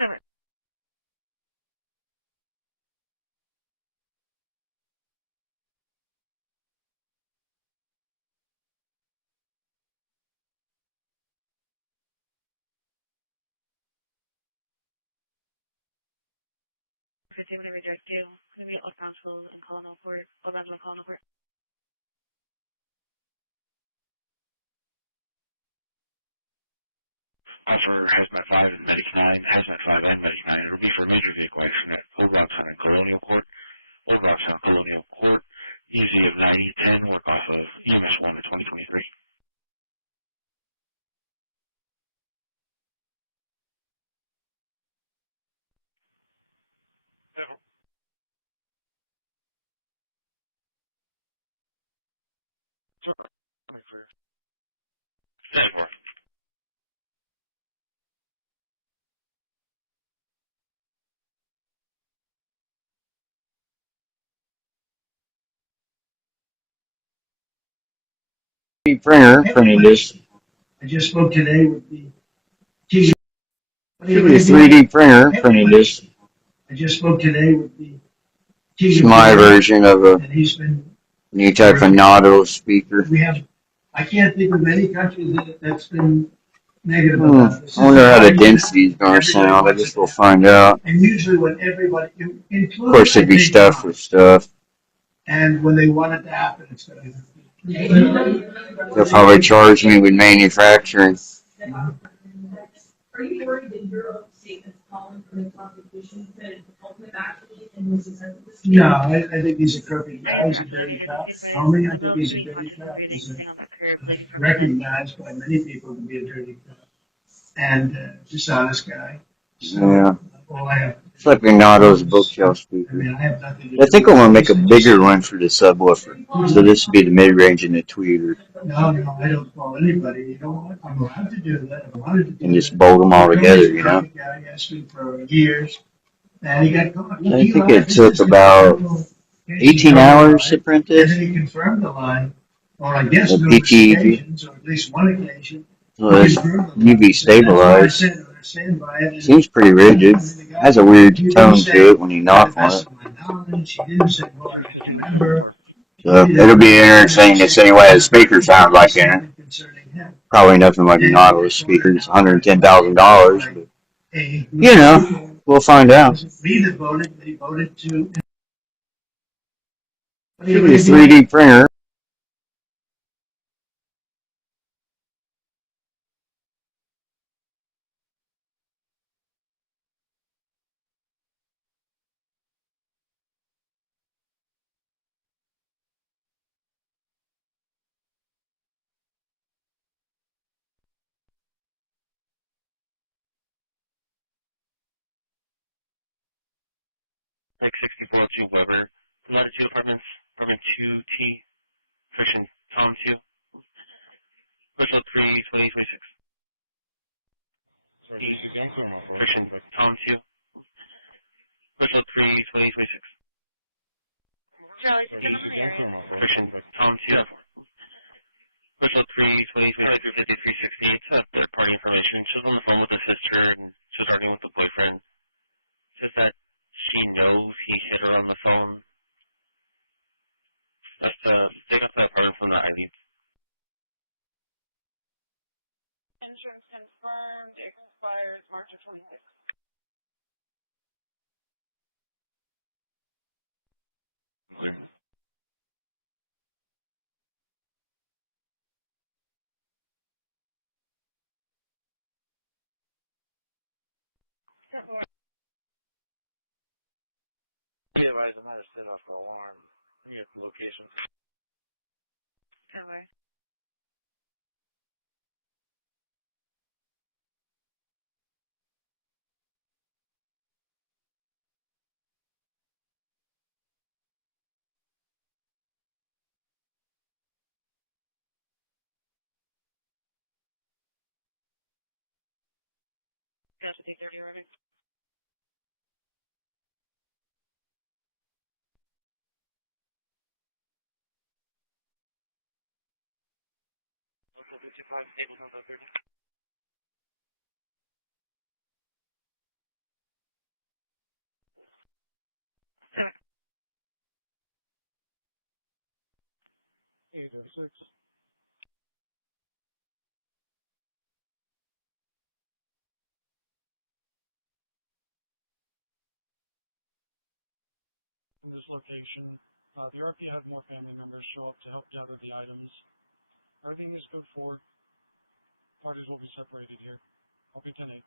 Over. 50 when I redirect you. I'm going to be at Council and Colonel Port, Orlando Colonel Port. Officer Hazmat 5 and Medic 9, Hazmat 5 and Medic 9. It'll be for a major vehicle accident at Old Robson and Colonial Court. Old Robson and Colonial Court, EZ of 9010, work off of EMS 1 in 2023. Sure. Let me clear. Stand for. Printer printing this. I just spoke today with the chief. The 3D printer printing this. I just spoke today with the chief. It's my version of a new type of Nautilus speaker. I can't think of any country that's been negative about this. I wonder how the density is going to sound. I guess we'll find out. And usually when everybody, of course, it'd be stuff with stuff. And when they want it to happen, it's going to happen. They'll probably charge me with manufacturing. Are you worried that your own statements calling for the Constitution could ultimately actually in this No, I think these are perfect I guys. am the elevator. Just be advised. I'm not going to be conscious and breathing, sitting on that curb, bleeding from his head. Recognized by many people to be a dirty guy and dishonest guy. So, yeah. All I have. It's like a Nautilus bookshelf speaker. I think I'm going to make a bigger one for the subwoofer. So this would be the mid-range and the tweeter. No, I don't call anybody. You know what? I'm allowed to do that. I wanted to do and just bolt them all together, you know. The guy asked me for years, and he got caught. I think it took about 18 hours to print this. And then he confirmed the line, or I guess the no PTEG. occasions, or at least one occasion. So it's UV stabilized. Seems pretty rigid. Has a weird tone to it when you knock on it. So it'll be interesting to see what the speaker sounds like in it. Probably nothing like a Nautilus speaker. It's $110,000, but you know, we'll find out. They voted to. Should be a 3D printer. Like 6402 Weber, Latitude Apartments, Apartment 2T, Christian Tom 2, Special 3, 2026. Sorry, JCP, I'm clear my fault. Christian Tom 2, Special 3, 2026. Charlie, Sorry, just JCP, I'm clear my fault. Christian Tom 2, Special 3, 2026, 5368. It's third party information. She was on the phone with the sister and she was arguing with the boyfriend. Says that she knows he hit her on the phone. That's they got the apartment from the ID. Insurance confirmed. Expires March of 26. Clear. Yeah, I might have set off the alarm. Let me get the location. Over. Got to take 30 already. Also, 55, tables on the 30. 7. 806. From this location, the RP had more family members show up to help gather the items. Everything is code 4. Parties will be separated here. I'll be 10-8.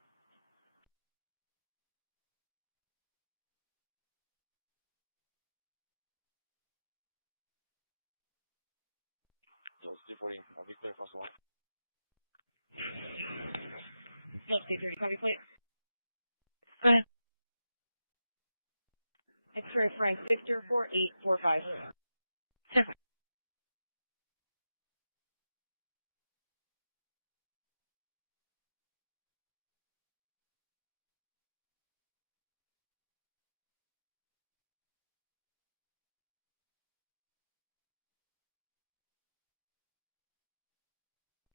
It's 240. I'll be clear across the line. No, 230. Copy plate. Go ahead. X-ray Frank Victor 4845. 7.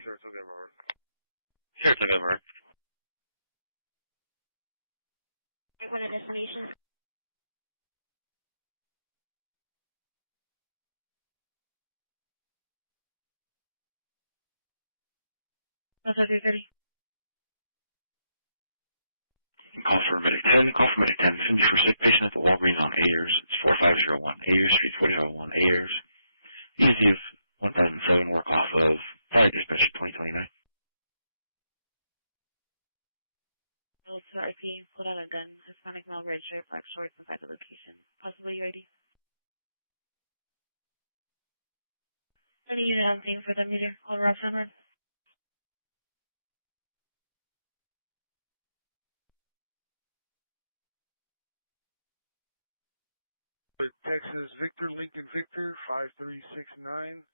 Sure, it's okay, Robert. Sure, took over. When a destination. That's 330. Call for medic 10, call for medic 10. Send me for sick patient at the Walgreens on Ayers. It's 4501. Ayers Street, 4501. Ayers. Easy of 1007, work off of fire dispatch 2029. Let's start IP, pulled out a gun, Hispanic male, red shirt, black shorts, inside the location. Possibly you ID. Any unit on scene for the meter, all Ross Sunrun. Texas Victor Lincoln Victor 5369.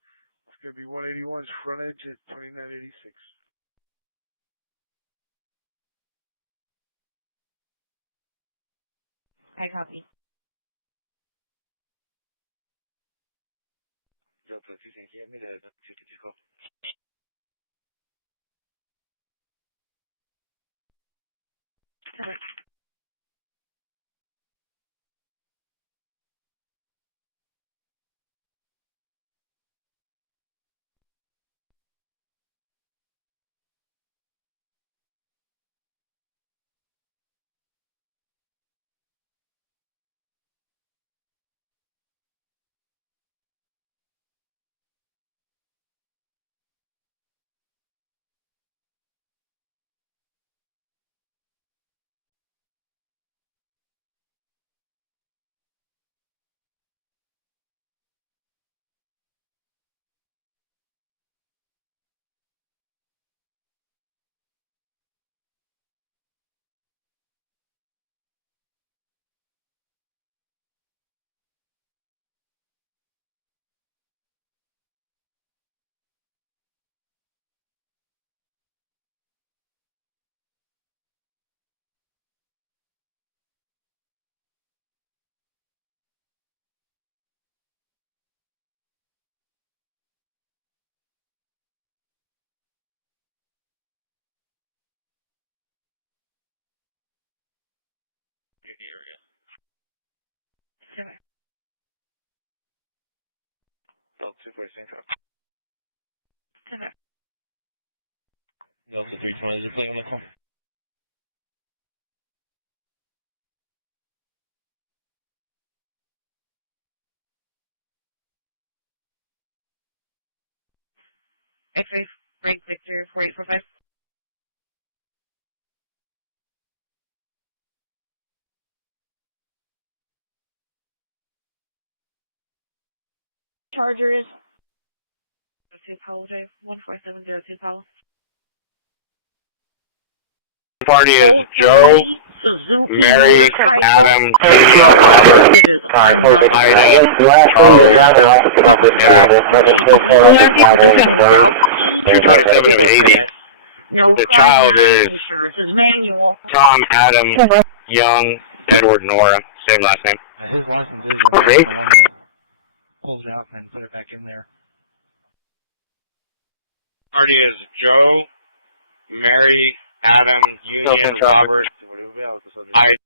It's going to be 181's front edge at 2986. I copy. Delta 2, thank you. Give me the 52 call. Okay. In the area. 7. Delta 2, same trap. 7. Delta 320, is there play on the call? X-ray Frank Victor 4845. Charger is 2 Powell Drive, 14702 Powell. Party is Joe, Mary, Adam, Union, Robert, Ida, Charles, Edward. 227 of 80. The child is Tom, Adam, Young, Edward, Nora. Same last name. His license is Okay. the one that pulls it out and put it back in there. Party is Joe, Mary, Adam, Union, Robert, Ida,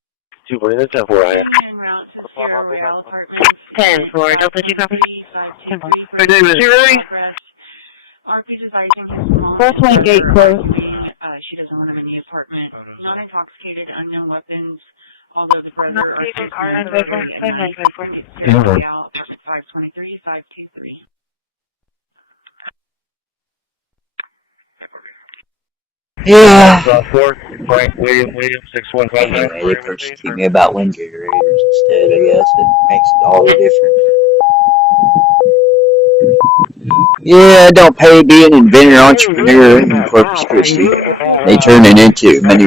240, I am. En route to Sierra Royale Apartments. 10-4, Delta 2 copy. 523 for progress. RP's advising his mom and gate brother closed. she doesn't want him in the apartment. Not intoxicated, unknown weapons. Although the brother are stationed at 95 Sierra Royale Apartment 523, 523. Yeah. 4, Frank William, 6159. They persecute me about wind generators instead, I guess. It makes it all the difference. Yeah, don't pay to be an inventor, entrepreneur, in Corpus Christi. They turn it into many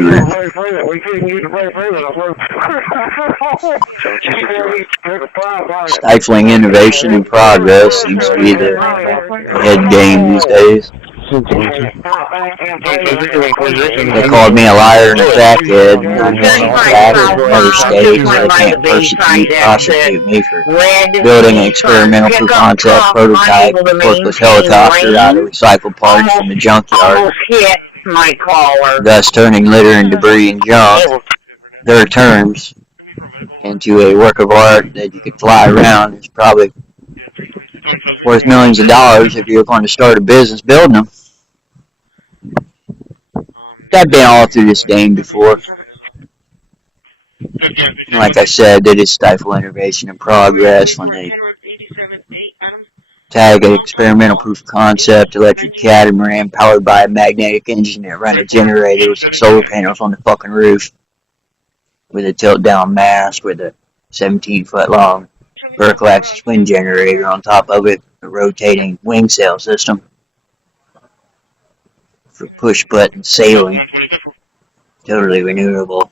stifling innovation and progress seems to be the head game these days. They called me a liar and a crackhead, and I just prosecute me for building an experimental proof concept prototype forklift helicopter out of recycled parts from the junkyard, thus turning litter and debris and junk, their terms, into a work of art that you could fly around. It's probably worth millions of dollars if you're going to start a business building them. I've been all through this game before. Like I said, they just stifle innovation and progress when they tag an experimental proof of concept electric catamaran powered by a magnetic engine that runs a generator with some solar panels on the fucking roof with a tilt-down mast with a 17-foot long vertical axis wind generator on top of it, a rotating wing sail system for push-button sailing, totally renewable.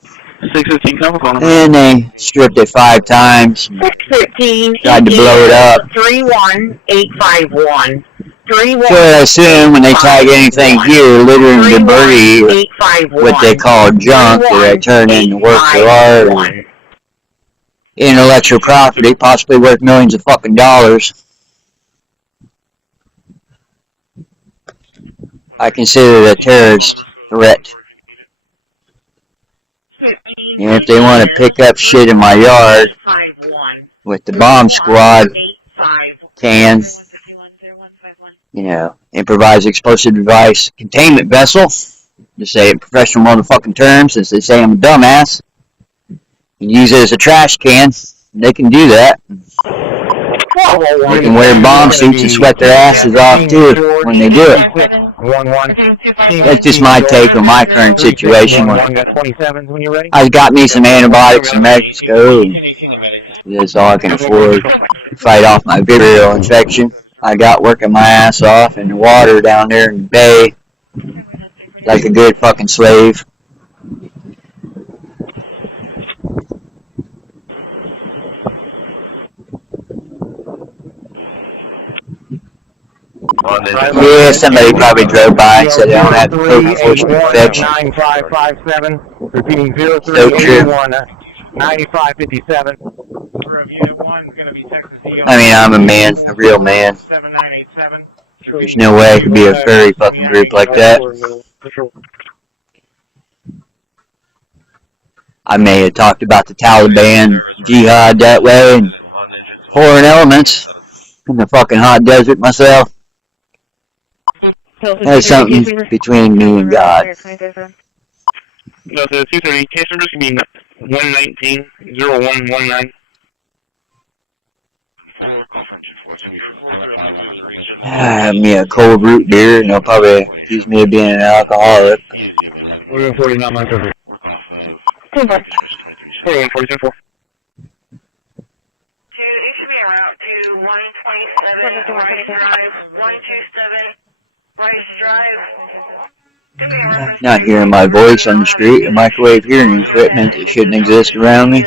615, and they stripped it 5 times. 615, tried to blow it up. 31851. Well, I assume when they tag anything here, litter and debris, what they call junk, they turn into work of art, intellectual property, possibly worth millions of fucking dollars. I consider it a terrorist threat. And if they want to pick up shit in my yard with the bomb squad can, improvise explosive device containment vessel, to say it in professional motherfucking terms, since they say I'm a dumbass, and use it as a trash can, they can do that. They can wear bomb suits and sweat their asses off too when they do it. That's just my take on my current situation. I've got me some antibiotics in Mexico. That's all I can afford to fight off my viral infection. I got working my ass off in the water down there in the bay like a good fucking slave. Yeah, somebody probably drove by and said they don't have the code enforcement infection. So true. Of Unit 1 is going to be Texas DL. I mean, I'm a man, a real man. 7987. There's no way I could be a furry fucking group like that. I may have talked about the Taliban, jihad that way, and foreign elements in the fucking hot desert myself. That's something between me and God. No, so 230, case numbers can be 119-0119. 4, call for engine 4. It's going to be Have me a cold root beer, and they'll probably accuse me of being an alcoholic. We're 49 miles over. Work off of 41-42-4. To HB en route to 127 Rice Drive, 127 Rice Drive. Not hearing my voice on the street, the microwave hearing equipment that shouldn't exist around me.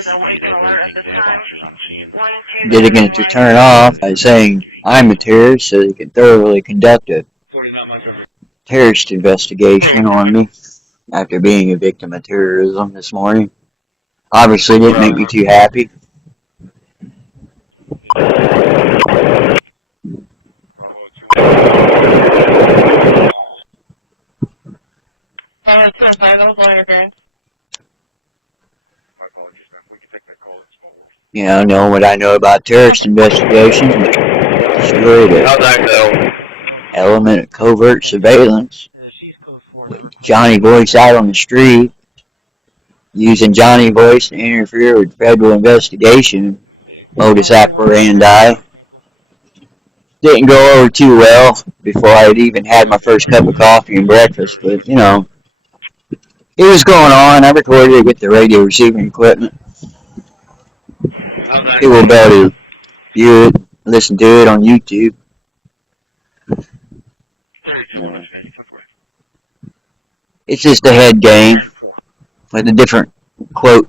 Did it get to turn off by saying I'm a terrorist so they can thoroughly conduct a terrorist investigation on me after being a victim of terrorism this morning. Obviously didn't make me too happy. My apologies, man. We can take that call at Small World. You know, knowing what I know about terrorist investigations. How'd that go? Element of covert surveillance. Johnny Voice out on the street, using Johnny Voice to interfere with federal investigation. Modus operandi. Didn't go over too well before I had even had my first cup of coffee and breakfast, but, you know, it was going on. I recorded it with the radio receiving equipment. You will be able to view it, listen to it on YouTube. 32 on this page. It's just a head game with a different, quote,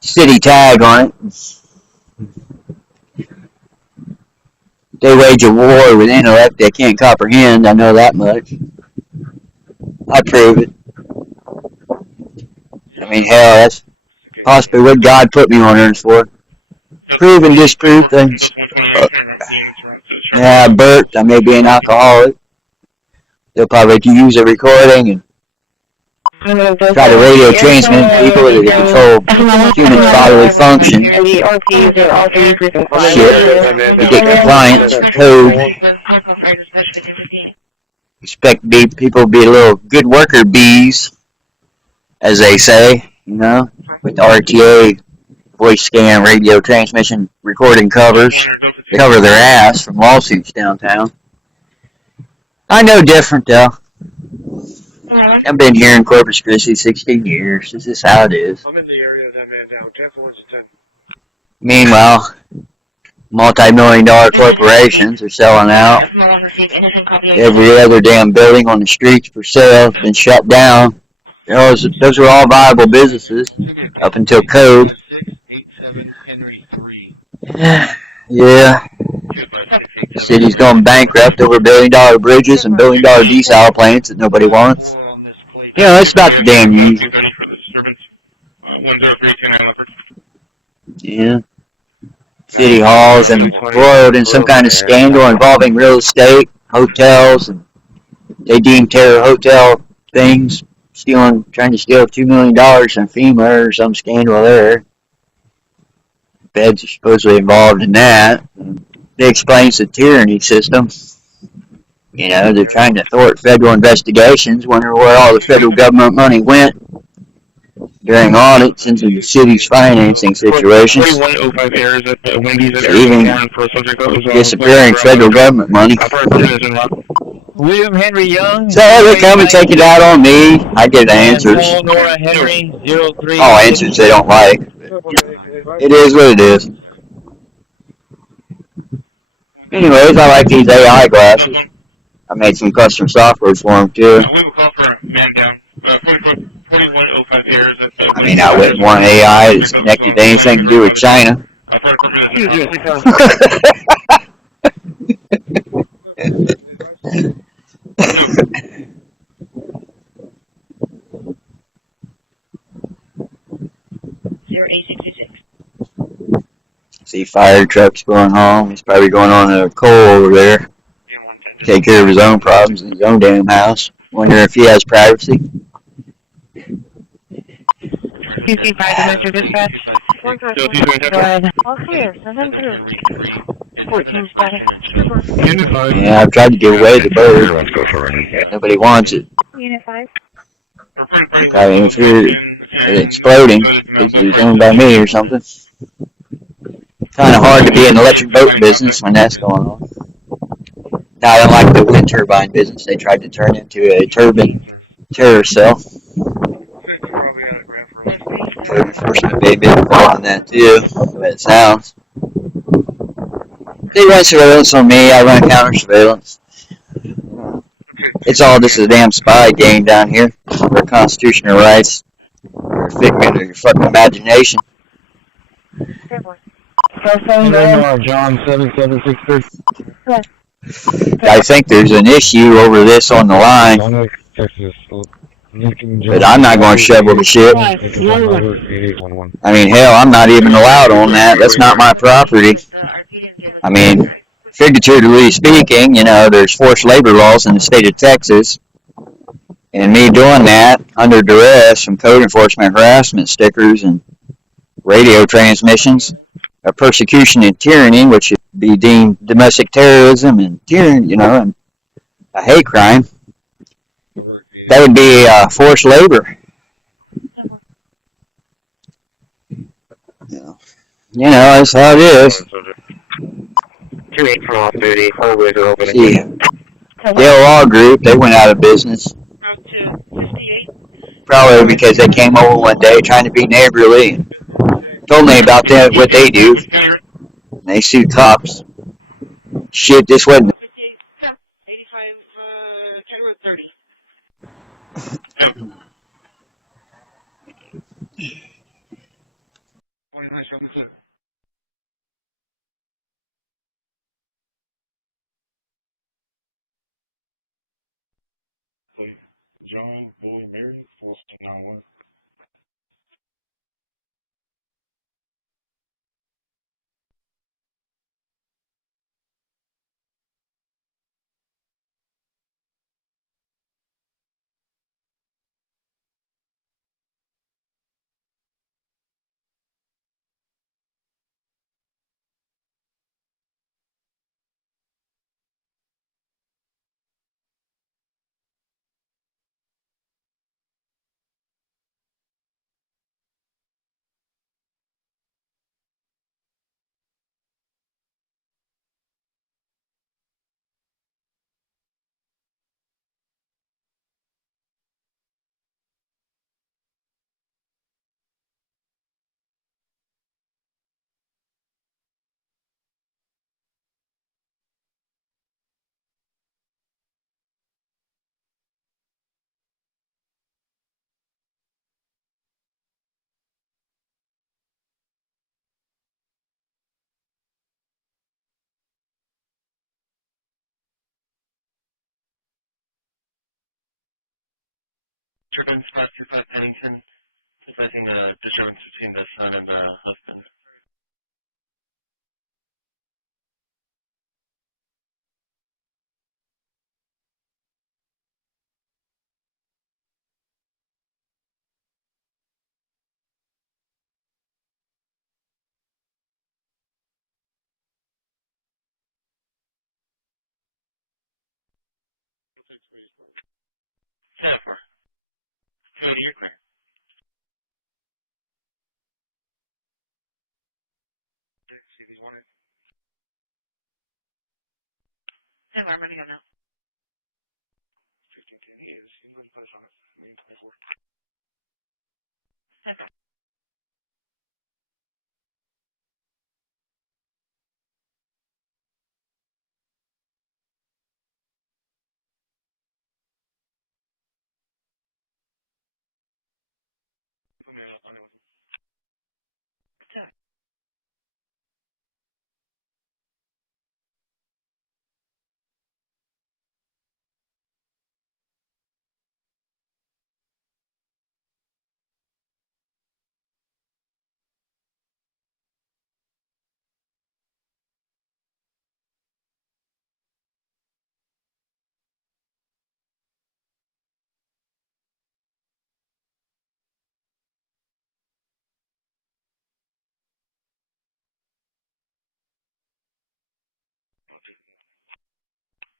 city tag on it. They wage a war with intellect they can't comprehend. I know that much. I prove it. I mean, hell, that's possibly what God put me on earth for. Prove and disprove things. Yeah, I burped. I may be an alcoholic. They'll probably use a recording and try to radio transmit people that control human bodily function. Expect people to be little good worker bees, as they say, you know, with the RTA voice scan radio transmission recording covers, cover their ass from lawsuits downtown. I know different though. I've been here in Corpus Christi 16 years. This is how it is. I'm in the area of that man down. 10 for 10. Meanwhile, multi-million-dollar corporations are selling out. Every other damn building on the streets for sale has been shut down. Those are all viable businesses up until code. 5687 Henry 3. Yeah. City's going bankrupt over billion-dollar bridges and billion-dollar desal planes that nobody wants. Yeah, let's stop the damn news. 230 for the disturbance. 10329 Leopard. Yeah. City Hall's embroiled in some kind of scandal involving real estate, hotels, and they deem Terror Hotel things, trying to steal $2 million from FEMA or some scandal there. Feds are supposedly involved in that. It explains the tyranny system. You know, they're trying to thwart federal investigations, wondering where all the federal government money went during audits into the city's financing situations. 4105 errors at Wendy's at Arizona for a subject that was disappearing federal government money. William Henry Young. So they come and take it out on me. I get the answers. Paul Nora Henry 03. All answers they don't like. It is what it is. Anyways, I like these AI glasses. I made some custom software for them too. We will call for a man down. 4105 errors at the I mean, I would want AI that's connected to anything to do with China. Fire department is in Zero 8686. See fire trucks going home. He's probably going on a coal over there. Take care of his own problems in his own damn house. Wonder if he has privacy. QC5 Director Dispatch. Go ahead. All clear. Send him through. Yeah, I've tried to give away the bird. Nobody wants it. Unit 5. It's exploding. It's owned by me or something. Kind of hard to be in the electric boat business when that's going on. Now, I don't like the wind turbine business. They tried to turn into a turbine terror cell. 54, I'll be out at Grand Forks. Enforcement may be involved in that too, the way it sounds. They run surveillance on me, I run counter surveillance. It's all just a damn spy game down here. For constitutional rights. Or a figment of your fucking imagination. I think there's an issue over this on the line. But I'm not going to shovel the shit. I mean, hell, I'm not even allowed on that. That's not my property. I mean, figuratively speaking, you know, there's forced labor laws in the state of Texas. And me doing that under duress from code enforcement harassment stickers and radio transmissions, persecution and tyranny, which would be deemed domestic terrorism and tyranny, and a hate crime. That would be forced labor. That's how it is. 2-8 from off duty. Hallways are open again. The law group, they went out of business. Out to 58. Probably because they came over one day trying to be neighborly and told me about that, what they do. And they sued cops. Shit, this wasn't. 58, 85, County Road 30. Yep. 29, show me clear. John, Boy, Mary, 4791. Disturbance 525 Pennington, advising a disturbance between the son and the husband. Jennifer, Cody, you're clear. See if he's wanted. Hey, I'm running up now. 1510, he is. You can go ahead and put us on it. Meeting 24. Okay. Put me on it with him. Okay.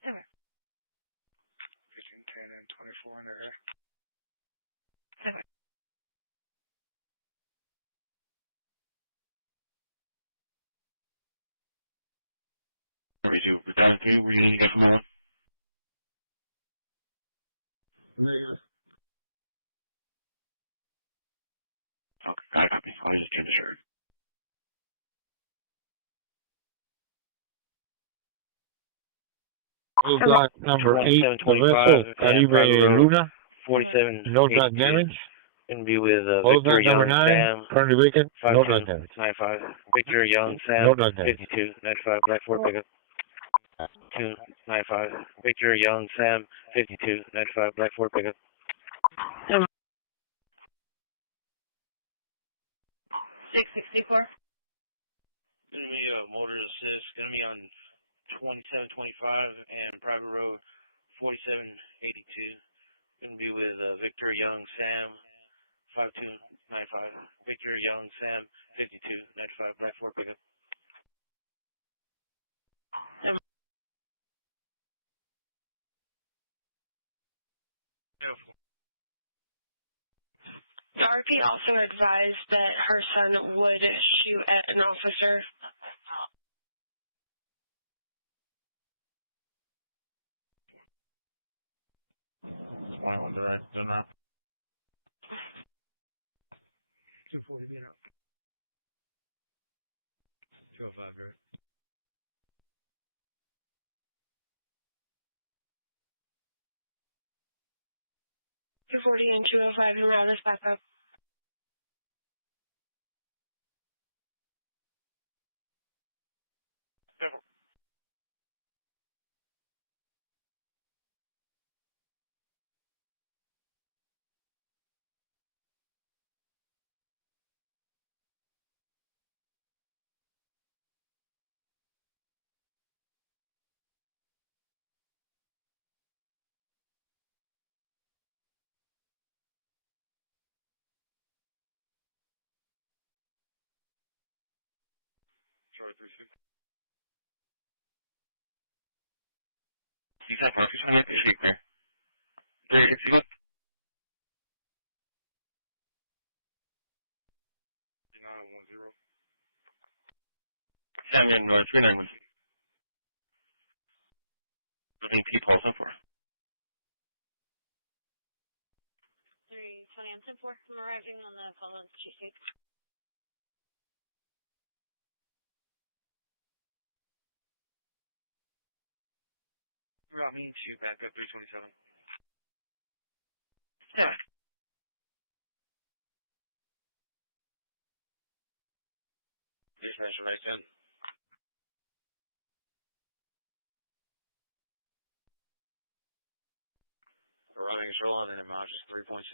Okay. 1510 and 24 in there. Okay. Redo battalion 3, where you need to get from 01? Negative. Okay, got it, copy. I'll just change the shirt. Okay. 2725 and private road 4782. Gonna be with Victor Young Sam 5295. Victor Young Sam 5295. Black Ford pickup. 295. Victor Young Sam 5295. Black Ford pickup. 664. Gonna be motor assist. Gonna be on 2725 and private road 4782. Gonna be with Victor Young Sam 5295. Victor Young Sam 5295. Black Ford pickup. The RP also advised that her son would shoot at an officer. One direct, they're not. 240 being up. 205 direct. 240 and 205 and route us back up. Careful. Charlie 360. You got Marcus on it, pretty clear. 360 what? 3910. Sam in North 391. Living P. Paulson for. 320 on 10-4. I'm arriving on the call on cheesecake. Route me to back up 327. Yeah. Dispatch right 10. Arriving at shoreline and amount is 3.6.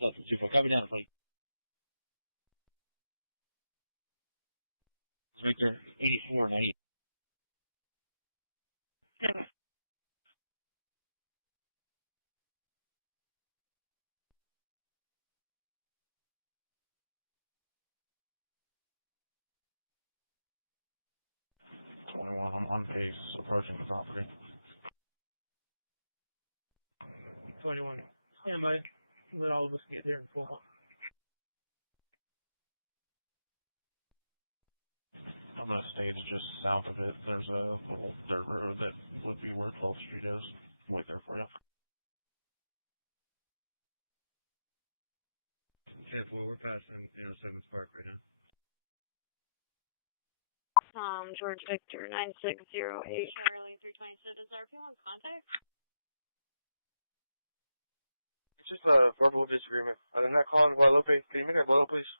Delta 24, copy down the plate. Victor 84 and 8. Yeah. I'm on pace, approaching the property. 21. Stand by. Let all of us get there in full. I'm going to stage just south of it. There's a little dirt road that would be where 12th Street is. Wait there for you. 10-4, we're passing 7th Park right now. George Victor 9608 Charlie 327. Does RP want contact? It's just a verbal disagreement. I'm not calling Guadalupe. Can you make that Guadalupe, please?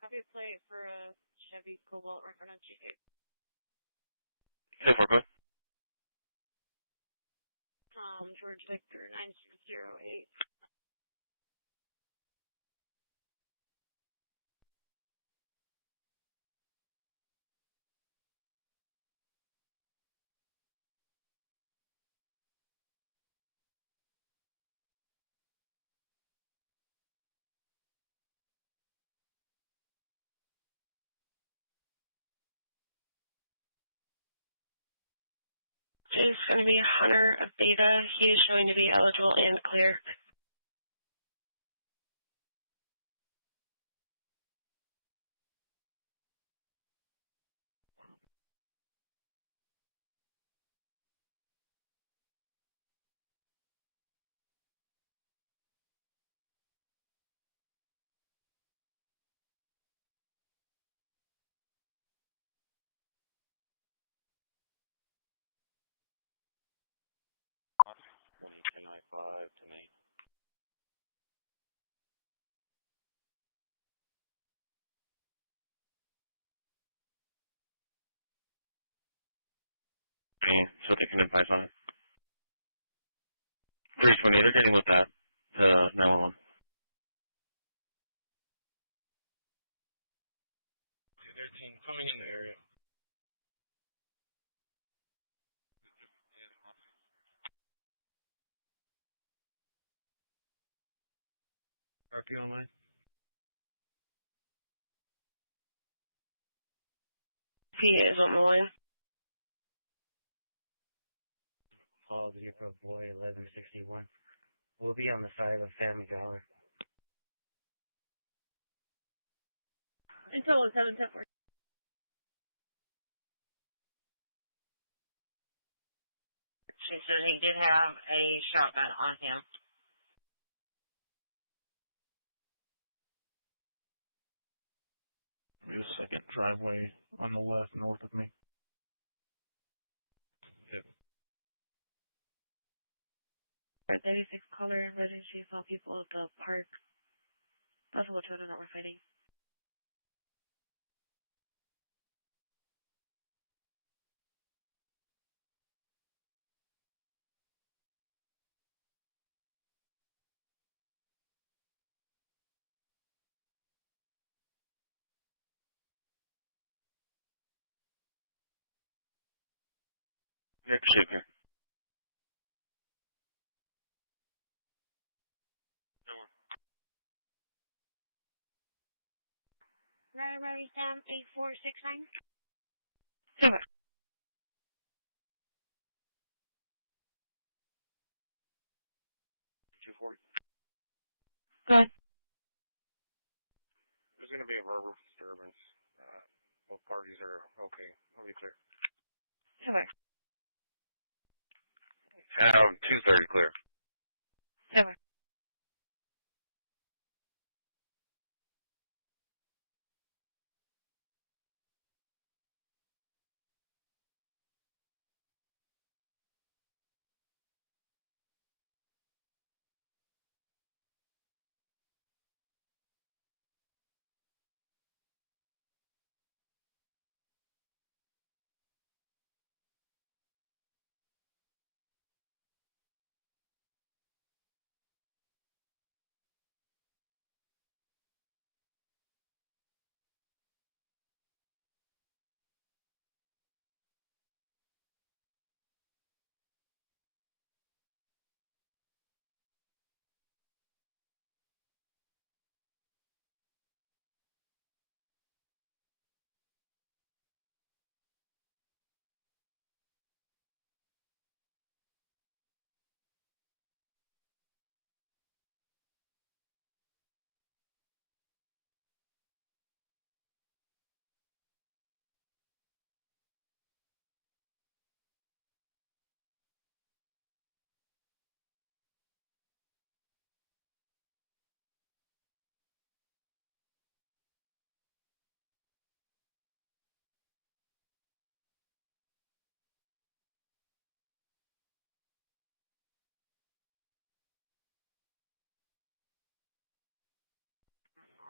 Copy a plate for a Chevy Cobalt record on cheesecake. 10-4, go ahead. George Victor 9608. It's going to be a Hunter of Beta. He is showing to be eligible and clear. Can I 5 to me? So they can advise on it. 320, they're getting with that to 911. 213, coming in the area. RP online. P is on the line. Call the April boy 1161. We'll be on the side of Family Dollar. Until 710. She said he did have a shotgun on him. Maybe the second driveway on the left, north of me. Yep. 36 caller emergency, saw people at the park. That's what children that were fighting. Nick Shaker. Raspberry Sam 8469. Super. 240. Go ahead. There's going to be a verbal disturbance. Both parties are okay. I'll be clear. Super. Have 230 clear. Super.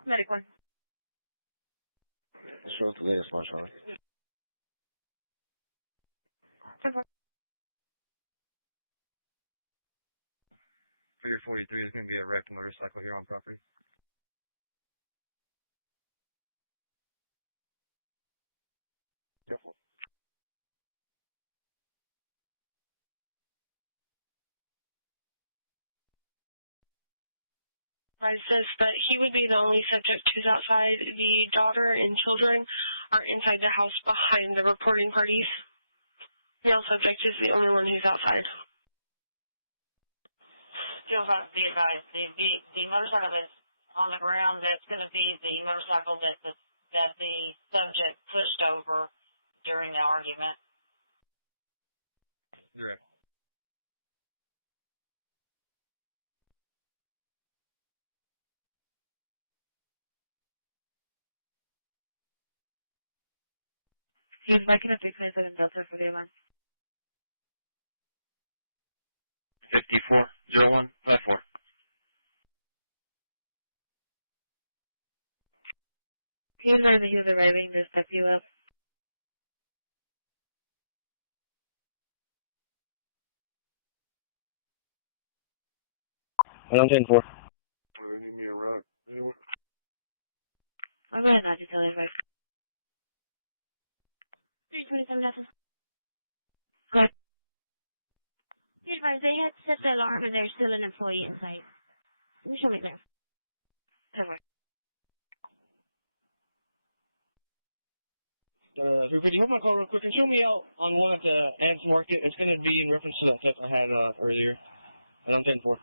Medic 1. This was the latest one, Charlie. Super. For your 43, there's going to be a wrecked motorcycle here on property. Yep. I says that he would be the only subject who's outside. The daughter and children are inside the house behind the reporting parties. Male subject is the only one who's outside. Still have to be advised. The motorcycle that's on the ground, that's going to be the motorcycle that the subject pushed over during the argument. Direct. He's making a 697 Delta for the alarm. 540154. He's learning that he was arriving to step you up. And I'm 10-4. Give me a rock. Anyway. I'll go ahead and not detail advice. 327 nothing. Good. Be advised, they had set the alarm and there's still an employee inside. You show me there. 10-4. 350, hold my call real quick and show me out on one at the Ants Market. It's going to be in reference to that tip I had earlier. And I'm 10-4.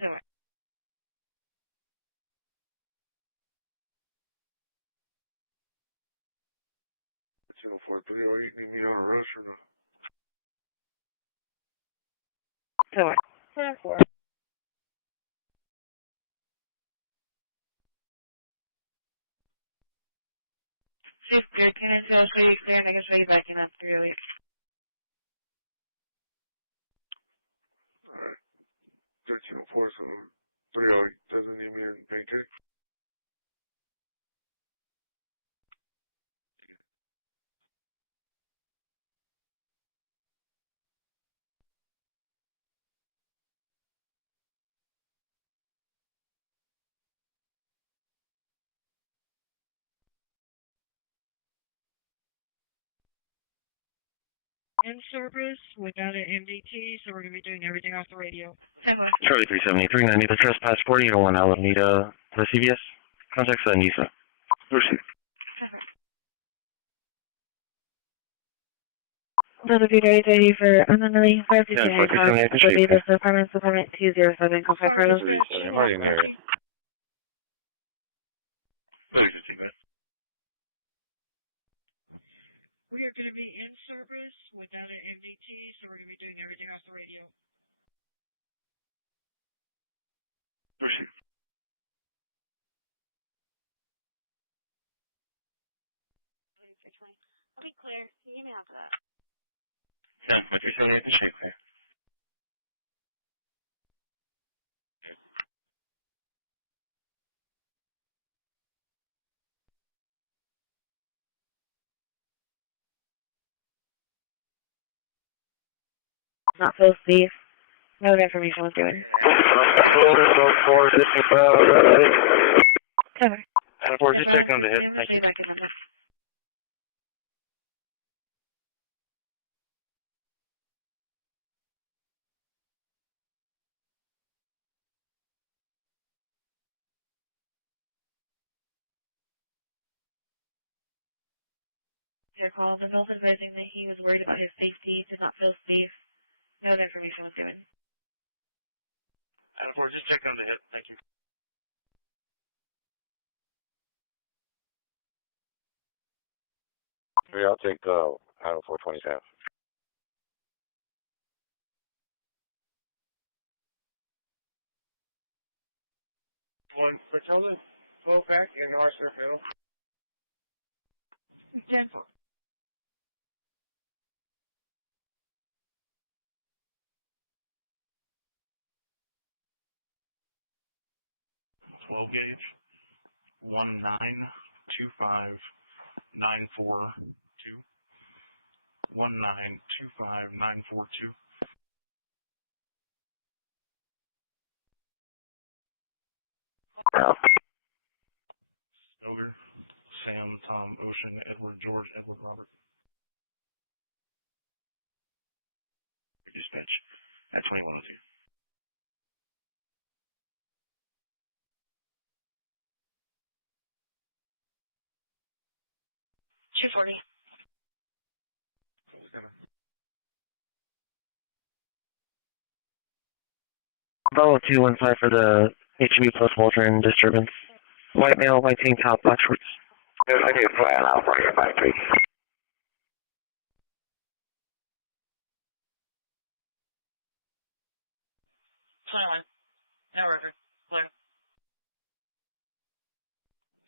10-4. 308, need me on a rush or no? 10-4. 10-4. She's good. Can I show you clear and I can show you backing up 308? Alright. 1304, so 308 doesn't need me in pancake. In service without an MDT, so we're going to be doing everything off the radio. Charlie 370, 390, the trespass 4001 Alameda, the CVS. Contact NISA. Proceed. Another Peter ID for unknowingly 522 Hancock, the Beavis Apartments, Apartment 207, call 5 Carlos. Medic 13. 3015, man. We are going to be in service without an MDT, so we're going to be doing everything off the radio. Proceed. I'll be clear. Can you give me after that? 10, my 378 can shake there. Not so safe. No information was given. 10-4, just check on the hip. Thank you. Your call, the nurse advising that he was worried about his safety, did not feel safe. No other information was given. 10-4, just check on the hip. Thank you. Yeah, I'll take 427. One Patella, 12 pack, and our surf panel. 10-4. Twelve gauge. 1925942. 1925942. Stoger, Sam, Tom, Ocean, Edward, George, Edward, Robert. Dispatch at 2102. $240. Bravo 215 for the HB plus Waltern disturbance. White male, white tank top, black shorts. I need to plan out for your back, please. 21. Now record. Clear.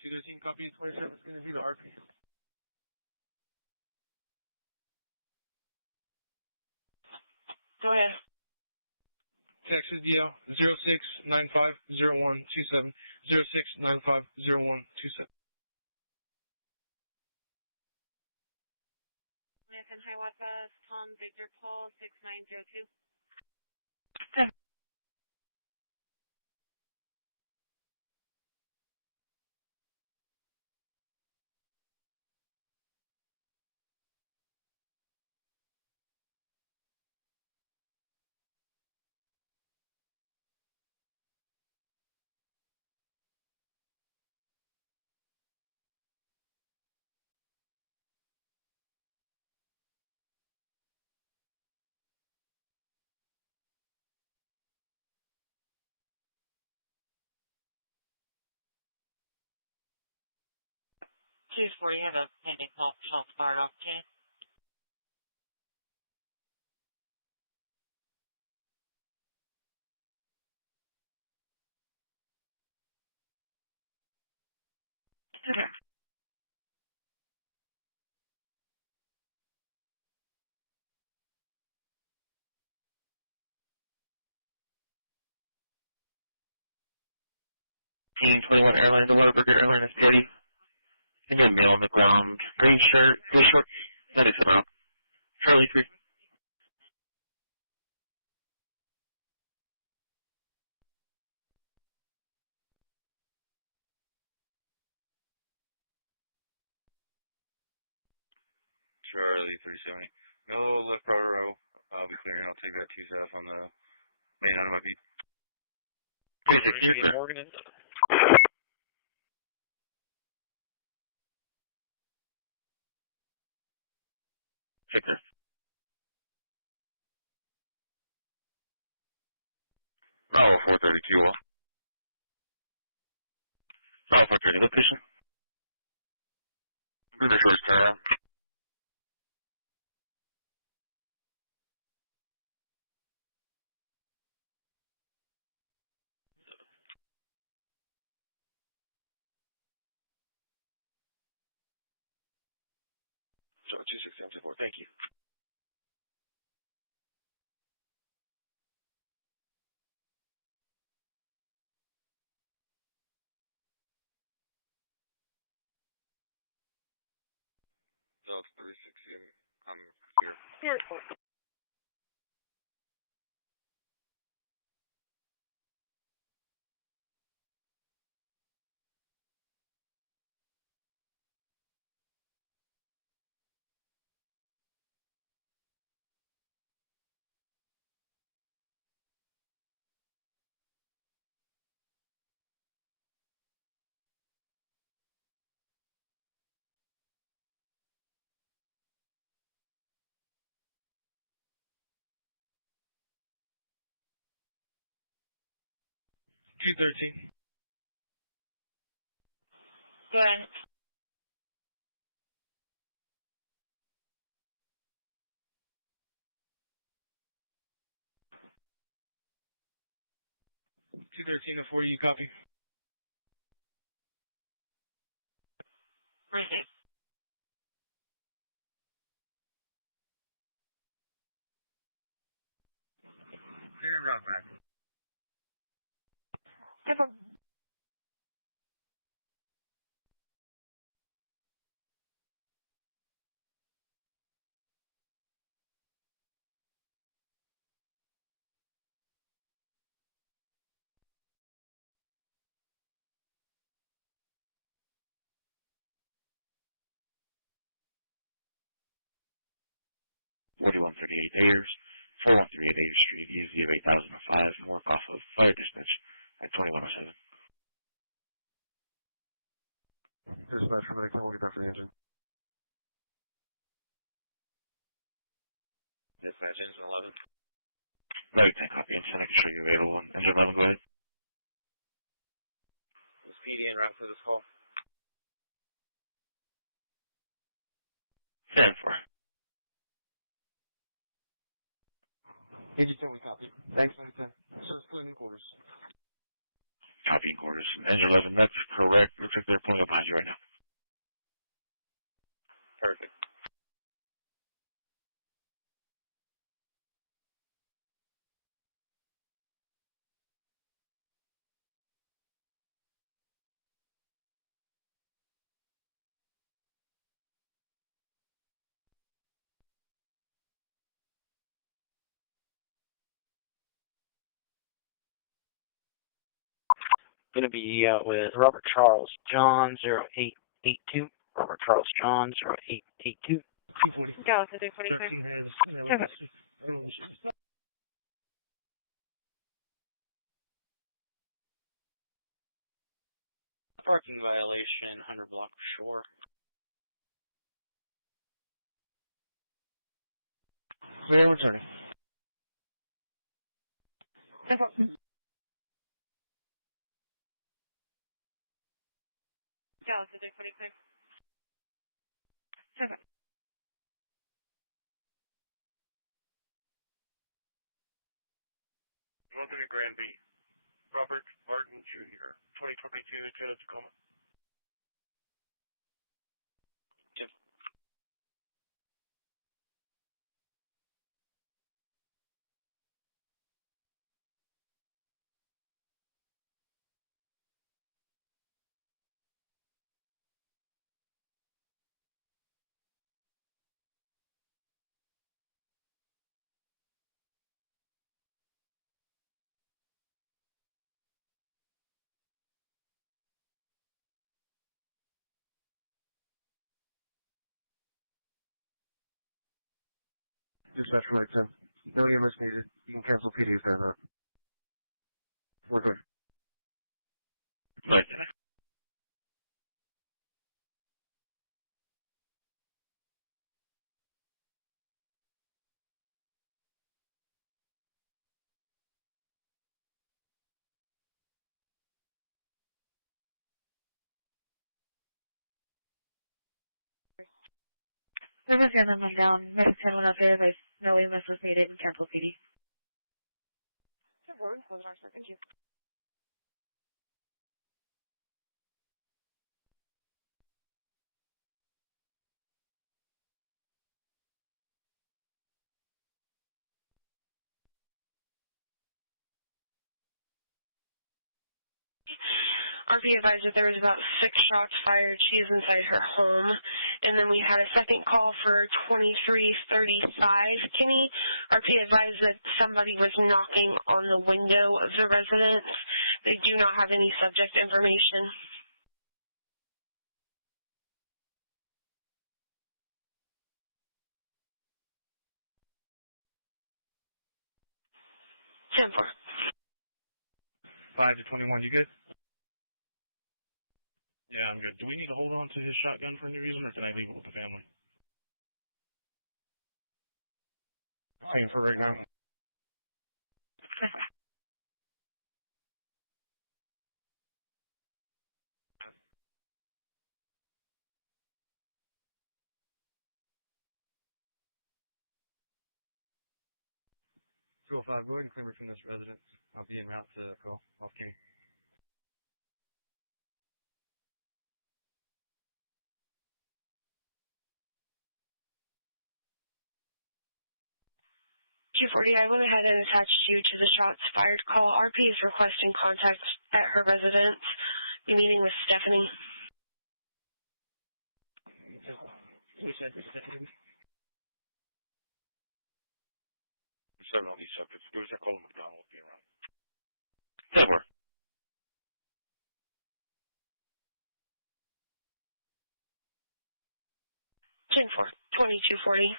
213 copy 27 is going to be the RP. Go ahead. Texas DL 06950127. 06950127. American Hiawatha, Tom Victor Paul 6902. 240, have a pending call for shots fired off, okay? Okay. Team 21 Airline, the Waterburger Airline SPRD. Give me a male on the ground. Green shirt, blue short. That is about. Charlie 3. Charlie 370. No left right row. I'll be clearing. I'll take that 2 south on the main out of my feet. 260, you're clear. Check there. Bravo 432 off. Bravo 430, location. British short turn. Short 26724. Thank you. So it's 360 and I'm here. Here. 213. Go ahead. Two 13-40, you copy? Receive. Clear and route back. $4138 Ayers, 4138 Ayers Street, ESD of 8005, north off of Fire Dispatch at 2107. Dispatch from the we'll get that for the engine. Dispatch, engine 11. Right, 10 copy, engine, I can show you available. Engine 11, go ahead. Is PD en route for this call? 10-4. Agent 10, we copy. Thanks, 10. Service clear in quarters. Copy in quarters. Engine 11, that's correct. Looks like they're pulling up behind you right now. Perfect. Going to be with Robert Charles John 0882. Robert Charles John 0882. 240. Go, so 345. 13 has, Parking violation, 100 block shore. Clear and returning. Go, so 345. Okay. 130 Grand B. Robert Barton Jr., 2022 Toyota Tacoma. Dispatch from 10. No EMS needed. You can cancel PD if they're we're good. Right. There was your amendment down. Medic 10 went up there, but no EMS was needed and cancel PD. Thank you. RP advised that there was about 6 shots fired. She is inside her home. And then we had a second call for 2335 Kinney. RP advised that somebody was knocking on the window of the residence. They do not have any subject information. Simple. 5 to 21, you good? Yeah, I'm good. Do we need to hold on to his shotgun for any reason, or can I leave it with the family? Fine for right now. Go ahead and claim from this residence. I'll be en route to call off Kenny. Q40, I went ahead and attached you to the shots fired call. RP is requesting contact at her residence. Be meeting with Stephanie. Who said Stephanie? 7 on these subjects. Go to Colin McDonald will be around. 10-4. Ten 4, 2240.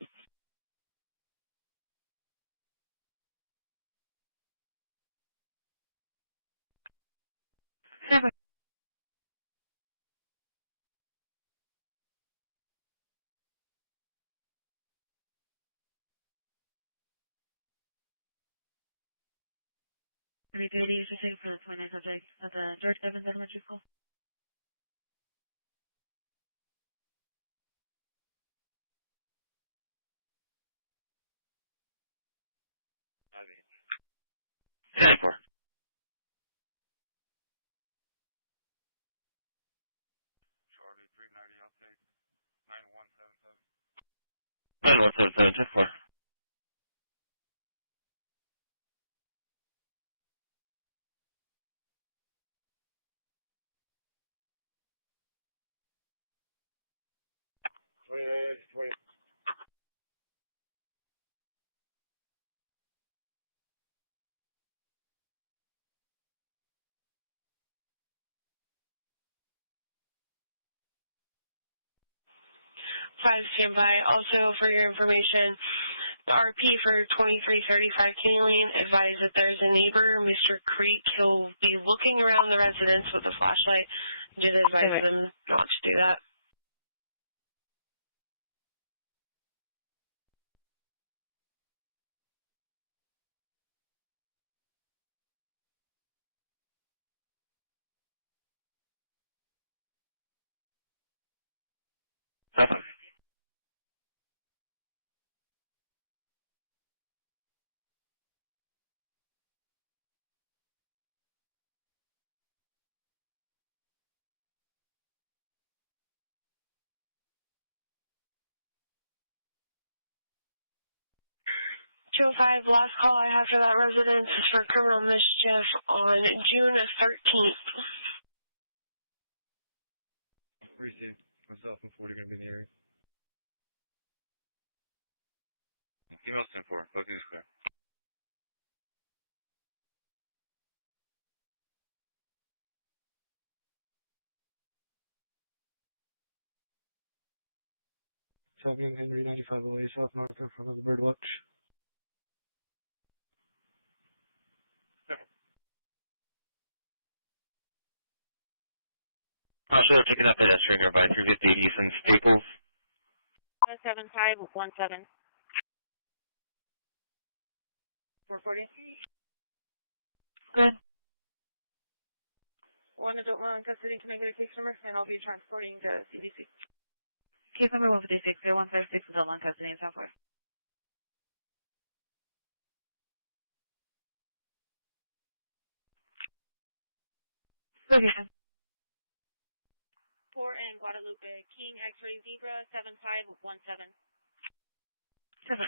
Any duties to take for the 29 subject at the George Evans Elementary School? Ten 4. Charlie 390, I'll take 9177. 9177, 10-4. Wait. 5 standby. Also, for your information, the RP for 2335 Kenny Lane advised that there's a neighbor, Mr. Creek. He'll be looking around the residence with a flashlight. Did advise them not to do that. 205, last call I have for that residence is for criminal mischief on June 13th. Received. Myself and 40 going to be in the area. Female 10-4, booking is clear. Champion Henry 95 away, South North in front of the Birdwatch. Also taking up pedestrian nearby 350 East and Staples. 7517. 440. Good. One adult male in custody. Can I get a case number? And I'll be transporting to CDC. Case number 156, 0156, adult male in custody in Southwest. Location. 4 in Guadalupe. King X-ray Zebra 7517. 7.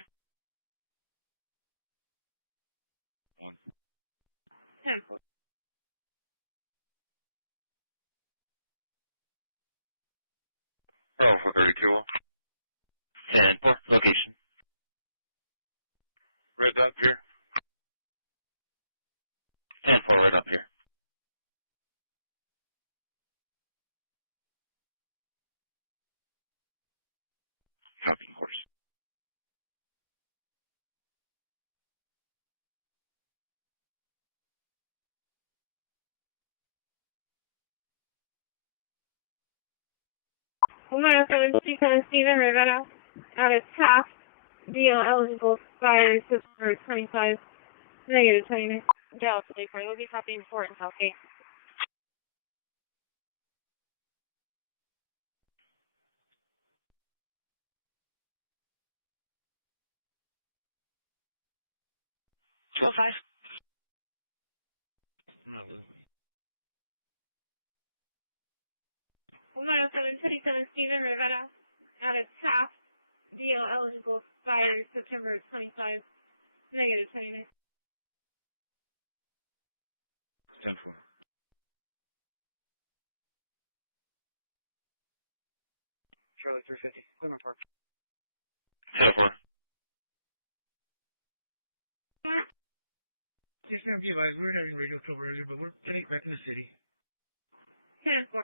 1. 10. Bravo for 32. 10-4, location. Red up here. 10-4, right up here. Copy, horse. Molester, Stephen Rivera, out of task, deal eligible, expires September 25, negative 20 Dallas today for we'll be copying report in Southgate. $205. No, Molester, Stephen Rivera, out of task, deal eligible, expires September 25, negative 20 10-4. Charlie 350, Clement Park. 10-4. Just going to be advised, we were having radio trouble earlier, but we're getting back in the city. 10-4.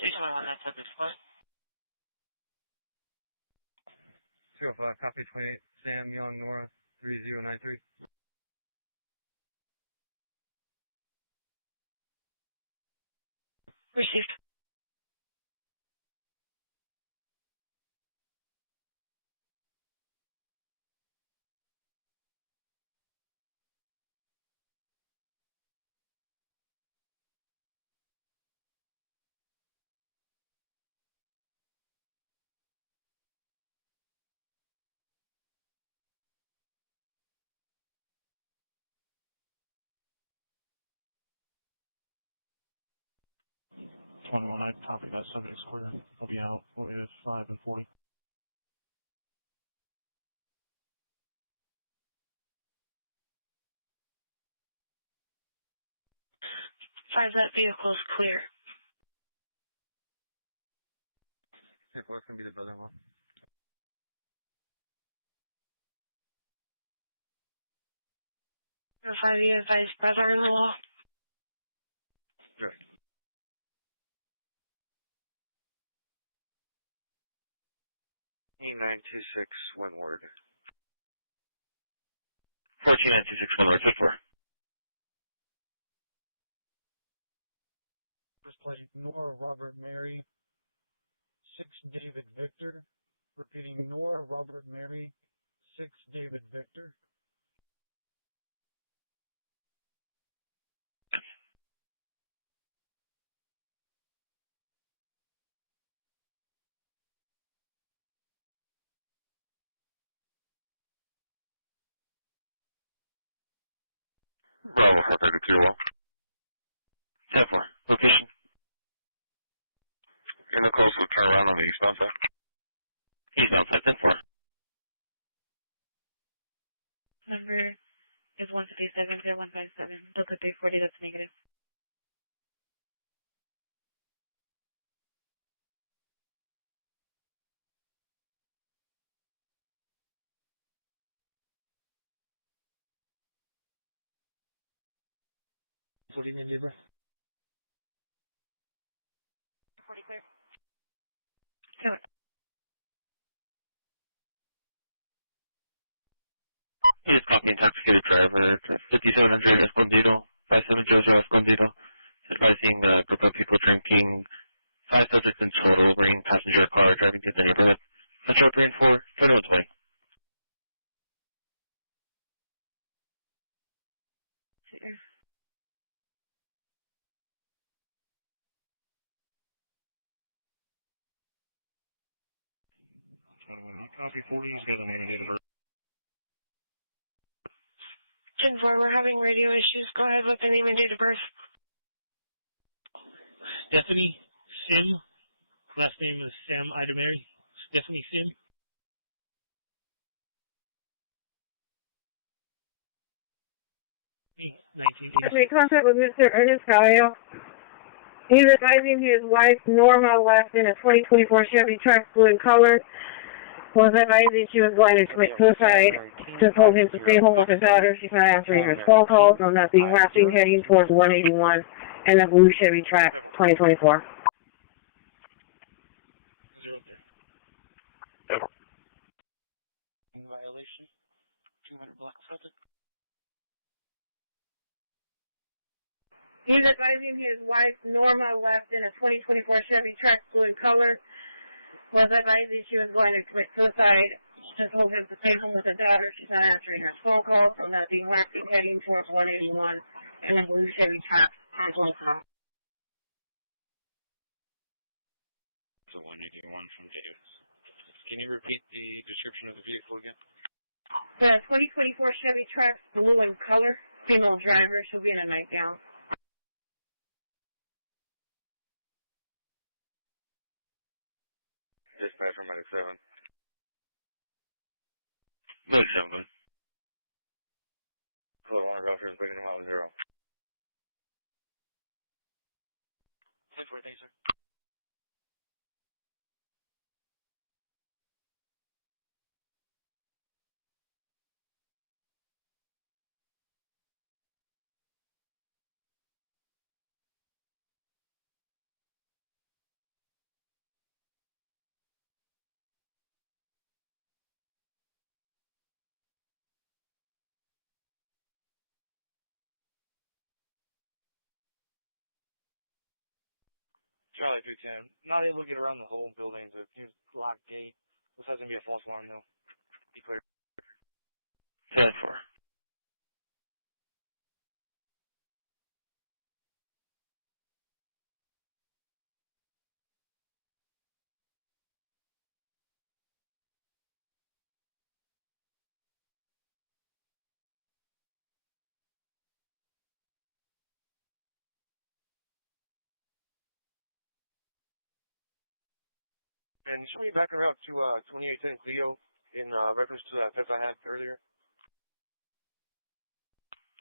$321, that's up express. 205, copy 28, Sam Young, Nora 3093. Received. I copy that subject square. I'll be out with 5 and 40. Five, that vehicle's clear. 10-4, it's going to be the brother-in-law. 5, you advise brother-in-law. Sure. E926 Windward. 14926 Windward, 10-4. First plate, Nora Robert Mary, 6 David Victor. Repeating, Nora Robert Mary, 6 David Victor. Bravo for 32. 10-4, location. In the coast, we'll turn around on the eastbound side. Eastbound side, 10-4. Number is 157-0157. Delta 340, that's negative. What do you need, Libra? 40 clear. He is copy intoxicated driver, 5700 Escondido, 5700 Escondido. Advising a group of people drinking, 5 subjects in total, bringing passenger car, driving to the neighborhood. Metro 3 and 4, 2120. You copy 40, he's got a name and date of birth. 10-4, we're having radio issues. Go ahead with the name and date of birth. Stephanie Sim. Last name is Sam Ida Mary. Stephanie Sim. Okay, contact with Mr. Ernest Gallo. He's advising his wife, Norma, left in a 2024 Chevy Trax blue in color. Was advising she was going to commit suicide. Just told him to stay home with his daughter. She's not answering her phone calls. I'm not being lasting, heading towards 181 and a blue Chevy Trax 2024. 0 there. In violation. 200 block assaulted. He's advising his wife, Norma, left in a 2024 Chevy Trax blue in color. Was advising she was going to commit suicide. Just told him to stay home with his daughter. She's not answering her phone calls. I'm not being lasting, heading towards 181 and a blue Chevy Trax 2024. So 181 from Davis. Can you repeat the description of the vehicle again? The 2024 Chevy Trax blue in color. Female driver. She'll be in a nightgown. Dispatch from Medic 7. Medic 7, good. Hello, Warner Golfers, breaking them out with 0. 10-4, thanks, sir. Charlie 310. Not able to get around the whole building. The locked gate. This has to be a false alarm, though. Be clear. 10-4. And show me back around to 2810 Clio in reference to that test I had earlier.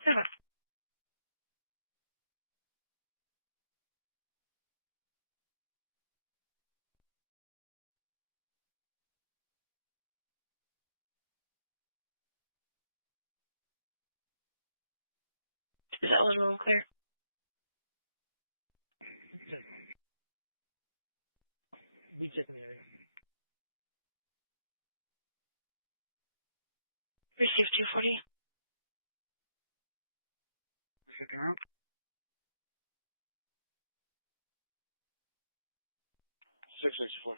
7. Is that one clear? Be checking the area. Receive 240. Checking around. 664.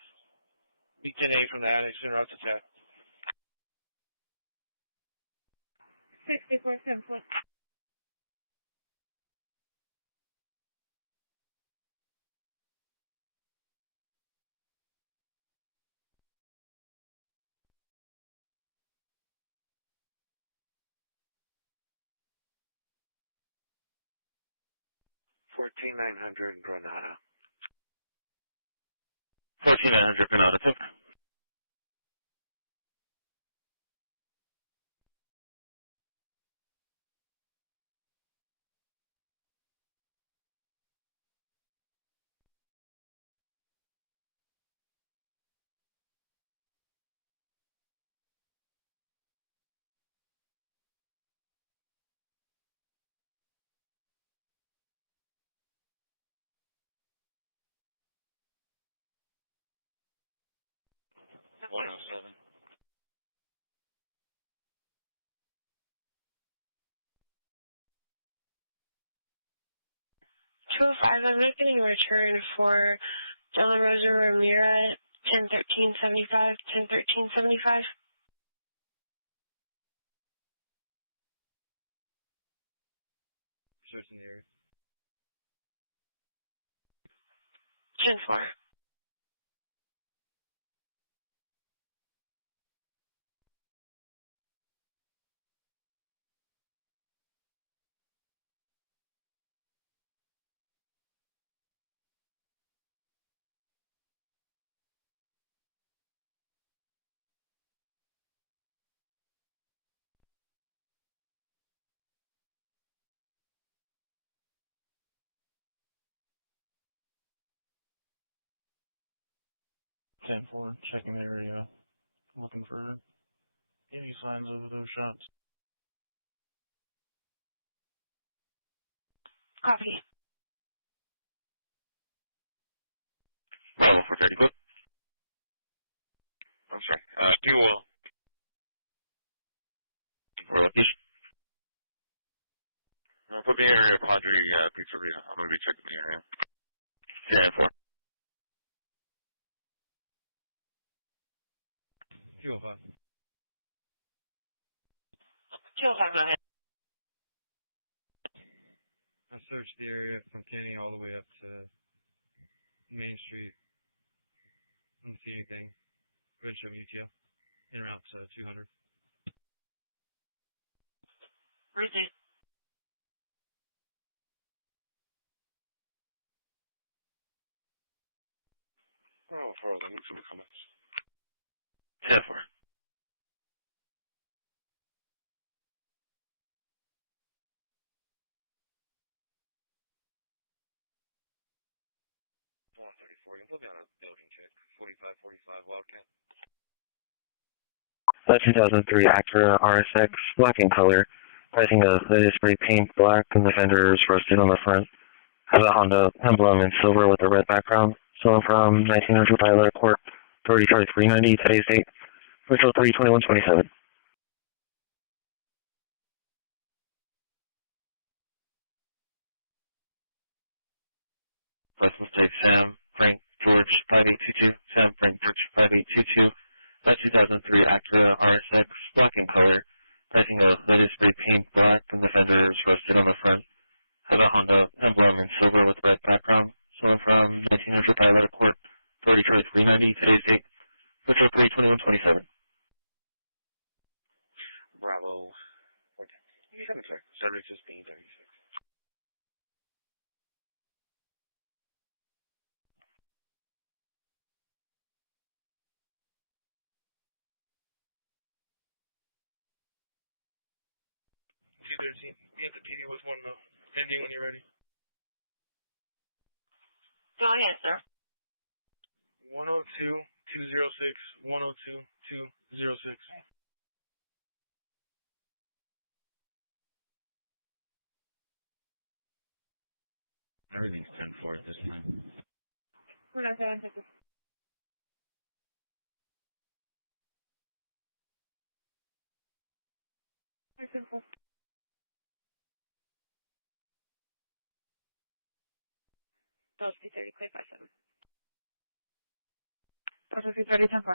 B10A from the annex en route to CAT. 64 7 foot. $14,900 Granada. 14900 Granada, 10. $107. 205, I'm not getting a return for De La Rosa Ramira, 101375, 101375. Searching the area. 10-4. Ten four, checking the area, looking for any signs of those shots. Copy. Bravo 430, good. I'm sorry. Fuel. For location. Put me in the area, Padre, Pizzeria. I'm going to be checking the area. 10-4. Fuel 5. 205, go ahead. I searched the area from Kenny all the way up to Main Street. I didn't see anything. Go ahead and show me UTL. In and out to 200. Receive. Oh, for let me see the comments. 10-4. $134. You can put me on a building check. 4545 Wildcat. 2003 Acura RSX, black in color. Pricing of hood is spray paint black and the fender is rusted on the front. Has a Honda emblem in silver with a red background. Sold from 1900 Tyler Corp. 390, today's date. Official 3/21/27. License plate Sam Frank George 5822. Sam Frank George 5822. 2003 Acura RSX, black in color. Pricing of hood is spray paint black and the fender is rusted on the front. Has a Honda emblem in silver with red background. Sold from 1900 Tyler Court. 390, today's date. Official 3/21/27. Bravo. 14. You can check. 76, 36. T13. Get the TD with one now. MD when you're ready. Go ahead, sir. 102-206, 102-206. Everything's 10-4 at this time. We're not going to take this. Those P30, clear 57. Those P30, 10-4.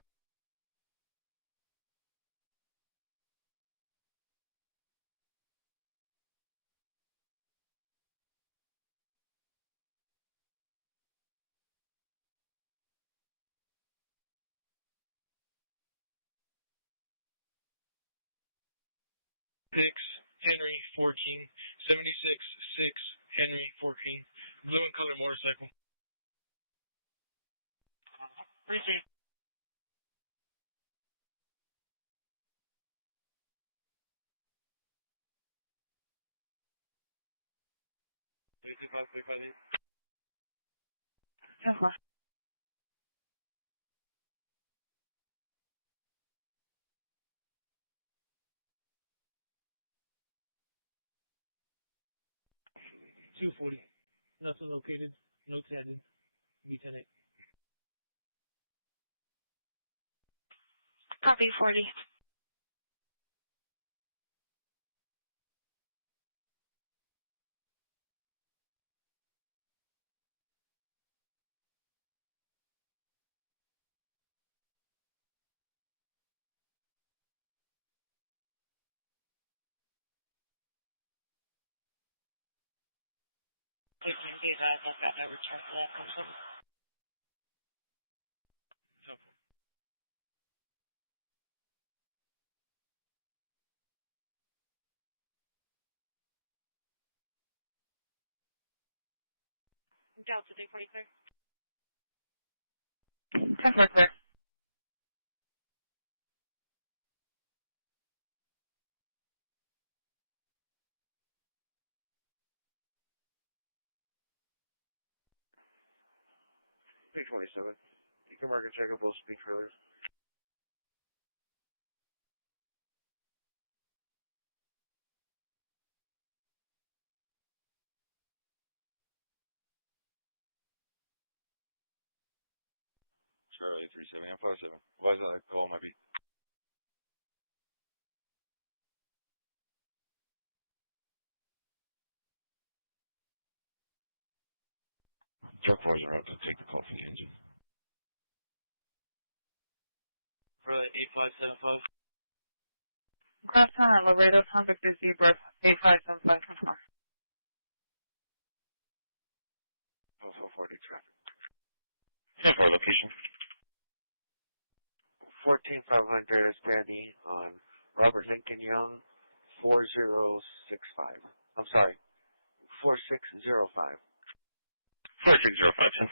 Henry 14, 76, 6, Henry 14, blue and color motorcycle. Receive. Tesla. $240. Nothing located. Notes added. Lieutenant. Copy 40. We can do that. I've got no return for that confirm. Delta 340 clear. Tesla clear. $327. You can mark and check up both speed trailers. Charlie 37, I'm 57. Why is that call might be? Truck 4 is about to take the call from the engine. Charlie 8575. Crosstown at Laredo, Tom Victor Zebra, 8575. Also 40 traffic. 10-4 location. 14500 Hispanic on Robert Lincoln Young, 4065. I'm sorry, 4605. 4605, 10-4.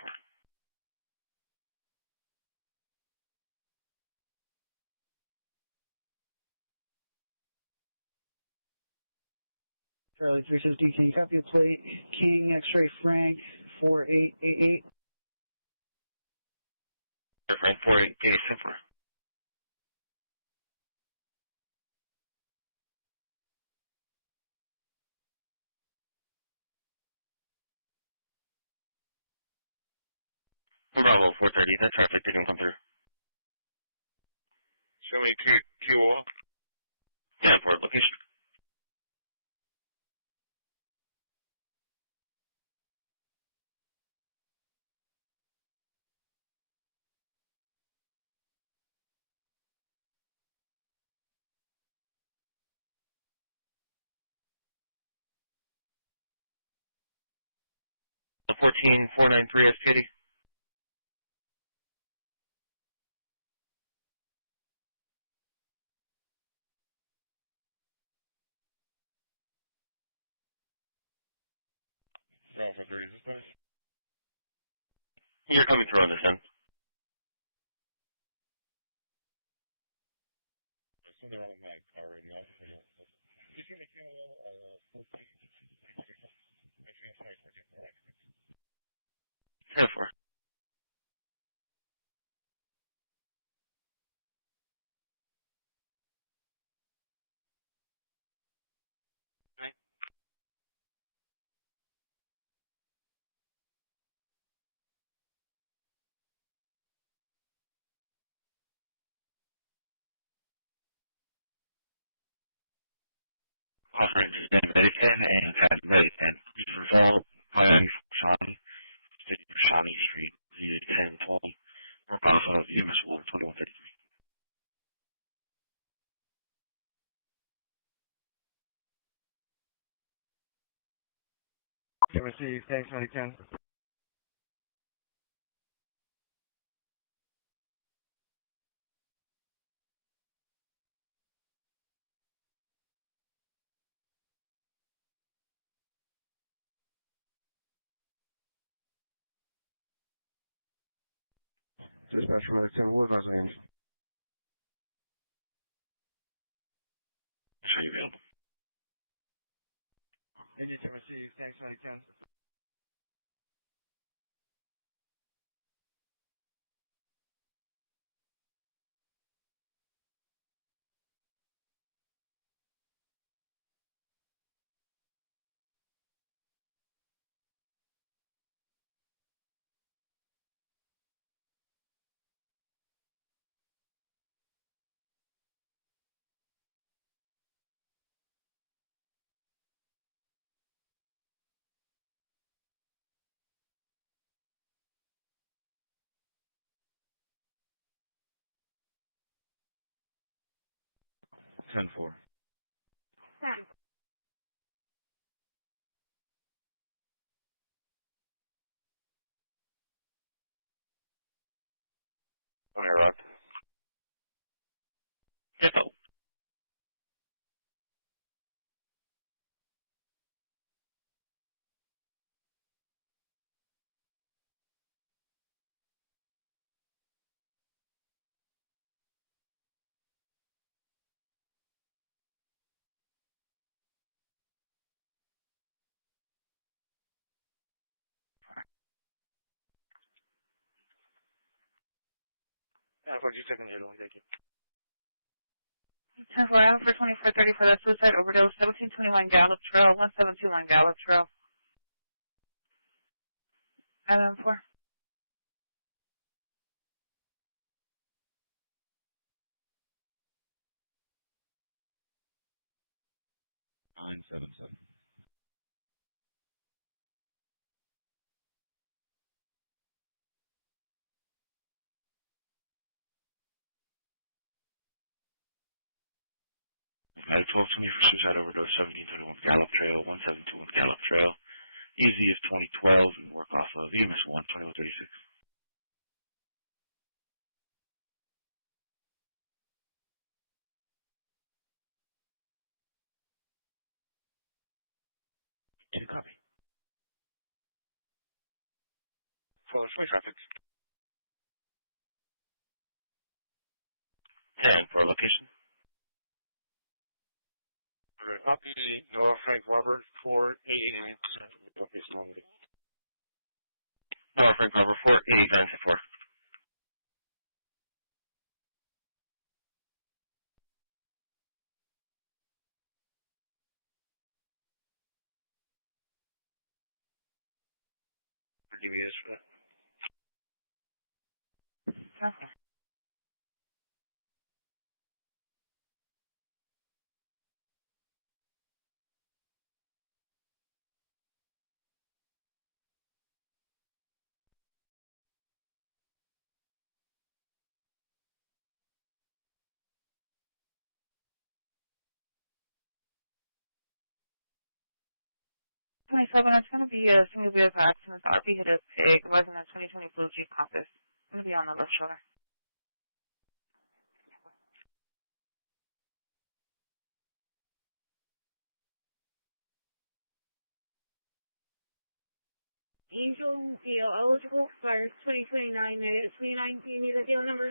Charlie 360, can you copy a plate? King X-ray Frank 4888. Frank 4888, 10-4. Bravo 430, that traffic didn't come through. Show me QO. 10-4 location. The 14493 SPD. Bravo 430, is this better? You're coming through on this end. There's something wrong with my car right now. Just give me QO, 10-4. Offering Medicine and Medicine. Result, Miami, Shawnee, Shawnee Street, via 1020, work off of US 2133. Receive, thanks, 2010. Dispatch from Medic 10, what advice range? Show you available. Engine 10 received, thanks, Medic 10. Ten four. On your rock. Depot. Yeah, for 2 seconds here, thank you. 10-4, out for 2430 for that suicide overdose, 1721 Gallup Trail, 1721 Gallup Trail. Adam 4. Nine seven seven. Medic 1220 for suicide overdose, 1721 Gallup Trail, 1721 Gallup Trail. Easy is 2012 and work off of EMS 1, 2136. Two copy. For 20 traffic. 10 for location. Okay, copy Noah Frank Robert 4889. Location only. No, Frank Robert 48964. Give you this for that. Okay. It's going to be a single vehicle accident. The RP hit a pig. It wasn't a 2020 Blue Jeep Compass. It's going to be on the left shoulder. Angel deal eligible expires 2029, negative 29. Do you need the deal number?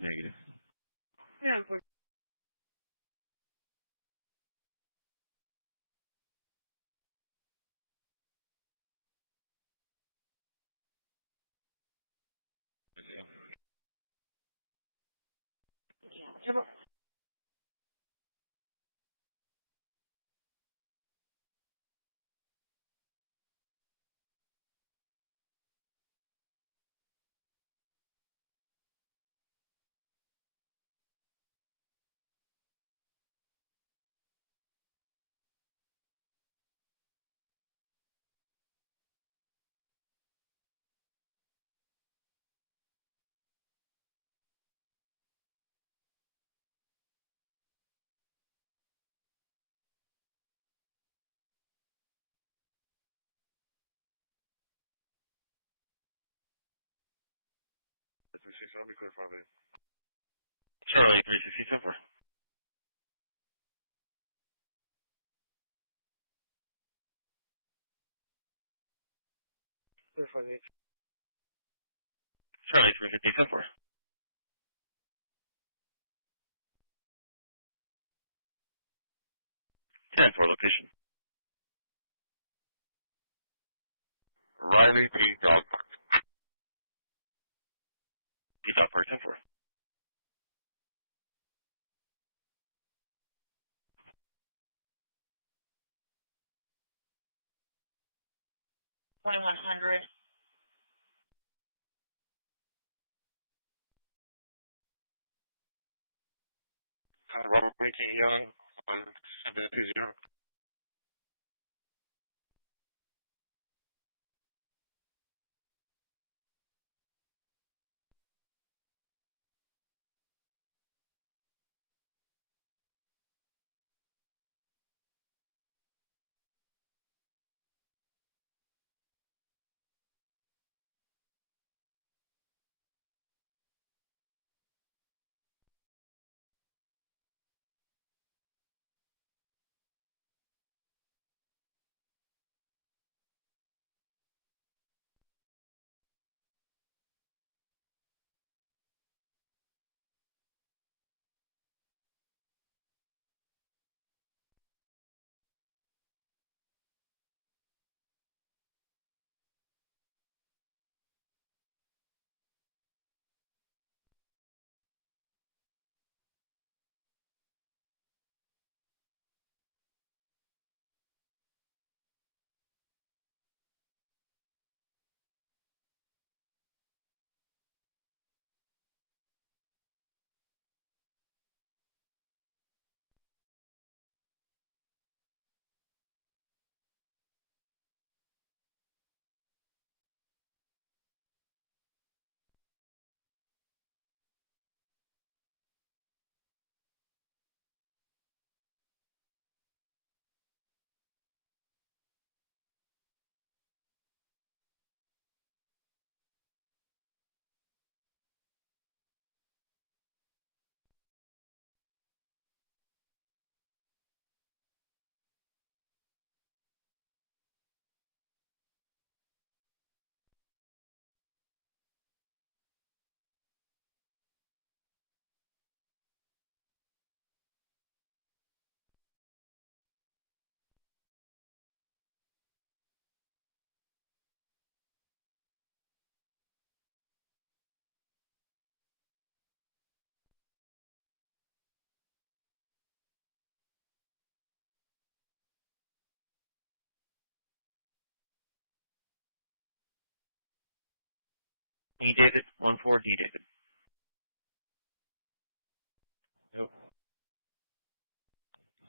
Negative. Yeah, of course. Yeah. I'll be clear for it. Charlie 360 Clear for it. Charlie 350, 10-4. 10-4 location. Riley P. Dog Park. P. Dog Park, 10-4. $2,100. Robert Meeting Young on 720. E. David, 1-4, D. David. Yep.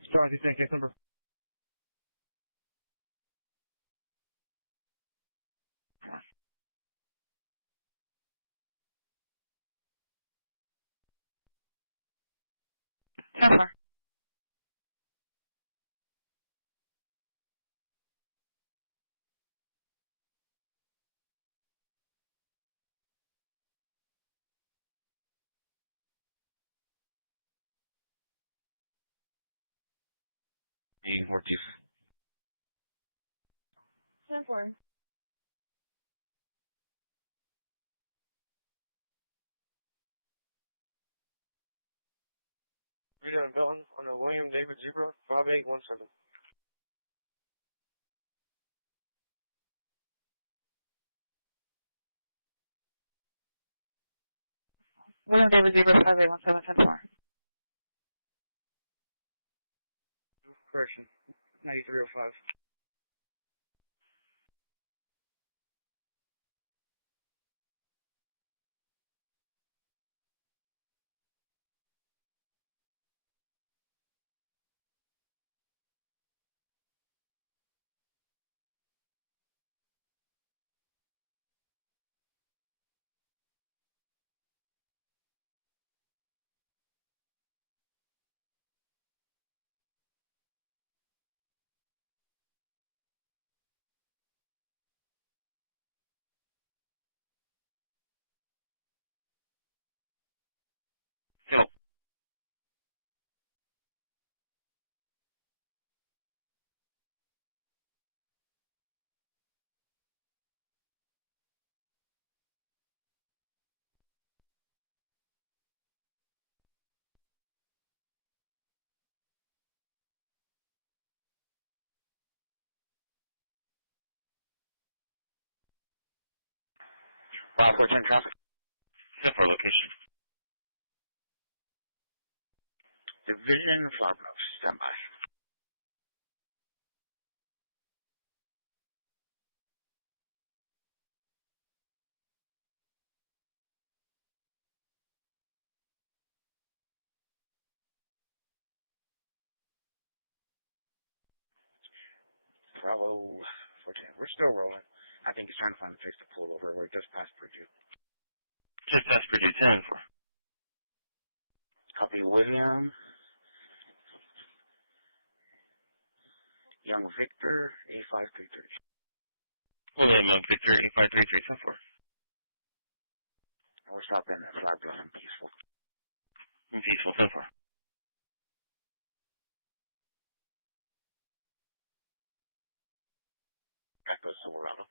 Strong, case number. Testify. Being Ortiz. 10-4. Rita and Belton on a William David Zebra 5817. William David Zebra 5817, 10-4. Correction. 9305. Bravo 410 traffic. 10 for location. Division, Flower Bluff, stand by. Bravo 410. We're still rolling. I think he's trying to find a place to pull over. We're just past Purdue. Just past Purdue, 10 for. Copy William. Young Victor, A5333. William Victor, 8533, 10 for. And we're stopping at Flag Bluff and Peaceful. And Peaceful, 10 for. Back to Silverado.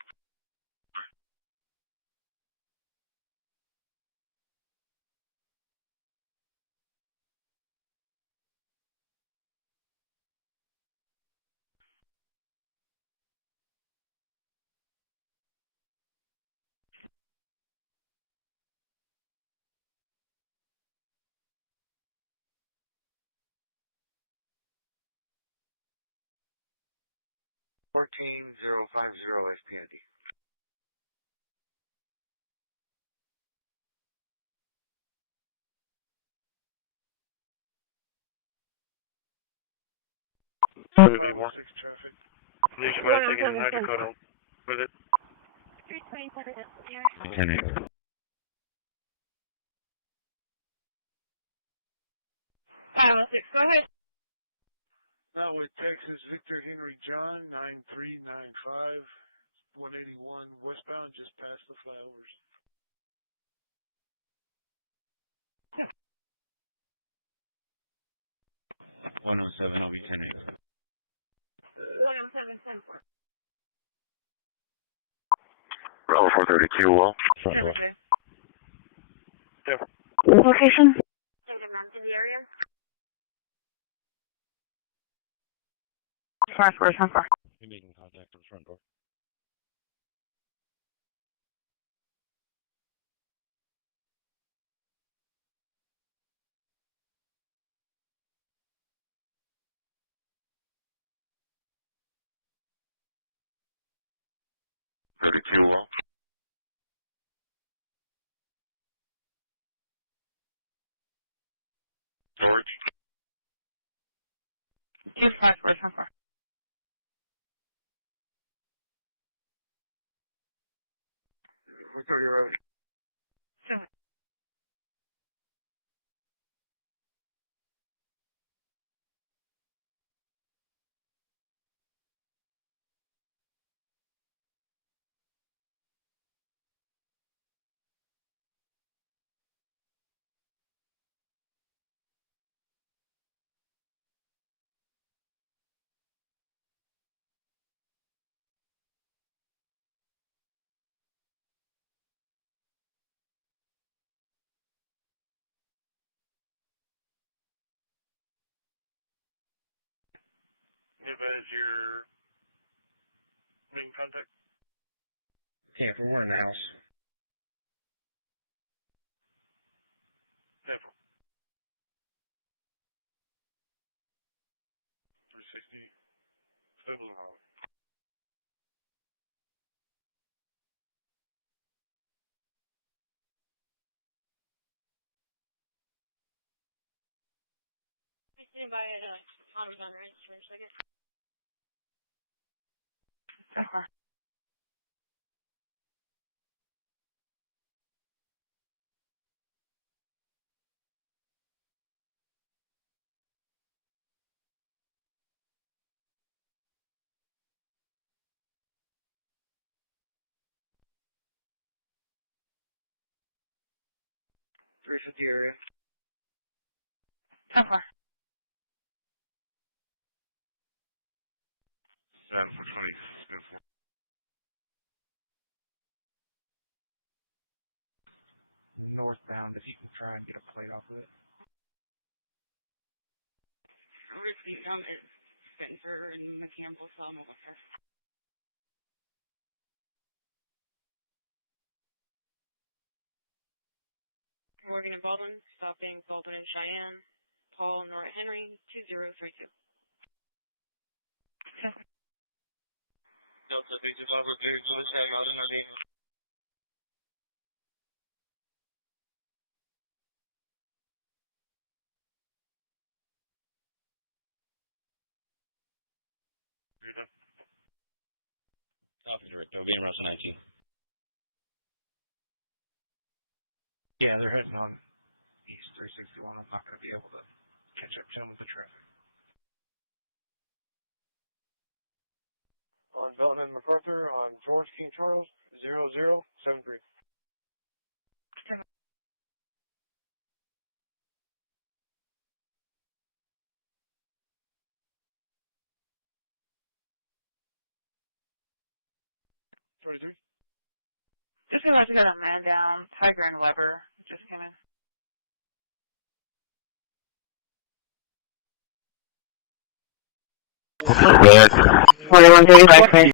$14,050 SPID. Bravo 6 traffic. Believe she might have taken hydrocodone with it. 10-8. Bravo 6, go ahead. Not with Texas, Victor Henry John, 9395, 181 westbound, just past the flyovers. Yeah. 107, I'll be 10-8. 107, 10-4. Bravo 432, well. Temperature. Yeah. Location? State of none to the area. 5-4, 10-4. You're making contact with the front door. Well. Storage. 2-5-4, 10-4. We're 30 road. 2. If that is your main contact. Camper, we're in the house. 10-4. 360. Stables and Holly. I'm sitting by Amazon Ranch for a second. 10-4. .350 area. 10-4. 7 for 20. Northbound, if you can try and get a plate off of it. Receipt down at Spencer and Mechanical Saw Molester. Morgan and Baldwin, stopping Baldwin and Cheyenne. Paul, Nora Henry, 2032. Delta 325, we're clear to Sam Roden, our name. Copy, Director. I'll be in Russell 19. Yeah, they're heading on East 361. I'm not going to be able to catch up to them with the traffic. On Belton and MacArthur, on George King Charles, 0073. Just realized we got a man down, Tiger and Weber. Just came in. Yeah. 4135 clear.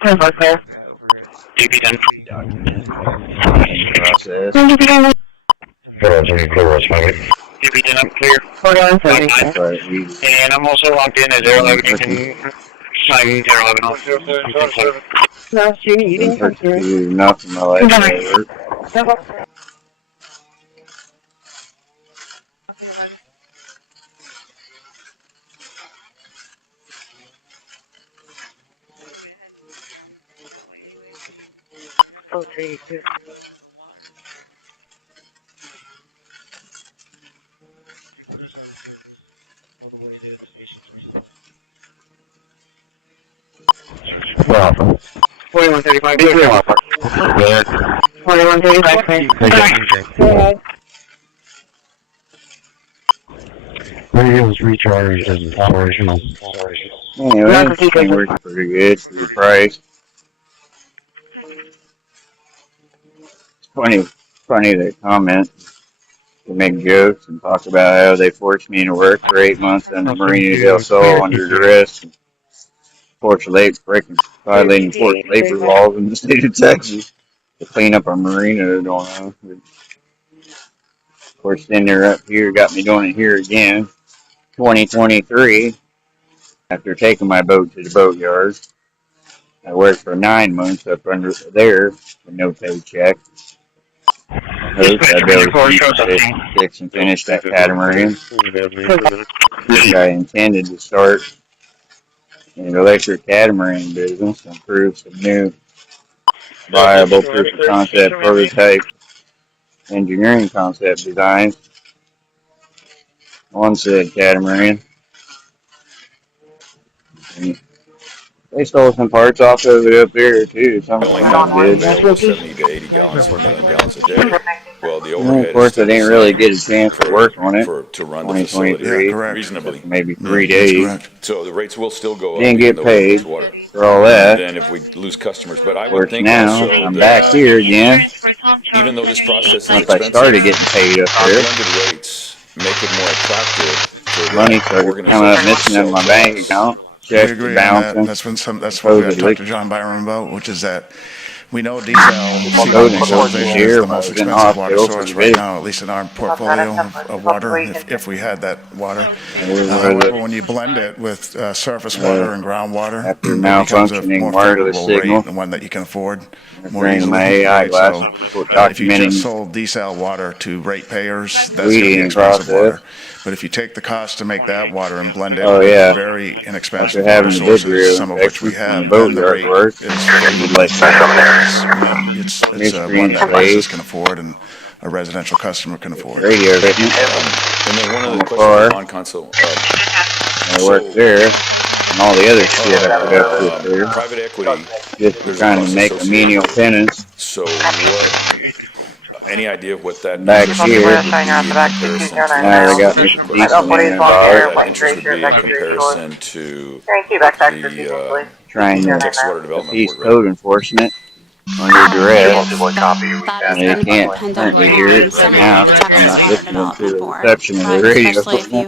Clear. Over here. DP 10. 403, DP 10, I'm clear. 59. And I'm also logged in as 011. You can sign 011 off. I'm 10-7. No, Judy, you didn't come through. Nothing like that. Okay, Elijah. We're heading down that way anyways. I mean, they gotta stop going to the water, so. You put us out of service all the way to the station for supply. 4135, clear traffic. Clear. 4135, clear. Go ahead. Radio's recharge is operational. Anyway, it works pretty good for the price. It's funny they comment, they make jokes and talk about how they forced me to work for 8 months in the Marina Del Sol under duress. Violating forced labor laws in the state of Texas to clean up a marina they're doing on. Of course, then they're up here, got me doing it here again. 2023, after taking my boat to the boatyard. I worked for 9 months up under there with no paycheck. Fix and finish that catamaran. I intended to start an electric catamaran business and prove some new viable proof of concept prototype engineering concept designs on said catamaran. And they stole some parts off of it up there too. Something like that. And of course, I didn't really get a chance to work on it. 2023, maybe 3 days. So the rates will still go up. Didn't get paid for all that. Then if we lose customers, but I Of would course, think now also, I'm back here again. even though this process is Once I started getting paid up our there, blended rates make it more attractive to money started coming up missing in my bank account. Checks were bouncing. That's what we got to talk to John Byron about, which is that we know desalination is the most expensive water source right now, at least in our portfolio of water, if we had that water. However, when you blend it with surface water and groundwater, it becomes a more favorable rate and one that you can afford more easily. So if you just sold desal water to ratepayers, that's going to be expensive water. But if you take the cost to make that water and blend it with very inexpensive water sources, some of which we have, and the rate is it's one that businesses can afford and a residential customer can afford. And then one other question on console. I work there, and all the other shit I put up there. Private equity. Just trying to make a menial tenants. So, any idea of what that back here? Now they got me comparison to the trying to appease code enforcement. under duress. That is And they going to be can't dependent Well, you gotta on start someone me one who's record at texted least. the listening to development the board, reception of the right? radio Especially equipment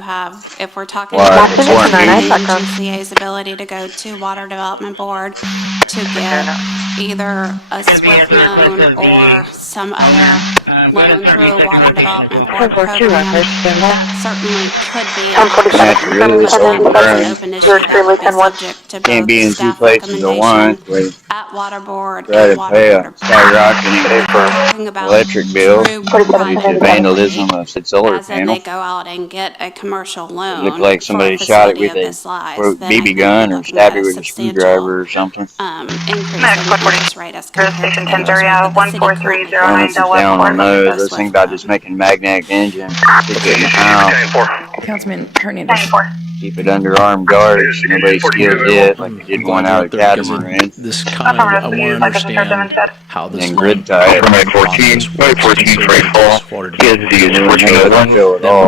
if we're talking while about performing duty. limiting GCA's ability to go to water development board to get either a It's gonna be SWIFT at the request loan of or the some owner. other Go ahead and loan start from me the second water rotation as well. development board program, certainly could be an option. Naturally, it's That's an overgrown. open issue that would be subject to Can't both be in two staff places at recommendation once. We at water board try and to water pay board a approval. skyrocketing If we're talking about electric bill true due to property, vandalism of said solar as in they panel. go out and get a commercial It looked loan like for a somebody shot it facility with of a this size, quote then I BB think you're gun or looking at stabbed it a with a screwdriver substantial or something. increase in the interest rate as compared to the interest rate that the city currently Bonus is provides down on for those. the Let's think SWIFT about just loan. making a magnetic engine, stick it in the house, Councilman Hernandez. keep it under armed guard so nobody steals it like they did I'm one glad you're out up of there because catamaran. this kind of, I want to understand how And this then loan grid tie it. process works. Just so like this water development We board, wouldn't know the drill at all.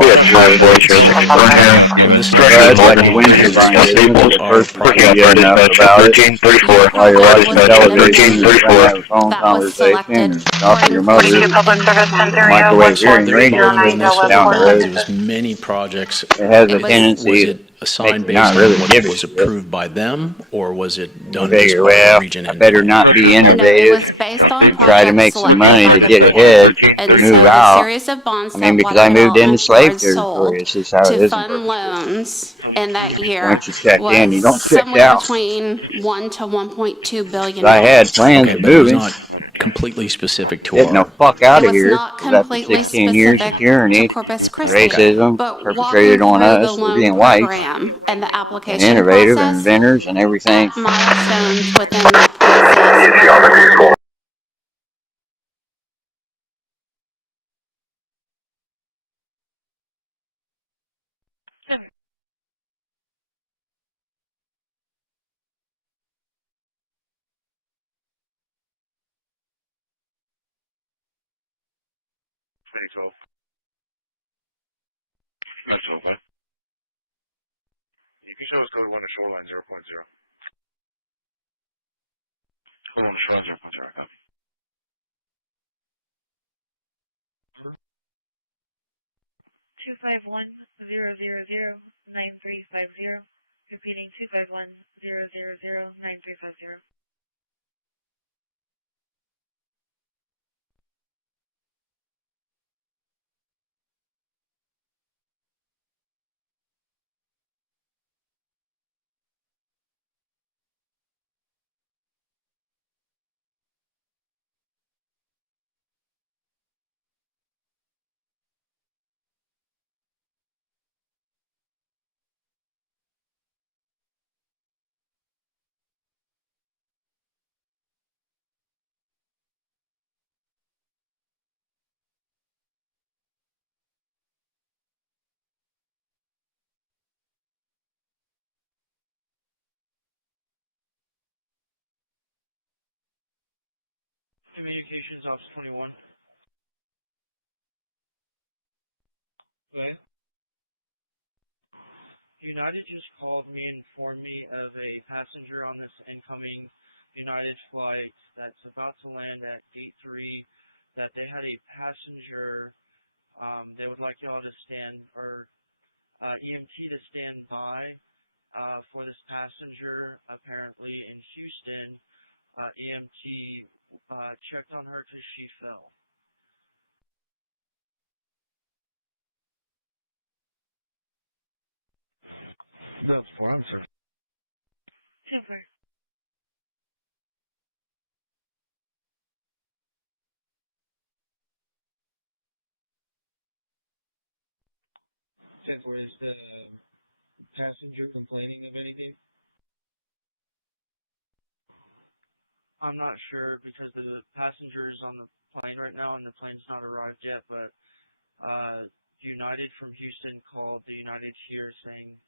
Structures Malden, 33 Staples. Staples. First Working out you fire know dispatch at about it. 1334. While you're Fire watching dispatch at television, you're trying to 1334. have a phone That was conversation, selected or for talk to your mother. inclusion in their plan. Microwave so hearing their radio loan when they stations sold down the bonds, road. it was many projects. It has a It was Was tendency it to make assigned you not based on really what give a was shit. approved by them, or was it You done just figure, by the well, region I end better plan? not be No, it innovative, was based on try to project make some selection. money to get ahead, And move so the out. series of bonds I mean, that because Water I moved into Development slave Board territory. sold It's just how to it is in fund Berkshire. loans in that year Once you check in, you was don't check somewhere out. between $1 to $1.2 billion. I had plans Okay, of but it was moving. not completely specific to Getting the our. fuck out It of was here. not Because after completely 16 years of specific to tyranny, Corpus Christi, racism but perpetrated walking on through the us for loan being white, program and the and application innovative, and process inventors, and everything. at milestones within that process. That's okay. You can show us code 1 to shoreline 0.0. Code 1 to shoreline 0.0, copy. Number? 251-000-9350. Repeating 251-000-9350. Communications Office 21. Okay. United just called me and informed me of a passenger on this incoming United flight that's about to land at Gate 3, that they had a passenger. They would like y'all to stand, or EMT to stand by for this passenger, apparently in Houston. EMT checked on her because she fell. That's for answer. Super. Was the passenger complaining of anything? I'm not sure because the passenger is on the plane right now and the plane's not arrived yet, but United from Houston called the United here saying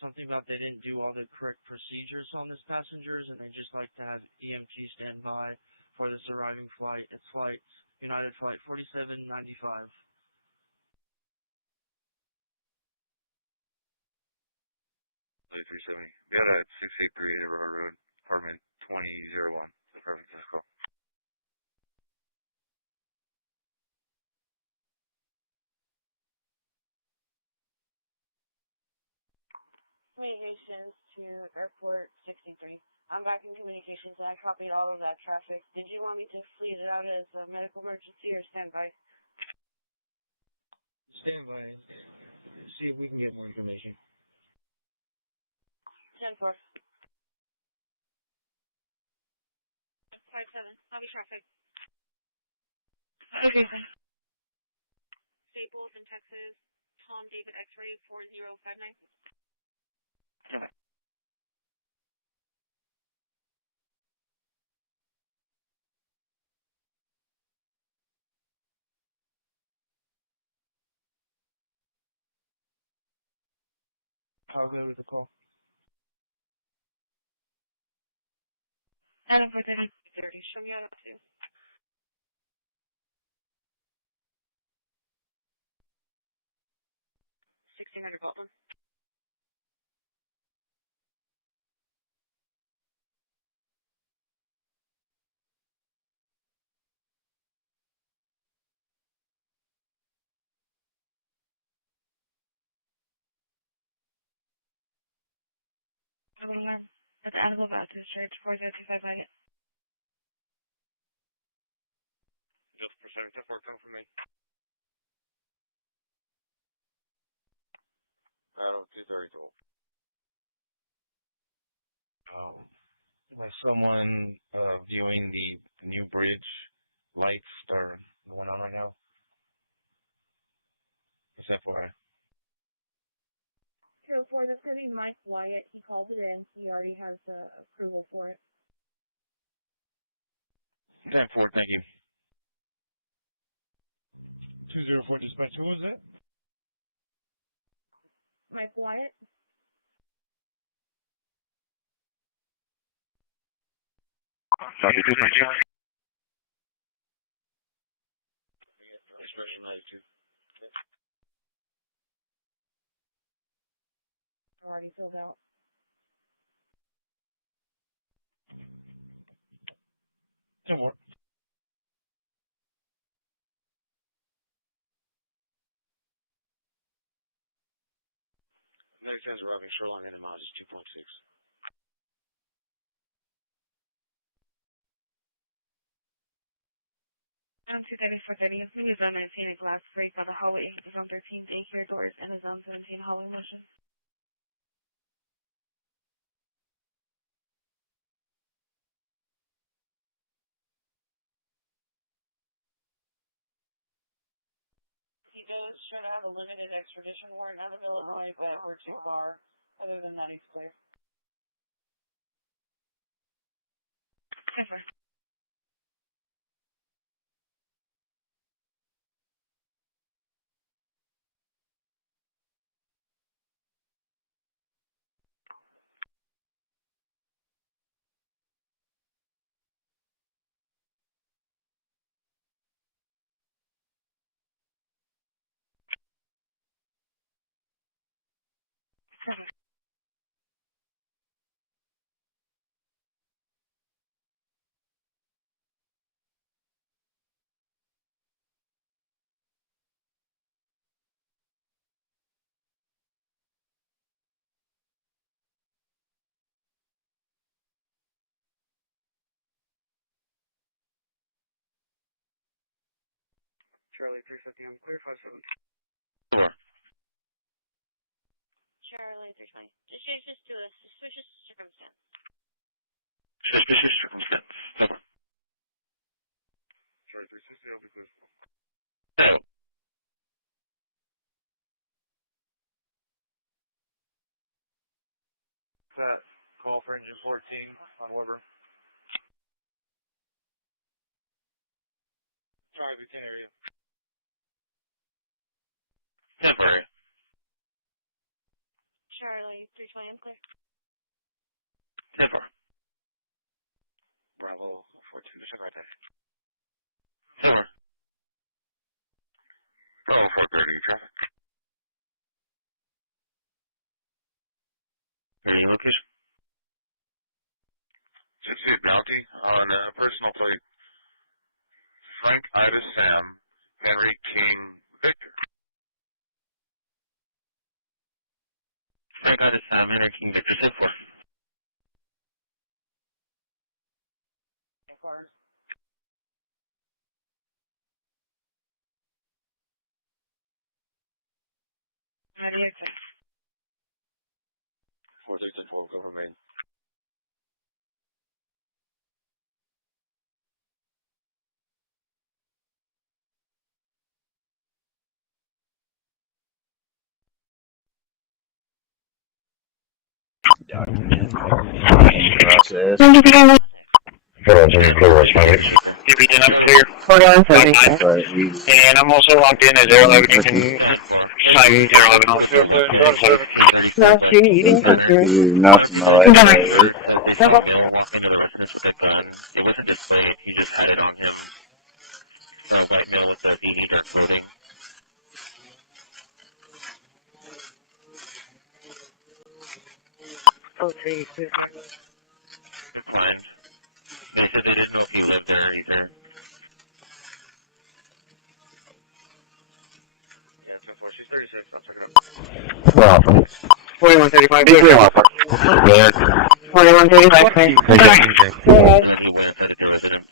something about they didn't do all the correct procedures on this passengers and they just like to have EMT stand by for this arriving flight. It's United Flight 4795. Lady 370. Be out at 683 River Road, apartment 2001. Perfect, let's go. Communications to Airport 63. I'm back in communications and I copied all of that traffic. Did you want me to fleet it out as a medical emergency or standby? Stand by. See if we can get more information. 10-4. 5-7. Copy traffic. Okay. Staples in Texas. Tom David X-ray 4059. Okay. How good was the call? Adam 430. 30. Show me out to. 1600 Bolton. That's Animal Baptist Church 40255. Just for 7-4, come from me. Battle 232. With someone viewing the new bridge lights that are going on right now. Just FYI. 204, that's going to be Mike Wyatt. He called it in. He already has approval for it. 10-4, thank you. 204 dispatch. Who was that? Mike Wyatt? Expression 92. Already filled out. Ten more. Next time's arriving shoreline end of miles is 2.6. Adam 230 430. It's me, Zone 19, a glass break by the hallway into Zone 13 daycare doors and a Zone 17 hallway motion. He does should have a limited extradition warrant out of Illinois, but we're too far. Other than that, he's clear. Never. Never. Charlie 350, I'm clear 57. 4. Charlie 320. Just change this to a suspicious circumstance. Suspicious circumstance. 7. Charlie 360, I'll be clear. 7. That call for engine 14 on Weber. Charlie 10 area. 10 for area. Charlie 320, I'm clear. 10 for. Bravo 14, check right there. 10 for. Bravo 430, traffic. Any location? Succeed bounty on personal plate Frank Ida Sam Henry King Victor. Frank Ida Sam Henry King Victor 10-4. How do you accept? 4-3-4, go for main. CPD number clear, 5-9. And I'm also logged in as 011. You can sign 011 off. They saw a male walk into the residence with a gun. It wasn't displayed. He just had it on him. A white male with a beanie, dark clothing. Declined. They said they didn't know if he lived there either. Yeah, 10-4. She's 36. I'll check it out. Well, 4135, clear traffic. yeah. 4135, clear. Go ahead. And then he went inside of the residence.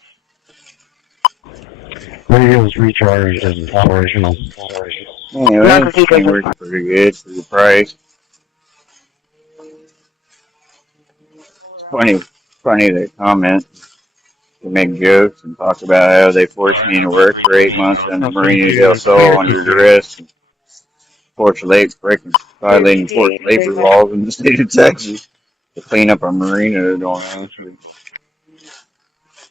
Radio's recharged and operational. Yeah, works pretty good for the price. Funny they comment. They make jokes and talk about how they forced me to work for 8 months in the Marina Del Sol under duress. Violating forced labor laws in the state of Texas to clean up our marina going on. Of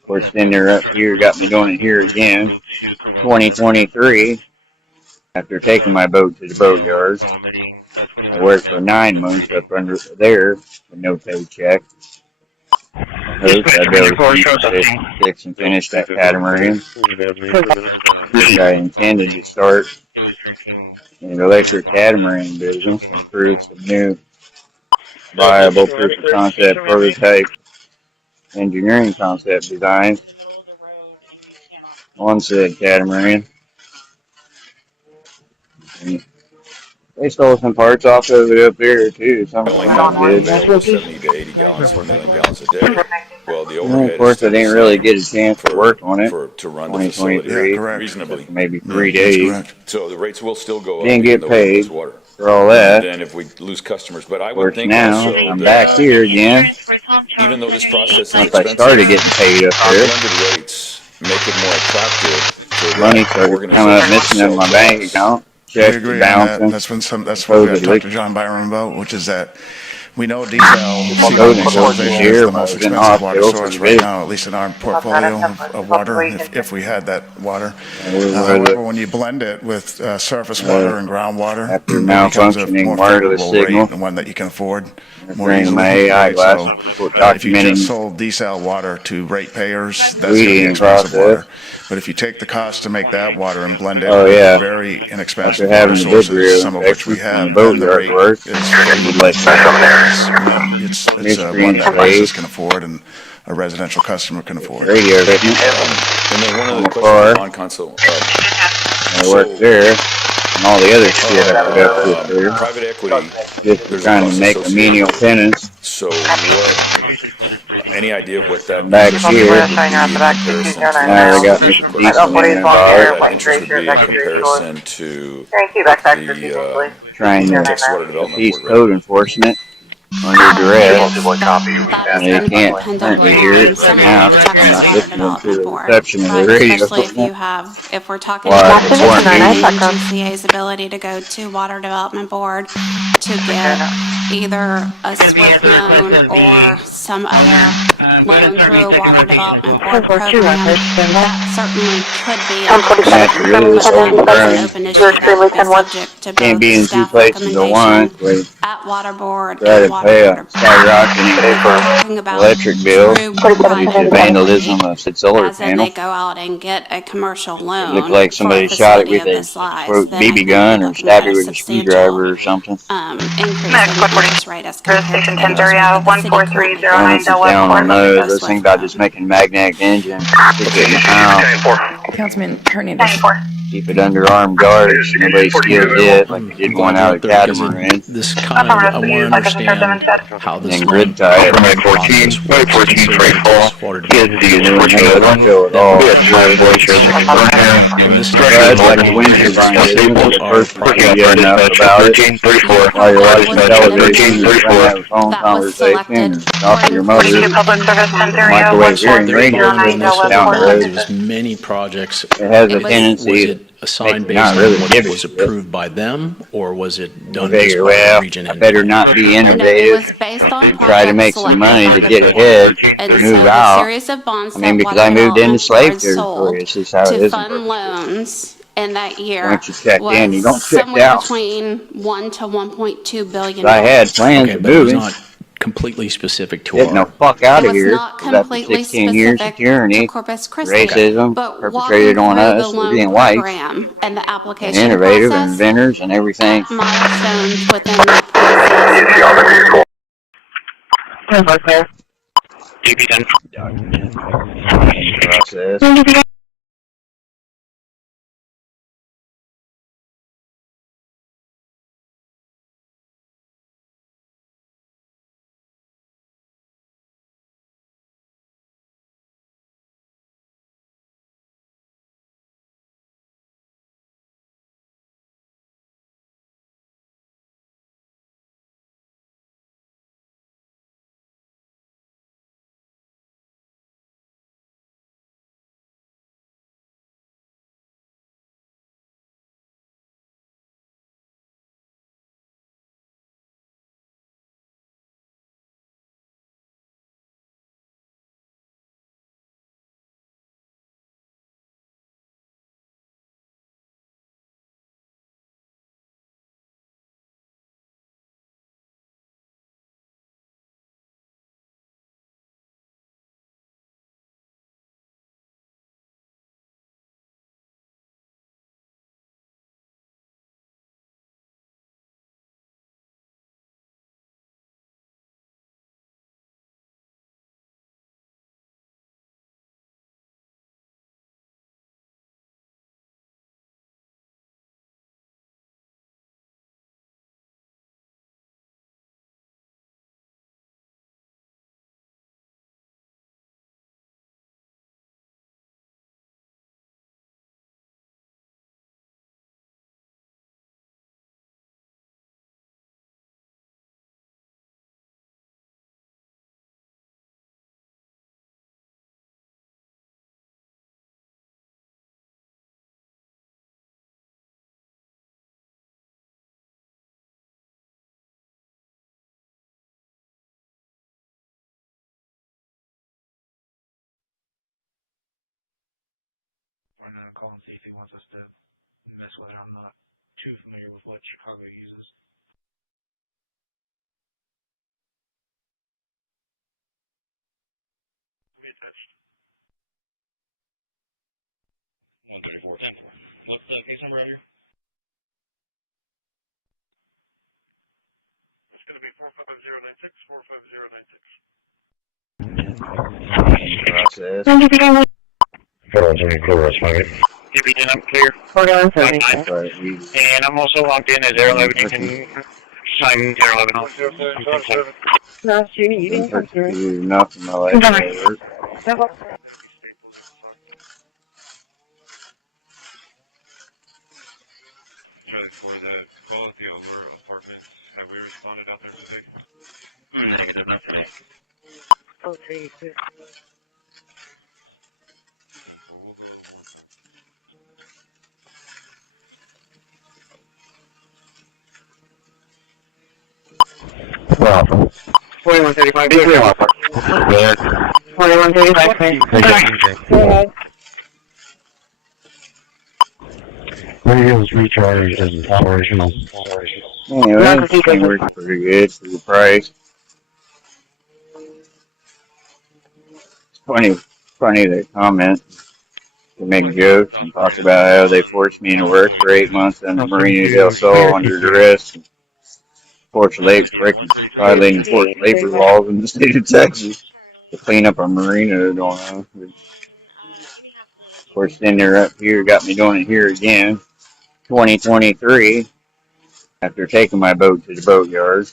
course, then they're up here, got me going here again, 2023, after taking my boat to the boatyard. I worked for 9 months up under there with no paycheck. Fix and finish that catamaran. I intended to start an electric catamaran business and prove some new viable proof of concept prototype engineering concept designs on said catamaran. And they stole some parts off of it up there too. Some of of course, I didn't really get a chance to work on it. To run the facility, reasonably. Maybe 3 days. So the rates will still go up. Didn't get paid for all that. And then if we lose customers, but I Of would course, think now also I'm that back here again. even though this process Once I started getting paid up our there, blended rates make it more attractive to money started coming up missing in my bank account. We Checks agree were on that. bouncing. That's what we got to talk to John Byron about, which is that we know diesel utilization is the most expensive water source right now, at least in our portfolio of water, if we had that water. However, when you blend it with surface water and groundwater, After it becomes a malfunctioning more wireless favorable rate signal, and one that you can afford more bringing easily. my AI glass, If you just sold desal water to ratepayers, that's going to be expensive water. But if you take the cost to make that water and blend it with very inexpensive water sources, some of which we have, then the rate is it's one that businesses can afford and a residential customer can afford. And then one of the questions on console. I work there, and all the other shit I put up with there. Private equity. Just trying to make a menial penance. So, any idea what that back here? Now I got decent comparison to the trying to cease code enforcement under duress. And they can't to the reception of the radio. Especially if we're talking about GCA's ability to go to Water Development Board to get either a It's going to be at the request of the owner. Go ahead and start me second rotation as well. So certainly could be an That's option, really but that is an open issue that concern. would be subject to Can't both be in two staff places at recommendation once. at Water Board Try and to Water pay Board a approval. skyrocketing If we're talking about electric bill true due to private property, vandalism of said solar as in panel. they go out and get a commercial Looks loan like for a somebody shot it facility with of a this size, quote then I BB think gun we're or looking stabbed at it a with a substantial screwdriver or something. increase in interest rate as compared to the interest rate that the city currently Bonus has. is down on That those. goes Those things with about just making magnetic engine, stick it in the house, Councilman Hernandez. keep it under armed guard. Nobody steals it like they did one out of catamaran. This kind of, I want to understand how And this then whole grid tie. Informant 14, White 14, free fall. ESD is 1401. We have 5 boys here, 6 burn here. Pressure is Malden, 33 constables. Working out fire dispatch at 1334. Fire dispatch at 1334. Phone That was conversation or selected talk to your mother. Microwave hearing radio down the because road. it was many projects. It has a It was- tendency Was to it assigned make you not based really on what give a was shit. approved by them, or was it done I just figure, by the well, region? I better not be No, it inundated. was based on Try to project make some selection. money to get ahead, And move so a out. series of bonds I mean, that because Water I moved into Development slave Board sold territory. It's just how it to is. fund loans in that year Once you check in, you was don't check somewhere out. between $1 to $1.2 billion. I had plans Okay, of but it was moving. not completely specific to Getting the our. fuck out It of was here. not After completely 16 years of specific to tyranny, Corpus Christi, racism but walking perpetrated on through the us for loan being white, program and the and application innovative and process inventors and everything. at milestones within that process. DP10. Process. I'm gonna call and see if he wants us to mess with it. I'm not too familiar with what Chicago uses. Be attached. 13410. What's the case number out here? It's going to be 45096, 45096. Process. DP10, I'm clear. 5-9. And I'm also logged in as 011. You can sign 011 off. I'm 10-7. No, Judy, you didn't come through. Enough in my life. That'll be Staples if fuck. Charlie, for the call at the Allure Apartments, have we responded out there today? Negative, not today. Oh, three. Simple. We'll go one time. Well, 4135, clear traffic. 4135, clear. Go ahead. Radio's recharged and operational. Yeah, it's pretty good for the price. It's funny they comment. They make jokes and talk about how they forced me to work for 8 months in the Marina Del Sol under duress. Forced violating forced labor laws in the state of Texas to clean up a marina they're going on. Of course, then they're up here, got me doing it here again. 2023, after taking my boat to the boatyard.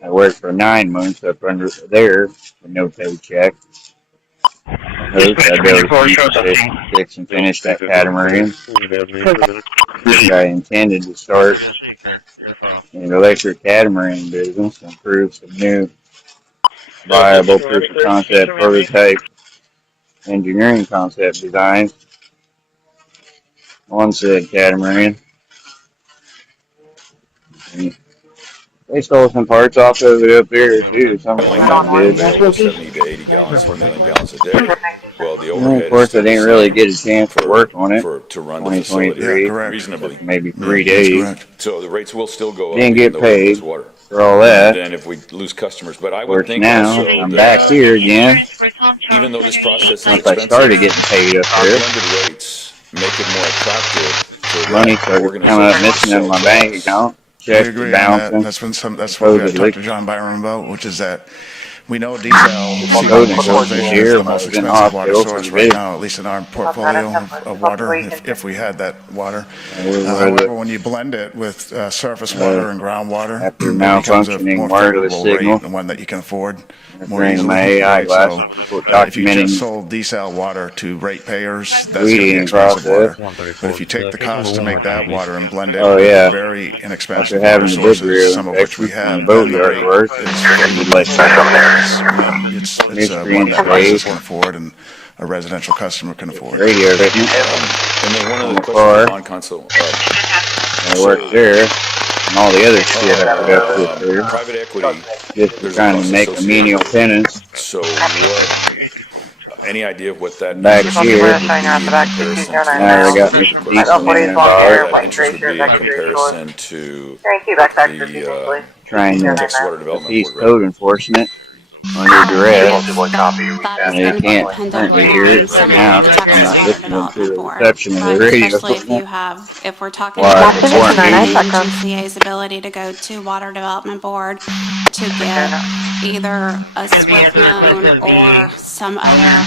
I worked for 9 months up under there with no paycheck. Fix and finish that catamaran. I intended to start an electric catamaran business and prove some new viable proof of concept prototype engineering concept designs on said catamaran. And they stole some parts off of it up there too. Some of them $70 to $80 pounds a day. Well, the overhead of course, I didn't really get a chance to work on it. to run the facility reasonably. Maybe 3 days. So the rates will still go up. Didn't get paid water. for all that. And then if we lose customers, but I Of would course, think now also I'm back here again. even though this process Since I started getting paid up there, blended rates make it more attractive for money started coming up missing in my bank account. Checks were bouncing. That's what we got to talk to John Byron about, which is that we know diesel civilization is the most expensive water source right now, at least in our portfolio of water, if we had that water. However, when you blend it with surface water and groundwater, after it becomes a malfunctioning more wireless favorable signal, rate and one that you can afford more bring easily. my AI glass, If you just sold desal water to ratepayers, that's going to be expensive water. But if you take the cost to make that water and blend it with very inexpensive water sources, some of which we have, it's a one that business can afford and a residential customer can afford. Radio, and then one of the questions non-console. I worked there, and all the other shit I put up with there. Private equity. Just trying to make a menial tenants. So, any idea of what that back here? Now they got me some decent in there. comparison to the trying to Texas Water Development cease Board, code enforcement under duress, and they can't currently hear it. To the reception of the radio. Especially if we're talking Why? about GCA's ability to go to Water Development Board to get either a It's going to be at the request of the owner.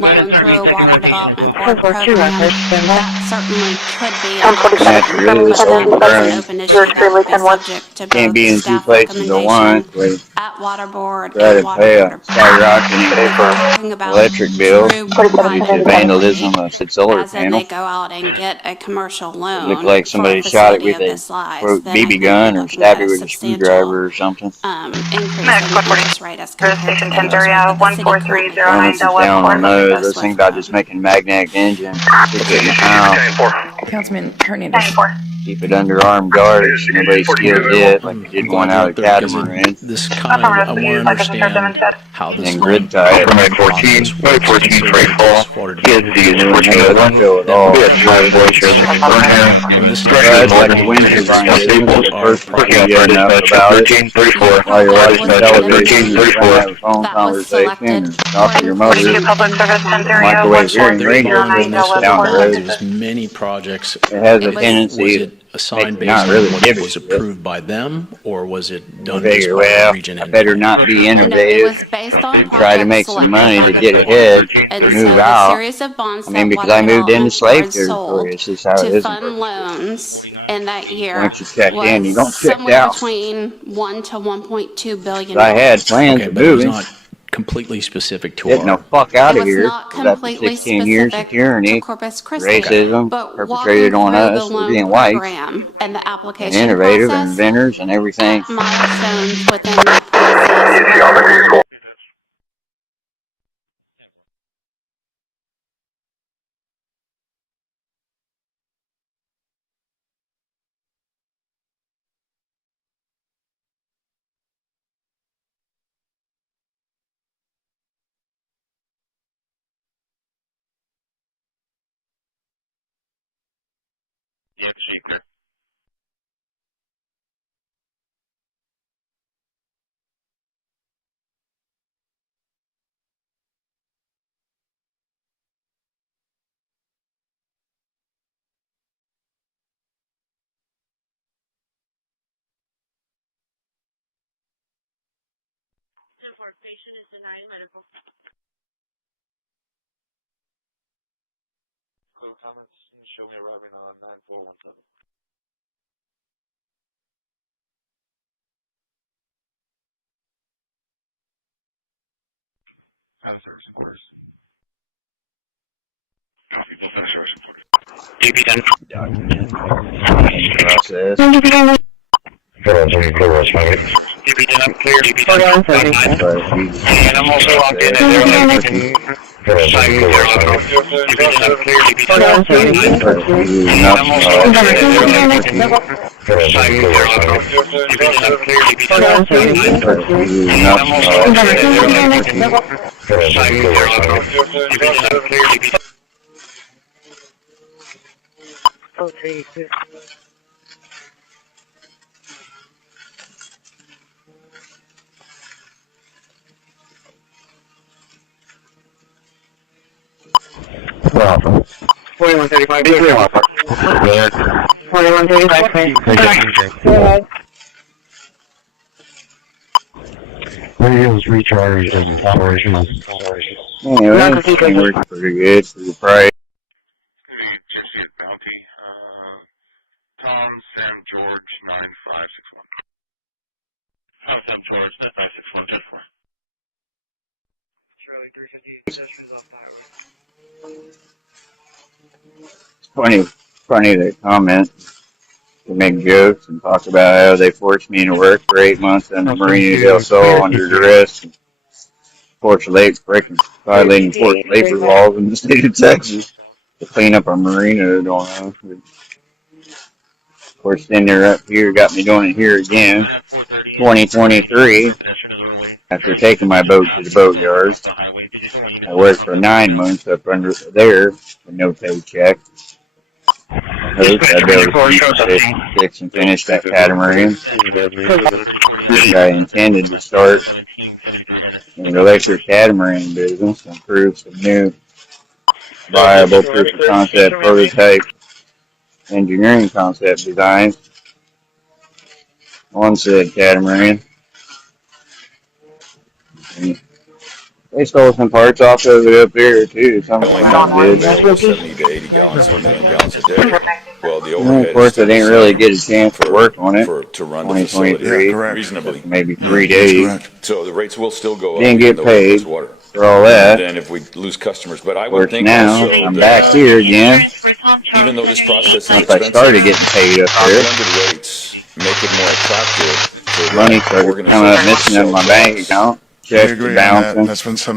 Go ahead and start me second rotation as well. Certainly could be That's really so can't be in two places at once. at Water Board Try and to Water pay Board a skyrocketing electric bill due to vandalism of said solar as in panel. they go out and get a commercial loan. Looked like somebody shot it with a quote BB gun or stabbed it with a screwdriver or something. Increase rate as compared to Down on those things about just making magnetic engine, stick it in the pound. Councilman Hernandez. Keep it under armed guard. Nobody steals it like they did one out of catamaran. This kind of, I want to understand how this And grid tie. Night 14, night 14 free fall. ESD is 1401. We have 5 boys here, 6 Burnham. Pressure is Malden, 33 Staples. Working out fire dispatch at 1334. Fire dispatch at 1334. Phone conversation, talk to your mother. Microwave hearing radio down the road. There's many projects. It has a tendency Was it assigned based on what was approved by them, or was it done based on the region? I better not be innovative. Try to make some money to get ahead. Move out. I mean, because I moved into slave territory. It's just how it is. Fund loans in that year Once you check in, you don't was check somewhere out. between 1 to 1.2 billion. I had plans Okay, of but it was moving. not completely specific to Getting the our. fuck out It of was here. not After completely 16 years of specific tyranny, to Corpus Christi, racism but perpetrated on us for being white, program and the and application innovative process inventors and everything. milestones within that process. Yeah, the sheep clear. Patient is denied medical. Code comments, show me arriving on 9417. Out of service and quarters. Copy, both out of service and quarters. DB10. DB10, I'm clear. DB10, 5-9. And I'm also locked in at 0 you can sign me 0 DB10, I'm clear. DB10, 5-9. And I'm also locked in at 0 you can sign me 0 DB10, I'm clear. DB10, 5-9. And I'm also locked in at 0 you can sign me 0 DB10, I'm clear. DB10. Okay, clear. Bravo. 4135, clear traffic. Clear. 4135, clear. Go ahead. Radio's recharged and operational. Anyway, it's working pretty good for the price. It's going to be Gypsy at Bounty. Tom, Sam, George, 9561. Tom, Sam, George, 9561, 10-4. Charlie 350, pedestrians off the highway. It's funny they comment, they make jokes and talk about how they forced me to work for 8 months in the Marina del Sol under duress. Violating forced labor laws in the state of Texas to clean up our marina. Of course, then they're up here, got me doing it here again. 2023. After taking my boat to the boatyard, I worked for 9 months up under there with no paycheck. Fix and finish that catamaran. I intended to start in the electric catamaran business and prove some new viable proof of concept prototype engineering concept designs on said catamaran. And they stole some parts off of it up there too. Some of Well, the of course, I didn't really get a chance to work on it. to run the facility 2023, reasonably. maybe 3 days. So the rates will still go up. Didn't get paid for all that. And if we lose customers, but I Of would course, think now I'm back here again. For Tom Charles, Henry, since I started getting paid up there, rates make it more attractive. money started coming up missing in my bank account. Checks agree are on that. bouncing.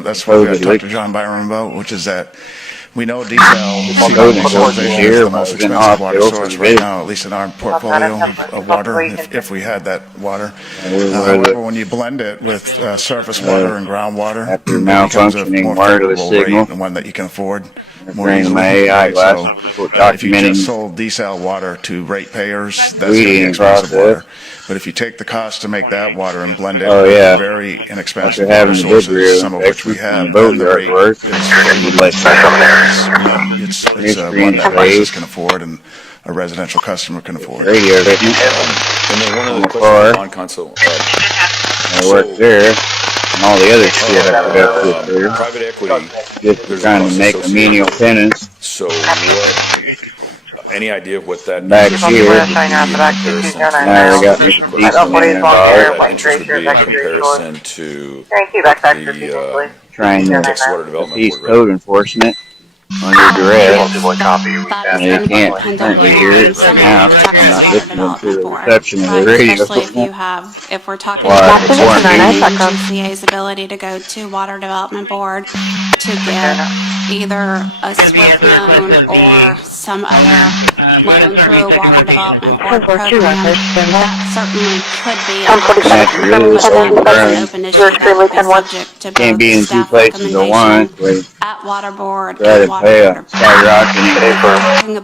That's what I talked to John Byron about, which is that we know diesel civilization is the most expensive water source right now, at least in our portfolio of water, if we had that water. However, when you blend it with surface water and groundwater, After it becomes a malfunctioning more wireless favorable signal, rate and one that you can afford more bring easily. my AI glass, So if you documenting just sold desal water to ratepayers, that's going to weeding be expensive process. water. But if you take the cost to make that water and blend it, Oh, yeah. very inexpensive After having water sources, Israel some of which we have, on boatyard work, it's one that businesses can afford and a residential customer can afford. radio And then one of the car. questions on console. I worked there, and all the other shit I put up with there. Private equity. Just trying to make a menial penance. So, any idea of what that Back here, now I got me some comparison to the trying to Texas Water Development East Board code enforcement under duress. And they can't to the reception of the radio. Especially if you have, if we're talking Why? about Why? GCA's ability to go to Water Development Board to get either a It's going to be at the request of the owner. Go ahead and start me second rotation as well. certainly could be That's really so open issue, Can't be in two places at once. that water board try and to water pay a board skyrocketing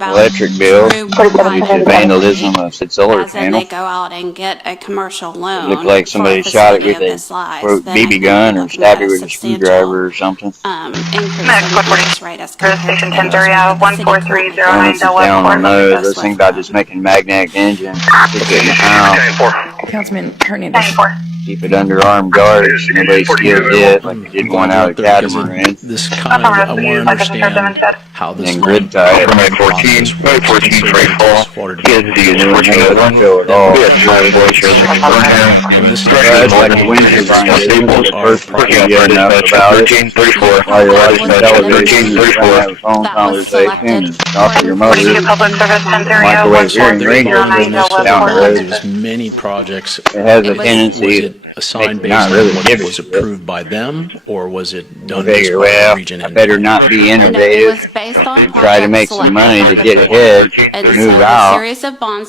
electric bill due to vandalism of said solar as in they panel. go out and get a commercial It loan looked like for a somebody shot it facility with of a this size, quote then I BB think gun you're or looking stabbed at it a with a substantial screwdriver or something. increase in the interest rate as compared to the interest rate that the city currently Someone sit down on those. Those things about just making magnetic engine, stick it in the house, Councilman Hernandez. keep it under armed guard so nobody steals it like they did one out of catamaran. This kind of, I want to understand how And this then grid tie. Affirmative 14, May 14, free fall. He is 1401. We have 5406 Burnham. Directions Malden, 33 Constables. Working out fire dispatch at 1334. Fire dispatch at 1334. Phone conversation, talk to your mother. 42 Public Service 1030. Microwave hearing radio down the road. there's many projects. It has a Was tendency it assigned to based not on really what give a was shit. approved by them, or was it I done just figure, by the well, region? I better not be innovative. Try to make some money to get ahead, move out.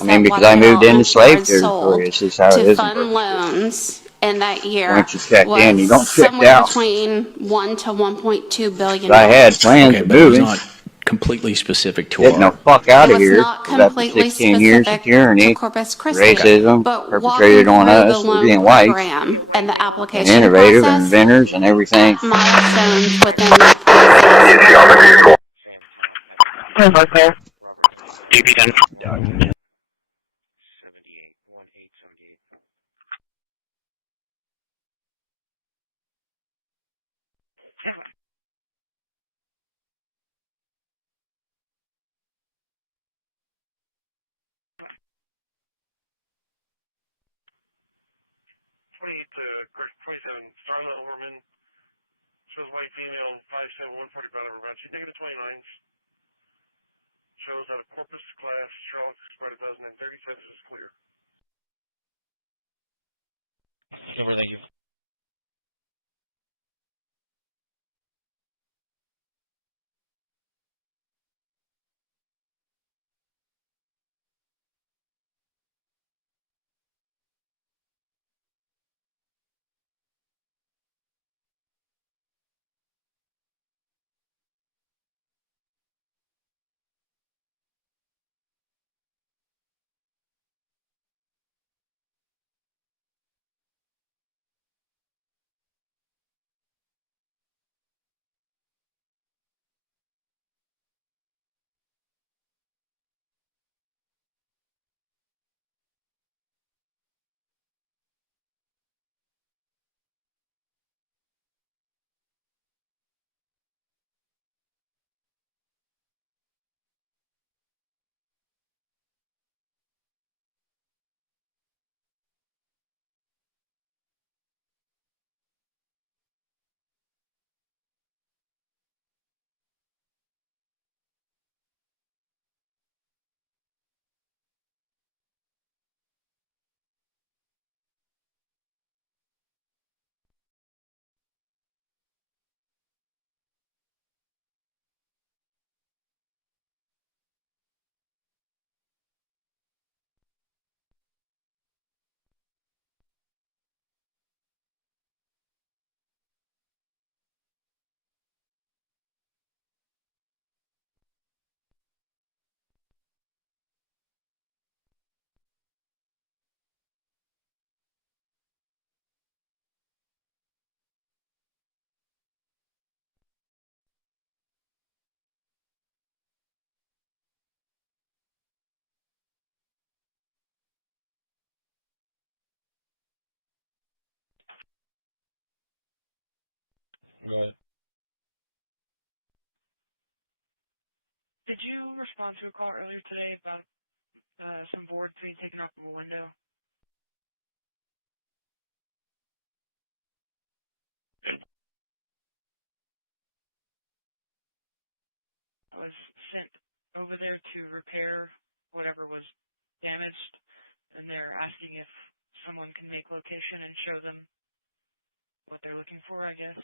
I mean, because I moved into slave territory. It's just how it to is. fund loans in that year Once you check was in, you don't check somewhere out. between 1 to 1.2 billion. I had plans Okay, of but it was moving. not completely specific to Getting the our. fuck out It of was here. not Because after completely 16 years of specific to tyranny, Corpus Christi, racism but perpetrated walking on through the us for loan being white, program and the and application innovative and process, inventors and everything. milestones within that process. DP10. 1878. 28 to 27, Starla Overman, shows white female, 5'7", 140 pound upper bound. She's negative 29s. Shows out of Corpus class, Charles, Spread 1030 census is clear. Over, thank you. Go ahead. Did you respond to a call earlier today about some boards being taken off of a window? I was sent over there to repair whatever was damaged, and they're asking if someone can make location and show them what they're looking for, I guess.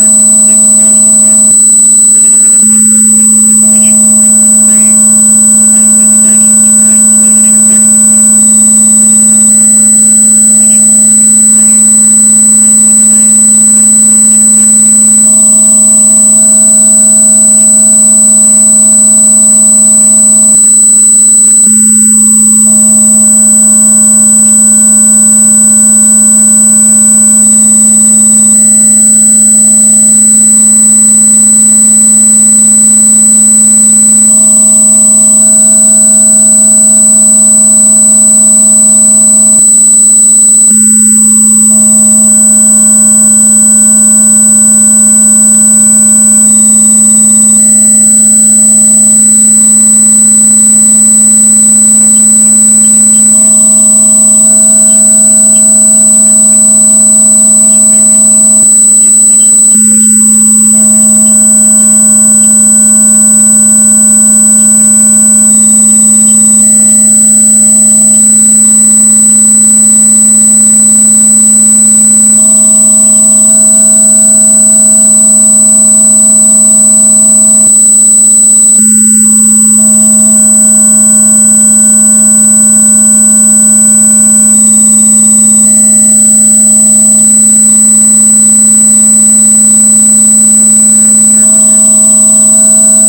heard single caller so far. I didn't hear a car drive away in order information. The green 3, escalate to direction for 2230 so far. I didn't hear a car drive away in order information. The green 3, escalate to direction for 2230 so far. I didn't hear a car drive away in order information. The green 3, escalate to direction for 2230 so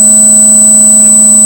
far.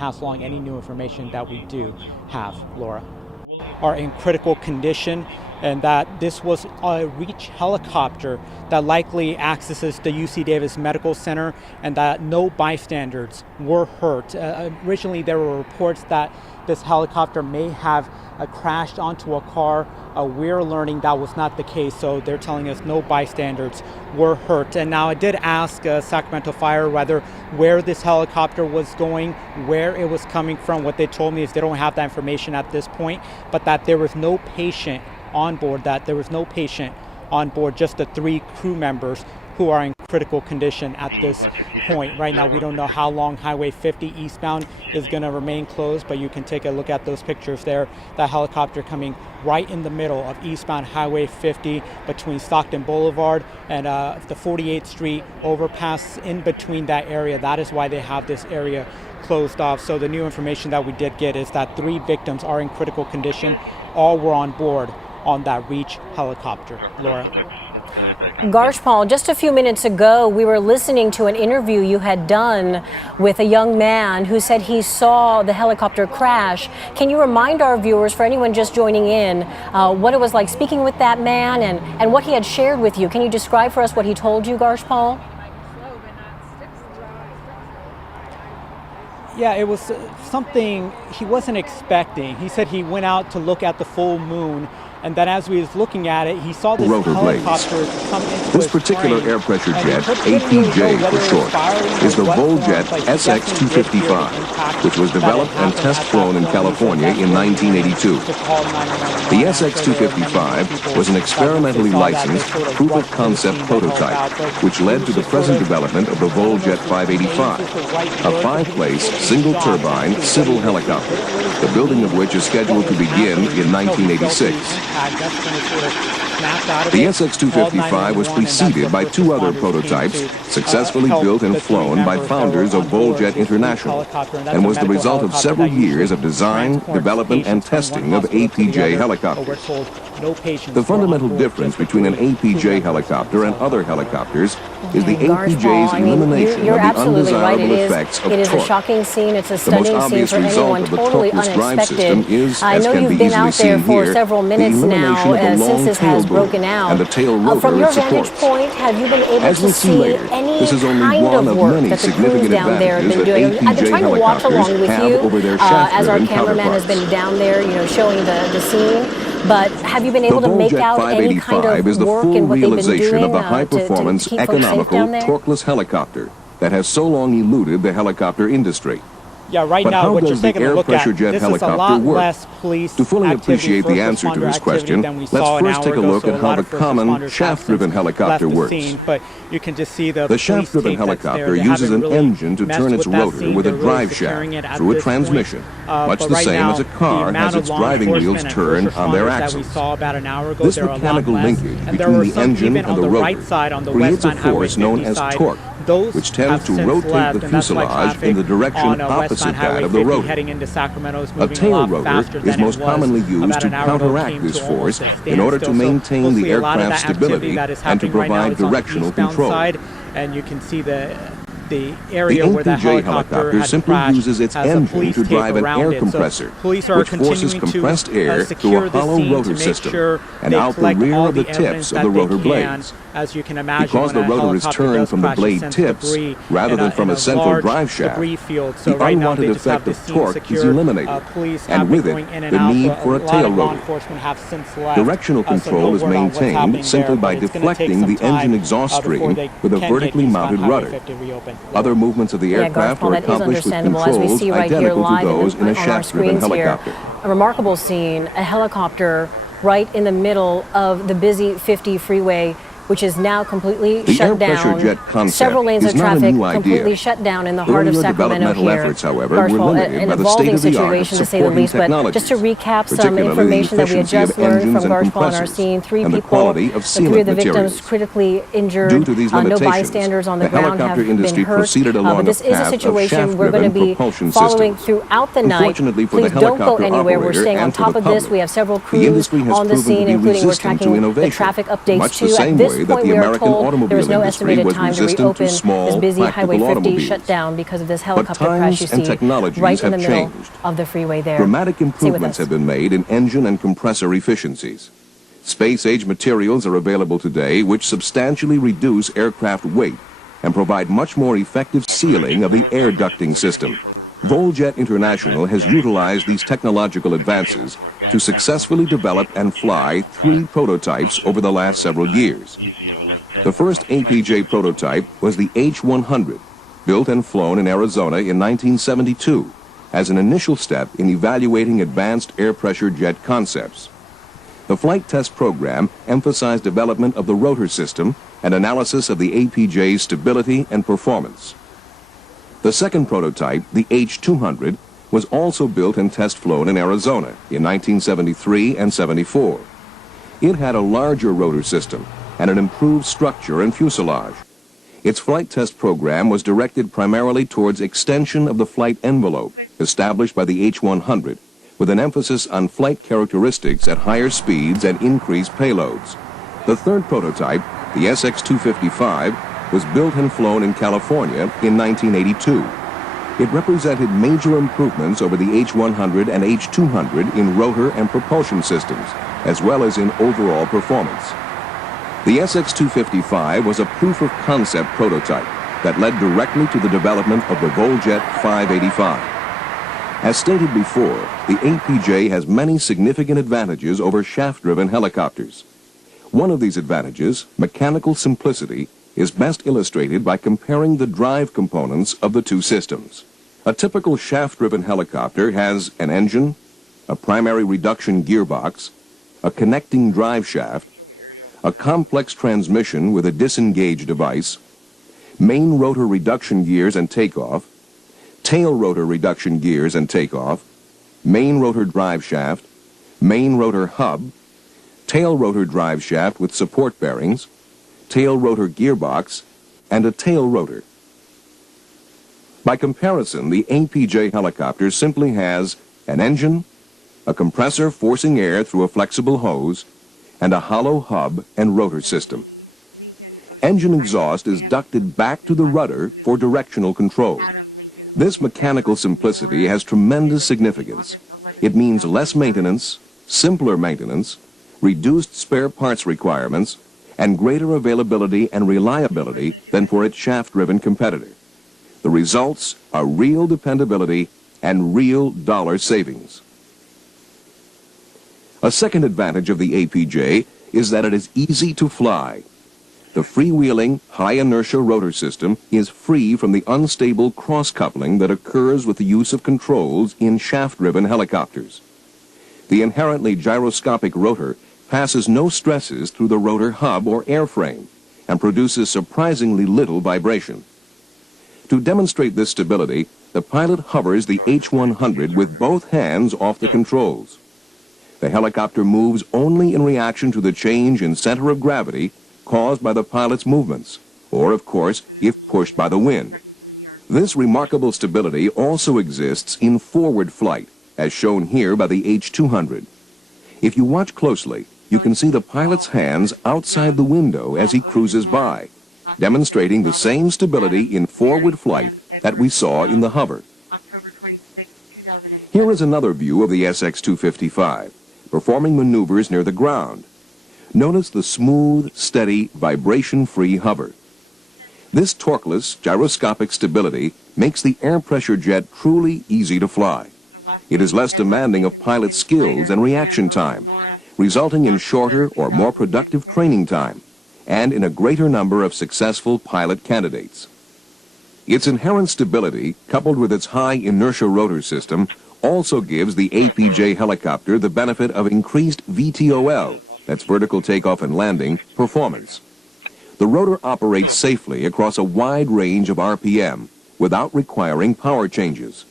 pass along any new information that we do have, Laura. are in critical condition, and that this was a Reach helicopter that likely accesses the UC Davis Medical Center, and that no bystanders were hurt. Originally, there were reports that this helicopter may have crashed onto a car. We're learning that was not the case, so they're telling us no bystanders were hurt. And now I did ask Sacramento Fire where this helicopter was going, where it was coming from. What they told me is they don't have that information at this point, but that there was no patient on board, just the 3 crew members who are in critical condition at this point. Right now, we don't know how long Highway 50 eastbound is going to remain closed, but you can take a look at those pictures there. That helicopter coming right in the middle of eastbound Highway 50 between Stockton Boulevard and the 48th Street overpass. In between that area, that is why they have this area closed off. So the new information that we did get is that 3 victims are in critical condition. All were on board on that Reach helicopter. Garshpal, just a few minutes ago, we were listening to an interview you had done with a young man who said he saw the helicopter crash. Can you remind our viewers, for anyone just joining in, what it was like speaking with that man and what he had shared with you? Can you describe for us what he told you, Garshpal? Yeah, it was something he wasn't expecting. He said he went out to look at the full moon, and then as we was looking at it, he saw this helicopter come into this particular air pressure jet, APJ for short, is the Voljet SX-255, which was developed and test flown in California in 1982. The SX-255 was an experimentally licensed proof-of-concept prototype, which led to the present development of the Voljet 585, a 5-place, single-turbine civil helicopter, the building of which is scheduled to begin in 1986. The SX-255 was preceded by 2 other prototypes successfully built and flown by founders of Voljet International, and was the result of several years of design, development, and testing of APJ helicopters. The fundamental difference between an APJ helicopter and other helicopters is the APJ's elimination of the undesirable effects of torque. It is a shocking scene. It's a stunning scene for anyone, totally unexpected. I know you've been out there for several minutes now since this has broken out. From your vantage point, have you been able to see any kind of work that the crews down there have been doing? I've been trying to watch along with you as our cameraman has been down there, showing the scene. But have you been able to make out any kind of work in what they've been doing of the high-performance, economical, torqueless helicopter that has so long eluded the helicopter industry? Yeah, right but now, what you're taking a look at, this is a lot less police To fully appreciate the answer to this question, let's first take a look at how the common shaft-driven helicopter works. But you can just see the shaft-driven helicopter uses an engine to turn its rotor with a drive shaft through a transmission, much the same as a car has its driving wheels turned on their axles. This mechanical linkage between the engine and the rotor creates a force known as torque, which tends to rotate the fuselage in the direction opposite that of the rotor. A tail rotor is most commonly used to counteract this force in order to maintain the aircraft's stability and to provide directional control. And you can see the area where the helicopter simply uses its engine to drive an air compressor, which forces compressed air through a hollow rotor system and out the rear of the tips of the rotor blades. As you can imagine, because the rotor is turned from the blade tips rather than from a central drive shaft, the unwanted effect of torque is eliminated, and with it, the need for a tail rotor. Directional control is maintained simply by deflecting the engine exhaust stream with a vertically mounted rudder. Other movements of the aircraft are accomplished with controls identical to those in a shaft-driven helicopter. A remarkable scene, a helicopter right in the middle of the busy 50 freeway, which is now completely shut down. Several lanes of traffic completely shut down in the heart of Sacramento here. Efforts, however, were limited by the state-of-the-art supporting technologies, just to recap some information that we had just learned from Garshpal on our scene, 3 people, 3 of the victims critically injured, no bystanders on the ground have been hurt. But this is a situation we're going to be following throughout the night. Please don't go anywhere. We're staying on top of this. We have several crews on the scene, including we're tracking the traffic updates too. At this this point, we are told there was no estimated time to reopen this busy Highway 50 shut down because of this helicopter crash you see right in the middle of the freeway there. Dramatic improvements have been made in engine and compressor efficiencies. Space-age materials are available today which substantially reduce aircraft weight and provide much more effective sealing of the air ducting system. Voljet International has utilized these technological advances to successfully develop and fly 3 prototypes over the last several years. The first APJ prototype was the H-100, built and flown in Arizona in 1972 as an initial step in evaluating advanced air pressure jet concepts. The flight test program emphasized development of the rotor system and analysis of the APJ's stability and performance. The second prototype, the H-200, was also built and test flown in Arizona in 1973 and 74. It had a larger rotor system and an improved structure and fuselage. Its flight test program was directed primarily towards extension of the flight envelope established by the H-100, with an emphasis on flight characteristics at higher speeds and increased payloads. The third prototype, the SX-255, was built and flown in California in 1982. It represented major improvements over the H-100 and H-200 in rotor and propulsion systems, as well as in overall performance. The SX-255 was a proof-of-concept prototype that led directly to the development of the Voljet 585. As stated before, the APJ has many significant advantages over shaft-driven helicopters. One of these advantages, mechanical simplicity, is best illustrated by comparing the drive components of the two systems. A typical shaft-driven helicopter has an engine, a primary reduction gearbox, a connecting drive shaft, a complex transmission with a disengage device, main rotor reduction gears and takeoff, tail rotor reduction gears and takeoff, main rotor drive shaft, main rotor hub, tail rotor drive shaft with support bearings, tail rotor gearbox, and a tail rotor. By comparison, the APJ helicopter simply has an engine, a compressor forcing air through a flexible hose, and a hollow hub and rotor system. Engine exhaust is ducted back to the rudder for directional control. This mechanical simplicity has tremendous significance. It means less maintenance, simpler maintenance, reduced spare parts requirements, and greater availability and reliability than for its shaft-driven competitor. The results are real dependability and real dollar savings. A second advantage of the APJ is that it is easy to fly. The freewheeling, high-inertia rotor system is free from the unstable cross-coupling that occurs with the use of controls in shaft-driven helicopters. The inherently gyroscopic rotor passes no stresses through the rotor hub or airframe and produces surprisingly little vibration. To demonstrate this stability, the pilot hovers the H-100 with both hands off the controls. The helicopter moves only in reaction to the change in center of gravity caused by the pilot's movements, or, of course, if pushed by the wind. This remarkable stability also exists in forward flight, as shown here by the H-200. If you watch closely, you can see the pilot's hands outside the window as he cruises by, demonstrating the same stability in forward flight that we saw in the hover. October 26, 2007. Here is another view of the SX-255, performing maneuvers near the ground. Notice the smooth, steady, vibration-free hover. This torqueless, gyroscopic stability makes the air pressure jet truly easy to fly. It is less demanding of pilot skills and reaction time, resulting in shorter or more productive training time, and in a greater number of successful pilot candidates. Its inherent stability, coupled with its high inertia rotor system, also gives the APJ helicopter the benefit of increased VTOL, that's vertical takeoff and landing, performance. The rotor operates safely across a wide range of RPM without requiring power changes.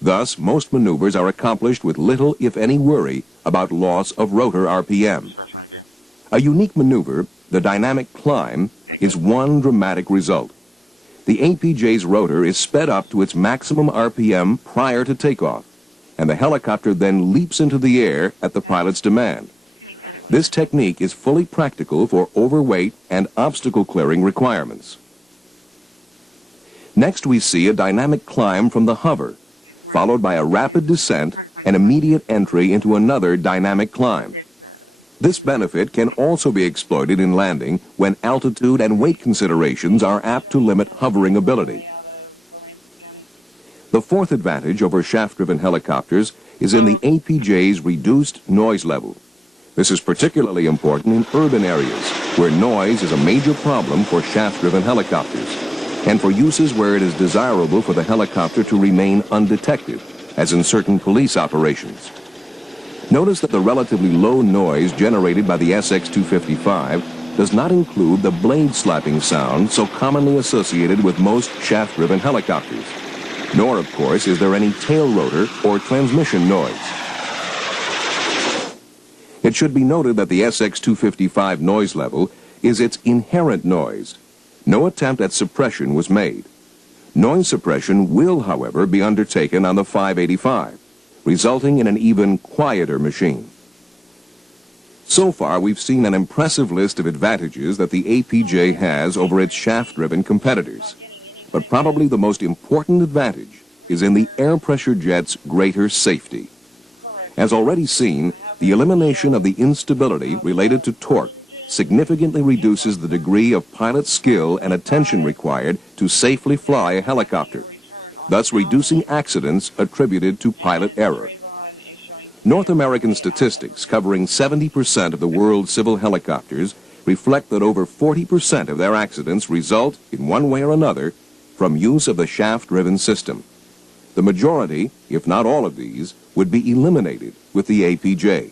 Thus, most maneuvers are accomplished with little, if any, worry about loss of rotor RPM. A unique maneuver, the dynamic climb, is one dramatic result. The APJ's rotor is sped up to its maximum RPM prior to takeoff, and the helicopter then leaps into the air at the pilot's demand. This technique is fully practical for overweight and obstacle clearing requirements. Next, we see a dynamic climb from the hover, followed by a rapid descent and immediate entry into another dynamic climb. This benefit can also be exploited in landing when altitude and weight considerations are apt to limit hovering ability. The fourth advantage over shaft-driven helicopters is in the APJ's reduced noise level. This is particularly important in urban areas, where noise is a major problem for shaft-driven helicopters, and for uses where it is desirable for the helicopter to remain undetected, as in certain police operations. Notice that the relatively low noise generated by the SX-255 does not include the blade slapping sound so commonly associated with most shaft-driven helicopters, nor, of course, is there any tail rotor or transmission noise. It should be noted that the SX-255 noise level is its inherent noise. No attempt at suppression was made. Noise suppression will, however, be undertaken on the 585, resulting in an even quieter machine. So far, we've seen an impressive list of advantages that the APJ has over its shaft-driven competitors. But probably the most important advantage is in the air pressure jet's greater safety. As already seen, the elimination of the instability related to torque significantly reduces the degree of pilot skill and attention required to safely fly a helicopter, thus reducing accidents attributed to pilot error. North American statistics covering 70% of the world's civil helicopters reflect that over 40% of their accidents result, in one way or another, from use of the shaft-driven system. The majority, if not all of these, would be eliminated with the APJ.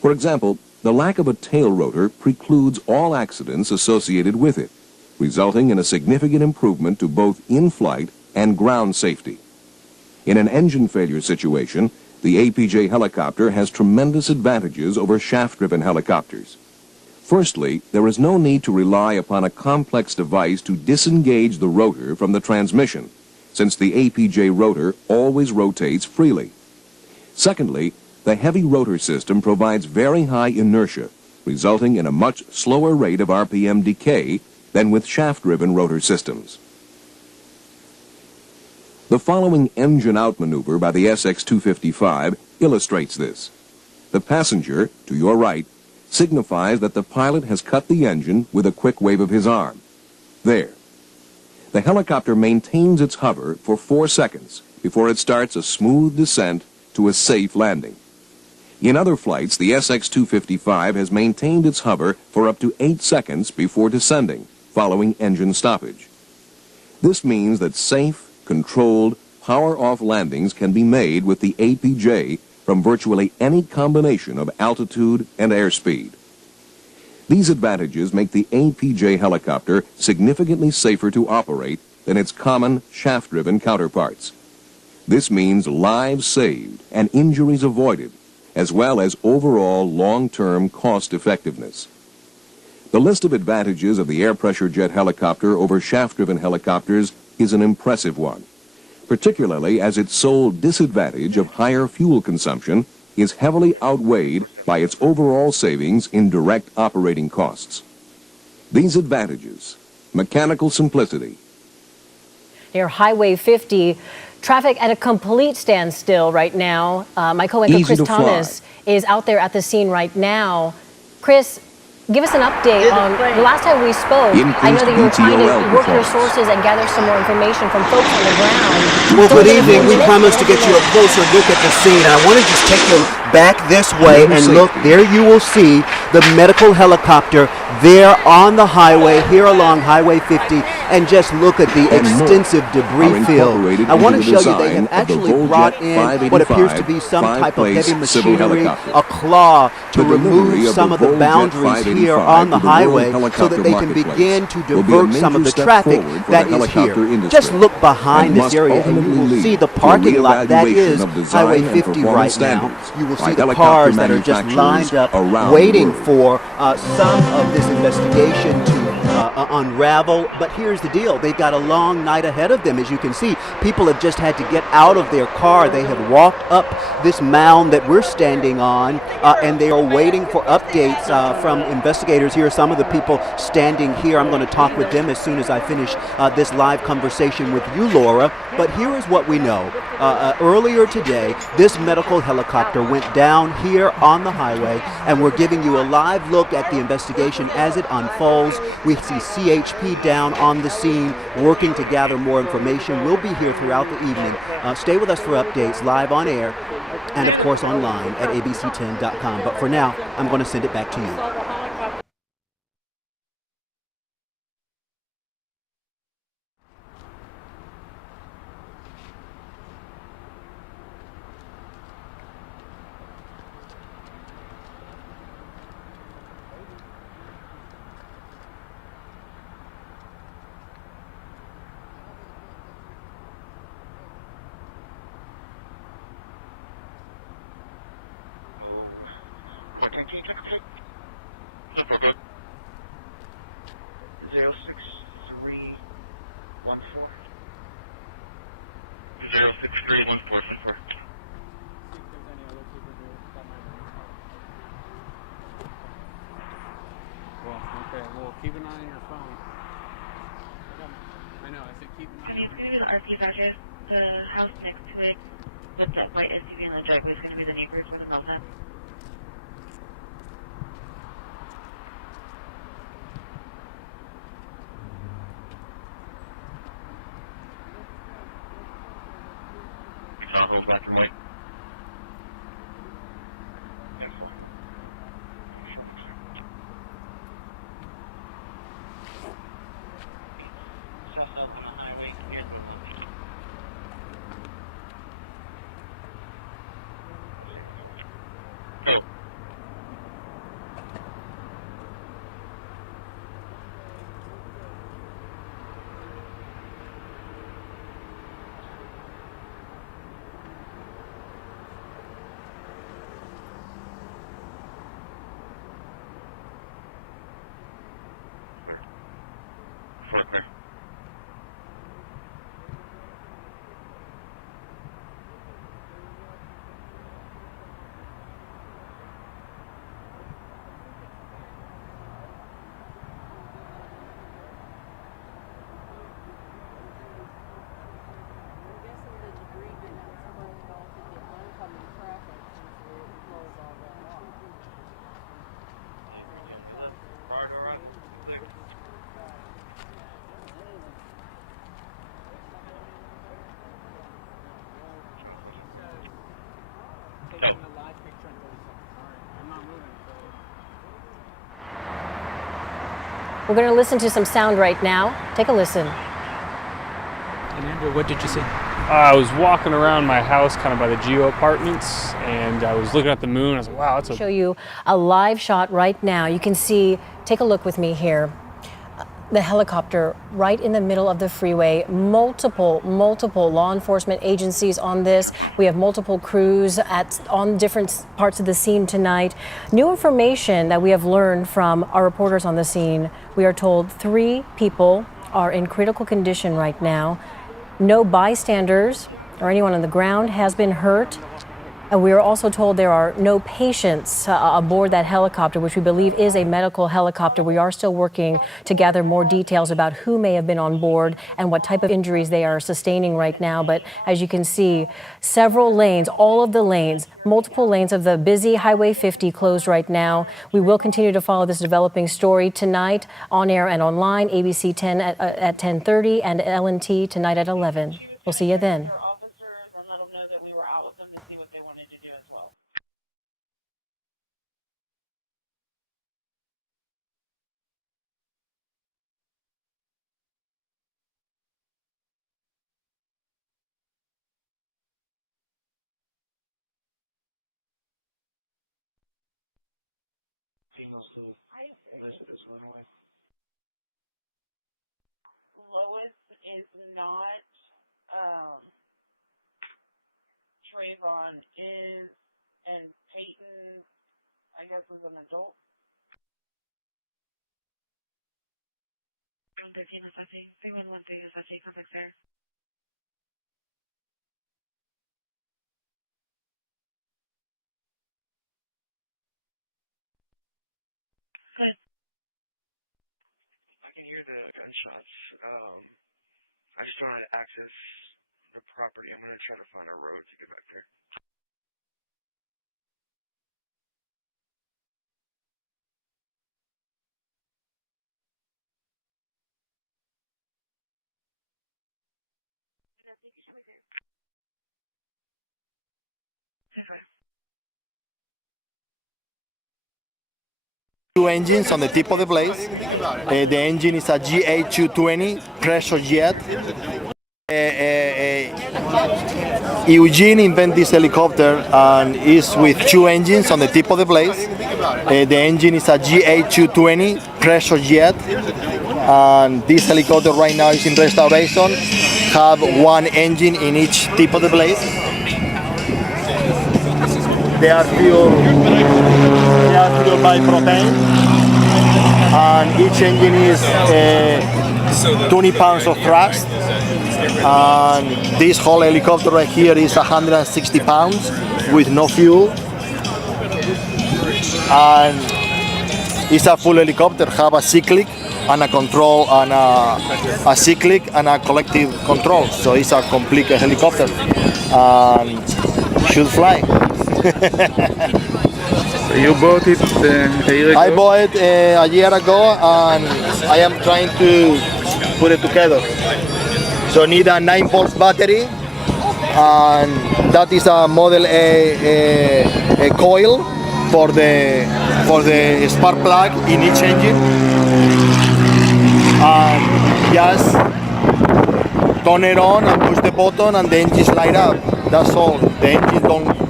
For example, the lack of a tail rotor precludes all accidents associated with it, resulting in a significant improvement to both in-flight and ground safety. In an engine failure situation, the APJ helicopter has tremendous advantages over shaft-driven helicopters. Firstly, there is no need to rely upon a complex device to disengage the rotor from the transmission, since the APJ rotor always rotates freely. Secondly, the heavy rotor system provides very high inertia, resulting in a much slower rate of RPM decay than with shaft-driven rotor systems. The following engine-out maneuver by the SX-255 illustrates this. The passenger, to your right, signifies that the pilot has cut the engine with a quick wave of his arm. There. The helicopter maintains its hover for 4 seconds before it starts a smooth descent to a safe landing. In other flights, the SX-255 has maintained its hover for up to 8 seconds before descending, following engine stoppage. This means that safe, controlled, power-off landings can be made with the APJ from virtually any combination of altitude and airspeed. These advantages make the APJ helicopter significantly safer to operate than its common shaft-driven counterparts. This means lives saved and injuries avoided, as well as overall long-term cost-effectiveness. The list of advantages of the air pressure jet helicopter over shaft-driven helicopters is an impressive one, particularly as its sole disadvantage of higher fuel consumption is heavily outweighed by its overall savings in direct operating costs. These advantages: mechanical simplicity. Near Highway 50, traffic at a complete standstill right now. My co-anchor Chris Thomas is out there at the scene right now. Chris, give us an update on the last time we spoke. I know that you were trying to work your sources and gather some more information from folks on the ground. Well, good evening. We promised to get you a closer look at the scene. I want to just take you back this way and look. There you will see the medical helicopter there on the highway, here along Highway 50, and just look at the extensive debris field. I want to show you they have actually brought in what appears to be some type of heavy machinery, a claw, to remove some of the boundaries here on the highway so that they can begin to divert some of the traffic that is here. Just look behind this area and you will see the parking lot that is Highway 50 right now. You will see the cars that are just lined up waiting for some of this investigation to unravel. But here's the deal. They've got a long night ahead of them. As you can see, people have just had to get out of their car. They have walked up this mound that we're standing on, and they are waiting for updates from investigators. Here are some of the people standing here. I'm going to talk with them as soon as I finish this live conversation with you, Laura. But here is what we know. Earlier today, this medical helicopter went down here on the highway, and we're giving you a live look at the investigation as it unfolds. We see CHP down on the scene working to gather more information. We'll be here throughout the evening. Stay with us for updates live on air and, of course, online at abc10.com. But for now, I'm going to send it back to you. Can you check it? 06314. 06314. Well, okay, well, keep an eye on your phone. I know, I said keep an eye on your phone. It's going to be the RP package, the house next to it, with that white SUV in the driveway is going to be the neighbors where the mail's at. Tahoe, black and white. Info. South on the highway near the one. Go. Clear. 4 clear. Car door arrival. Clear. Go. We're going to listen to some sound right now. Take a listen. And Andrew, what did you see? I was walking around my house kind of by the Geo apartments, and I was looking at the moon. I was like, wow, that's a... Show you a live shot right now. You can see, take a look with me here. The helicopter right in the middle of the freeway. Multiple law enforcement agencies on this. We have multiple crews on different parts of the scene tonight. New information that we have learned from our reporters on the scene. We are told 3 people are in critical condition right now. No bystanders or anyone on the ground has been hurt. And we are also told there are no patients aboard that helicopter, which we believe is a medical helicopter. We are still working to gather more details about who may have been on board and what type of injuries they are sustaining right now. But as you can see, several lanes, all of the lanes, multiple lanes of the busy Highway 50 closed right now. We will continue to follow this developing story tonight on air and online, ABC 10 at 10:30 and LNT tonight at 11. We'll see you then. Officers and let them know that we were out with them to see what they wanted to do as well. Female still listed as runaway. Lois is not. Trayvon is, and Peyton, I guess, is an adult. 113 is SIT. 3113 is SIT. Contact there. Good. I can hear the gunshots. I just don't know how to access the property. I'm going to try to find a road to get back there. Two engines on the tip of the blades. The engine is a GA220 pressure jet. Eugene invented this helicopter and is with two engines on the tip of the blades. The engine is a GA220 pressure jet, and this helicopter right now is in restoration. Have one engine in each tip of the blade. They are fueled by propane, and each engine is 20 pounds of thrust. And this whole helicopter right here is 160 pounds with no fuel. And it's a full helicopter, have a cyclic and a control and a cyclic and a collective control. So it's a complete helicopter and should fly. So you bought it a year ago? I bought it a year ago and I am trying to put it together. So need a 9 volts battery, and that is a Model A coil for the spark plug in each engine. And just turn it on and push the button and the engines light up. That's all. The engines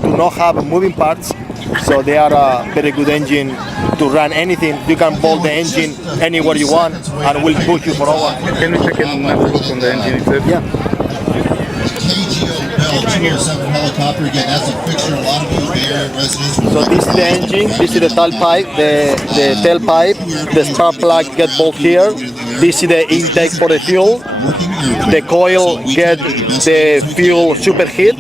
do not have moving parts, so they are a very good engine to run anything. You can bolt the engine anywhere you want and will push you forward. Can we check another look on the engine itself? Yeah. KGO-207 helicopter, again, that's a fixture a lot of you there, residents. So this is the engine, this is the tailpipe, the tailpipe, the spark plug get bolted here. This is the intake for the fuel. The coil get the fuel superheat,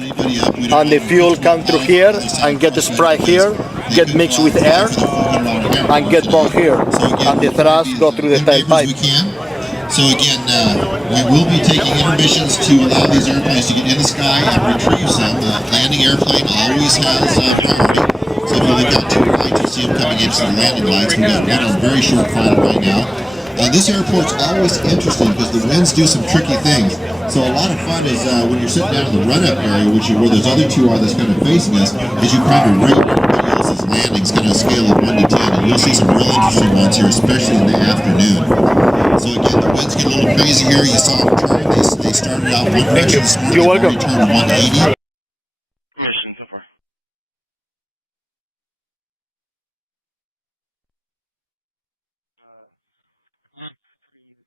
and the fuel come through here and get sprayed here, get mixed with air, and get burned here. And the thrust go through the tailpipe. So again, we will be taking intermissions to allow these airplanes to get in the sky and retrieve some. Landing airplane always has priority. So if you look out to the right, you'll see them coming into the landing lights. We've got one on very short final right now. This airport's always interesting because the winds do some tricky things. So a lot of fun is when you're sitting down in the run-up area, which is where those other two are that's kind of facing us, is you kind of rate everybody else's landings kind of a scale of 1 to 10. And you'll see some real interesting ones here, especially in the afternoon. So again, the winds get a little crazy here. You saw them turn. They started out one direction this morning. You're welcome. Turned 180. Mission so far.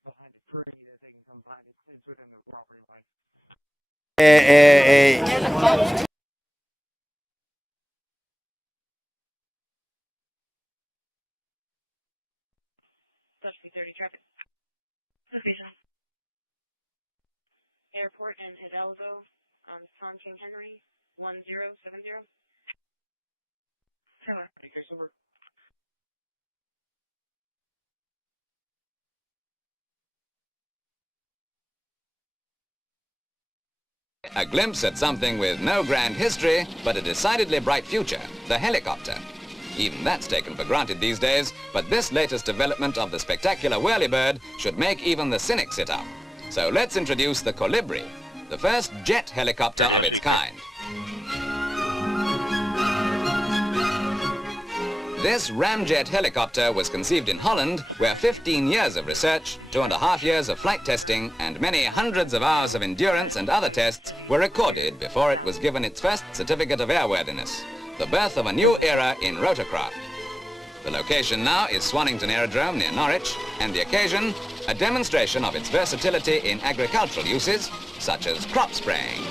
Behind a tree that they can come behind it. It's within the property line. Dusty 30 traffic. Okay, so. Airport in Hidalgo on Tom King Henry 1070. Taylor. Okay, over. A glimpse at something with no grand history, but a decidedly bright future, the helicopter. Even that's taken for granted these days, but this latest development of the spectacular whirlybird should make even the cynics sit up. So let's introduce the Colibri, the first jet helicopter of its kind. This ramjet helicopter was conceived in Holland, where 15 years of research, 2.5 years of flight testing, and many hundreds of hours of endurance and other tests were recorded before it was given its first certificate of airworthiness, the birth of a new era in rotorcraft. The location now is Swannington Aerodrome near Norwich, and the occasion, a demonstration of its versatility in agricultural uses, such as crop spraying.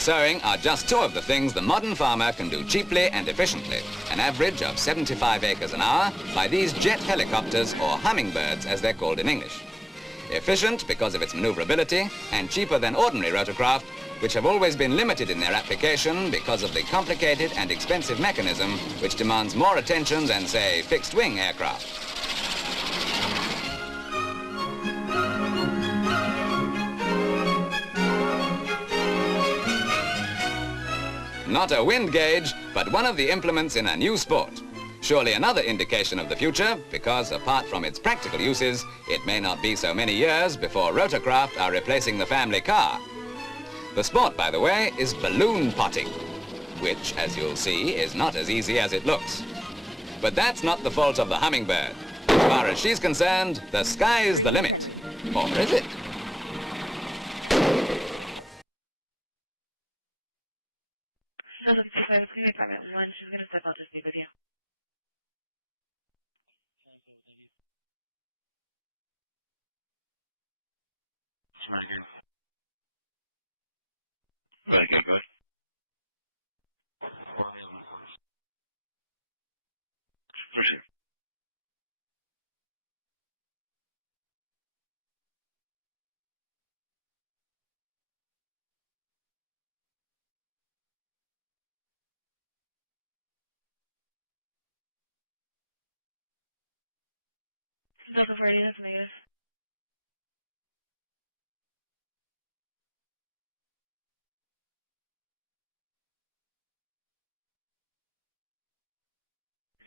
sowing are just two of the things the modern farmer can do cheaply and efficiently, an average of 75 acres an hour by these jet helicopters, or hummingbirds as they're called in English. Efficient because of its maneuverability, and cheaper than ordinary rotorcraft, which have always been limited in their application because of the complicated and expensive mechanism which demands more attention than, say, fixed-wing aircraft. Not a wind gauge, but one of the implements in a new sport. Surely another indication of the future, because apart from its practical uses, it may not be so many years before rotorcraft are replacing the family car. The sport, by the way, is balloon potting, which, as you'll see, is not as easy as it looks. But that's not the fault of the hummingbird. As far as she's concerned, the sky is the limit. Or is it? Doesn't see if it's apartment 1. She's going to step out to speak with you. Okay, good. For sure. Delta 40, that's negative.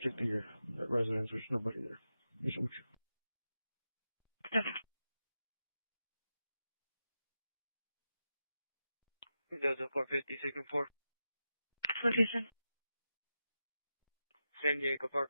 Check the residence, there's nobody there. There's somebody. Delta 450, Signal 4. Location. San Diego Park.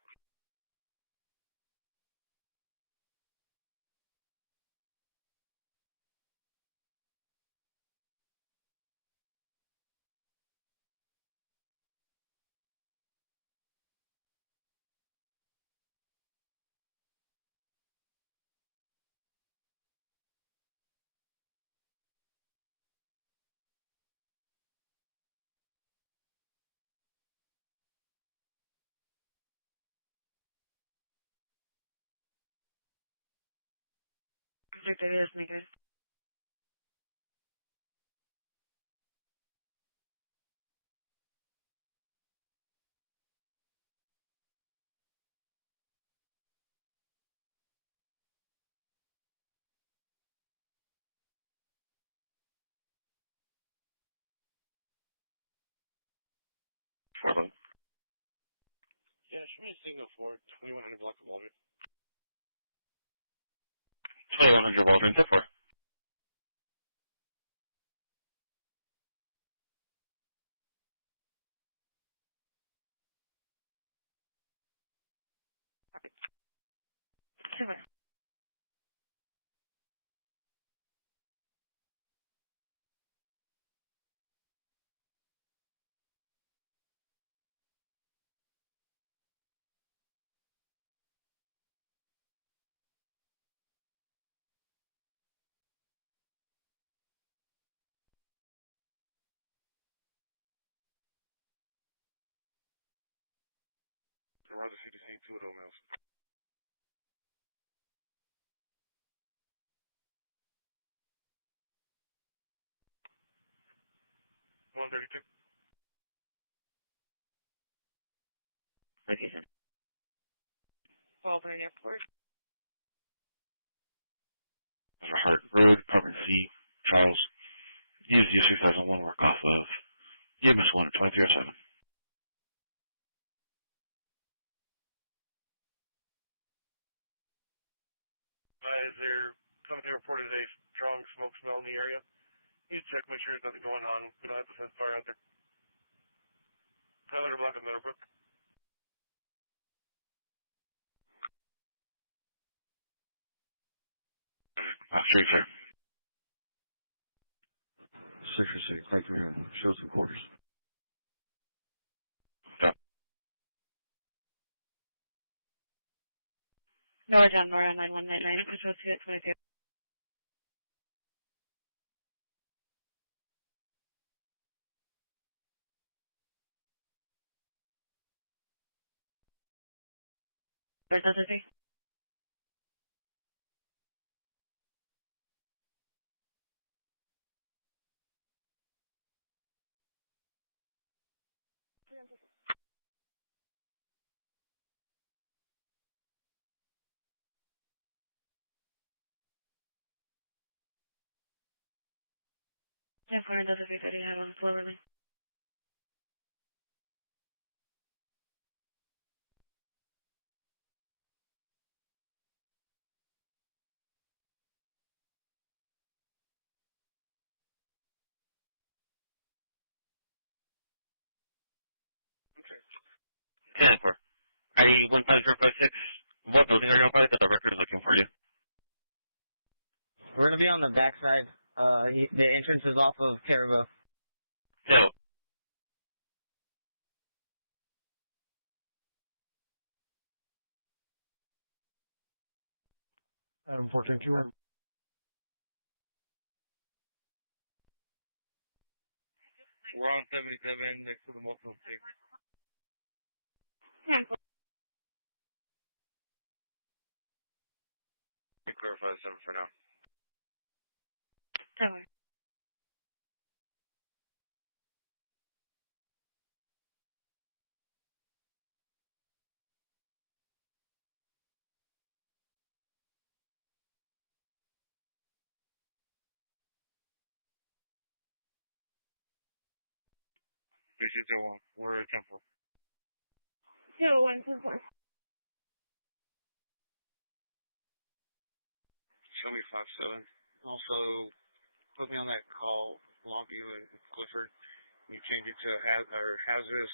Object area is negative. Yeah, show me Signal 4, 2100 block of Waldron. 2100 Waldron, step 4. Super. Roger CDC, 2 of those miles. $132. Location. Waldron Airport. There's a Hart Road, Apartment C, Charles. Use U6001, work off of EMS 1 at 2307. Is there something reported a strong smoke smell in the area? You check, make sure there's nothing going on. We don't have to send fire out there. 500 block of Meadowbrook. Sure, sir. 6 or 6, thank you, show some quarters. Nora John, Nora 9199, control 2 at 22. There's nothing to say. Yeah, for another face that he had on Cloverly. Okay. 10-4. ID 15056. What building are you on by? The record is looking for you. We're gonna be on the backside. The entrance is off of Caribou. So. Adam 14-2. We're on 77 next to the multiple six. 10-4. Clarify the 7 for now. 10-4. We're at 10-4. 2-1-2-4. Show me 5-7. Also, put me on that call, Longview and Clifford. You change it to hazardous.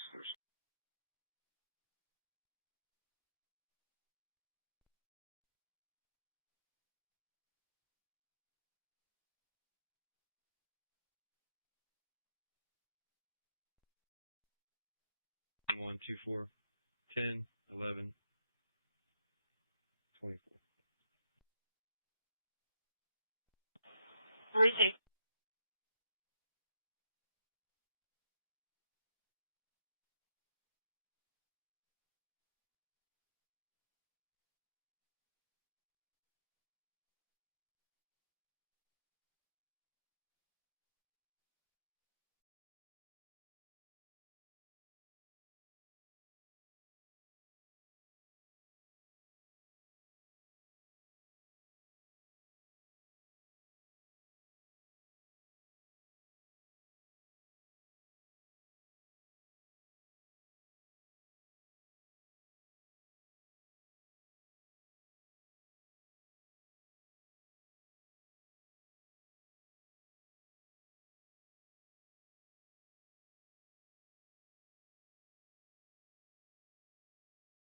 One, 2, 4, 10, 11, 24. 3-6.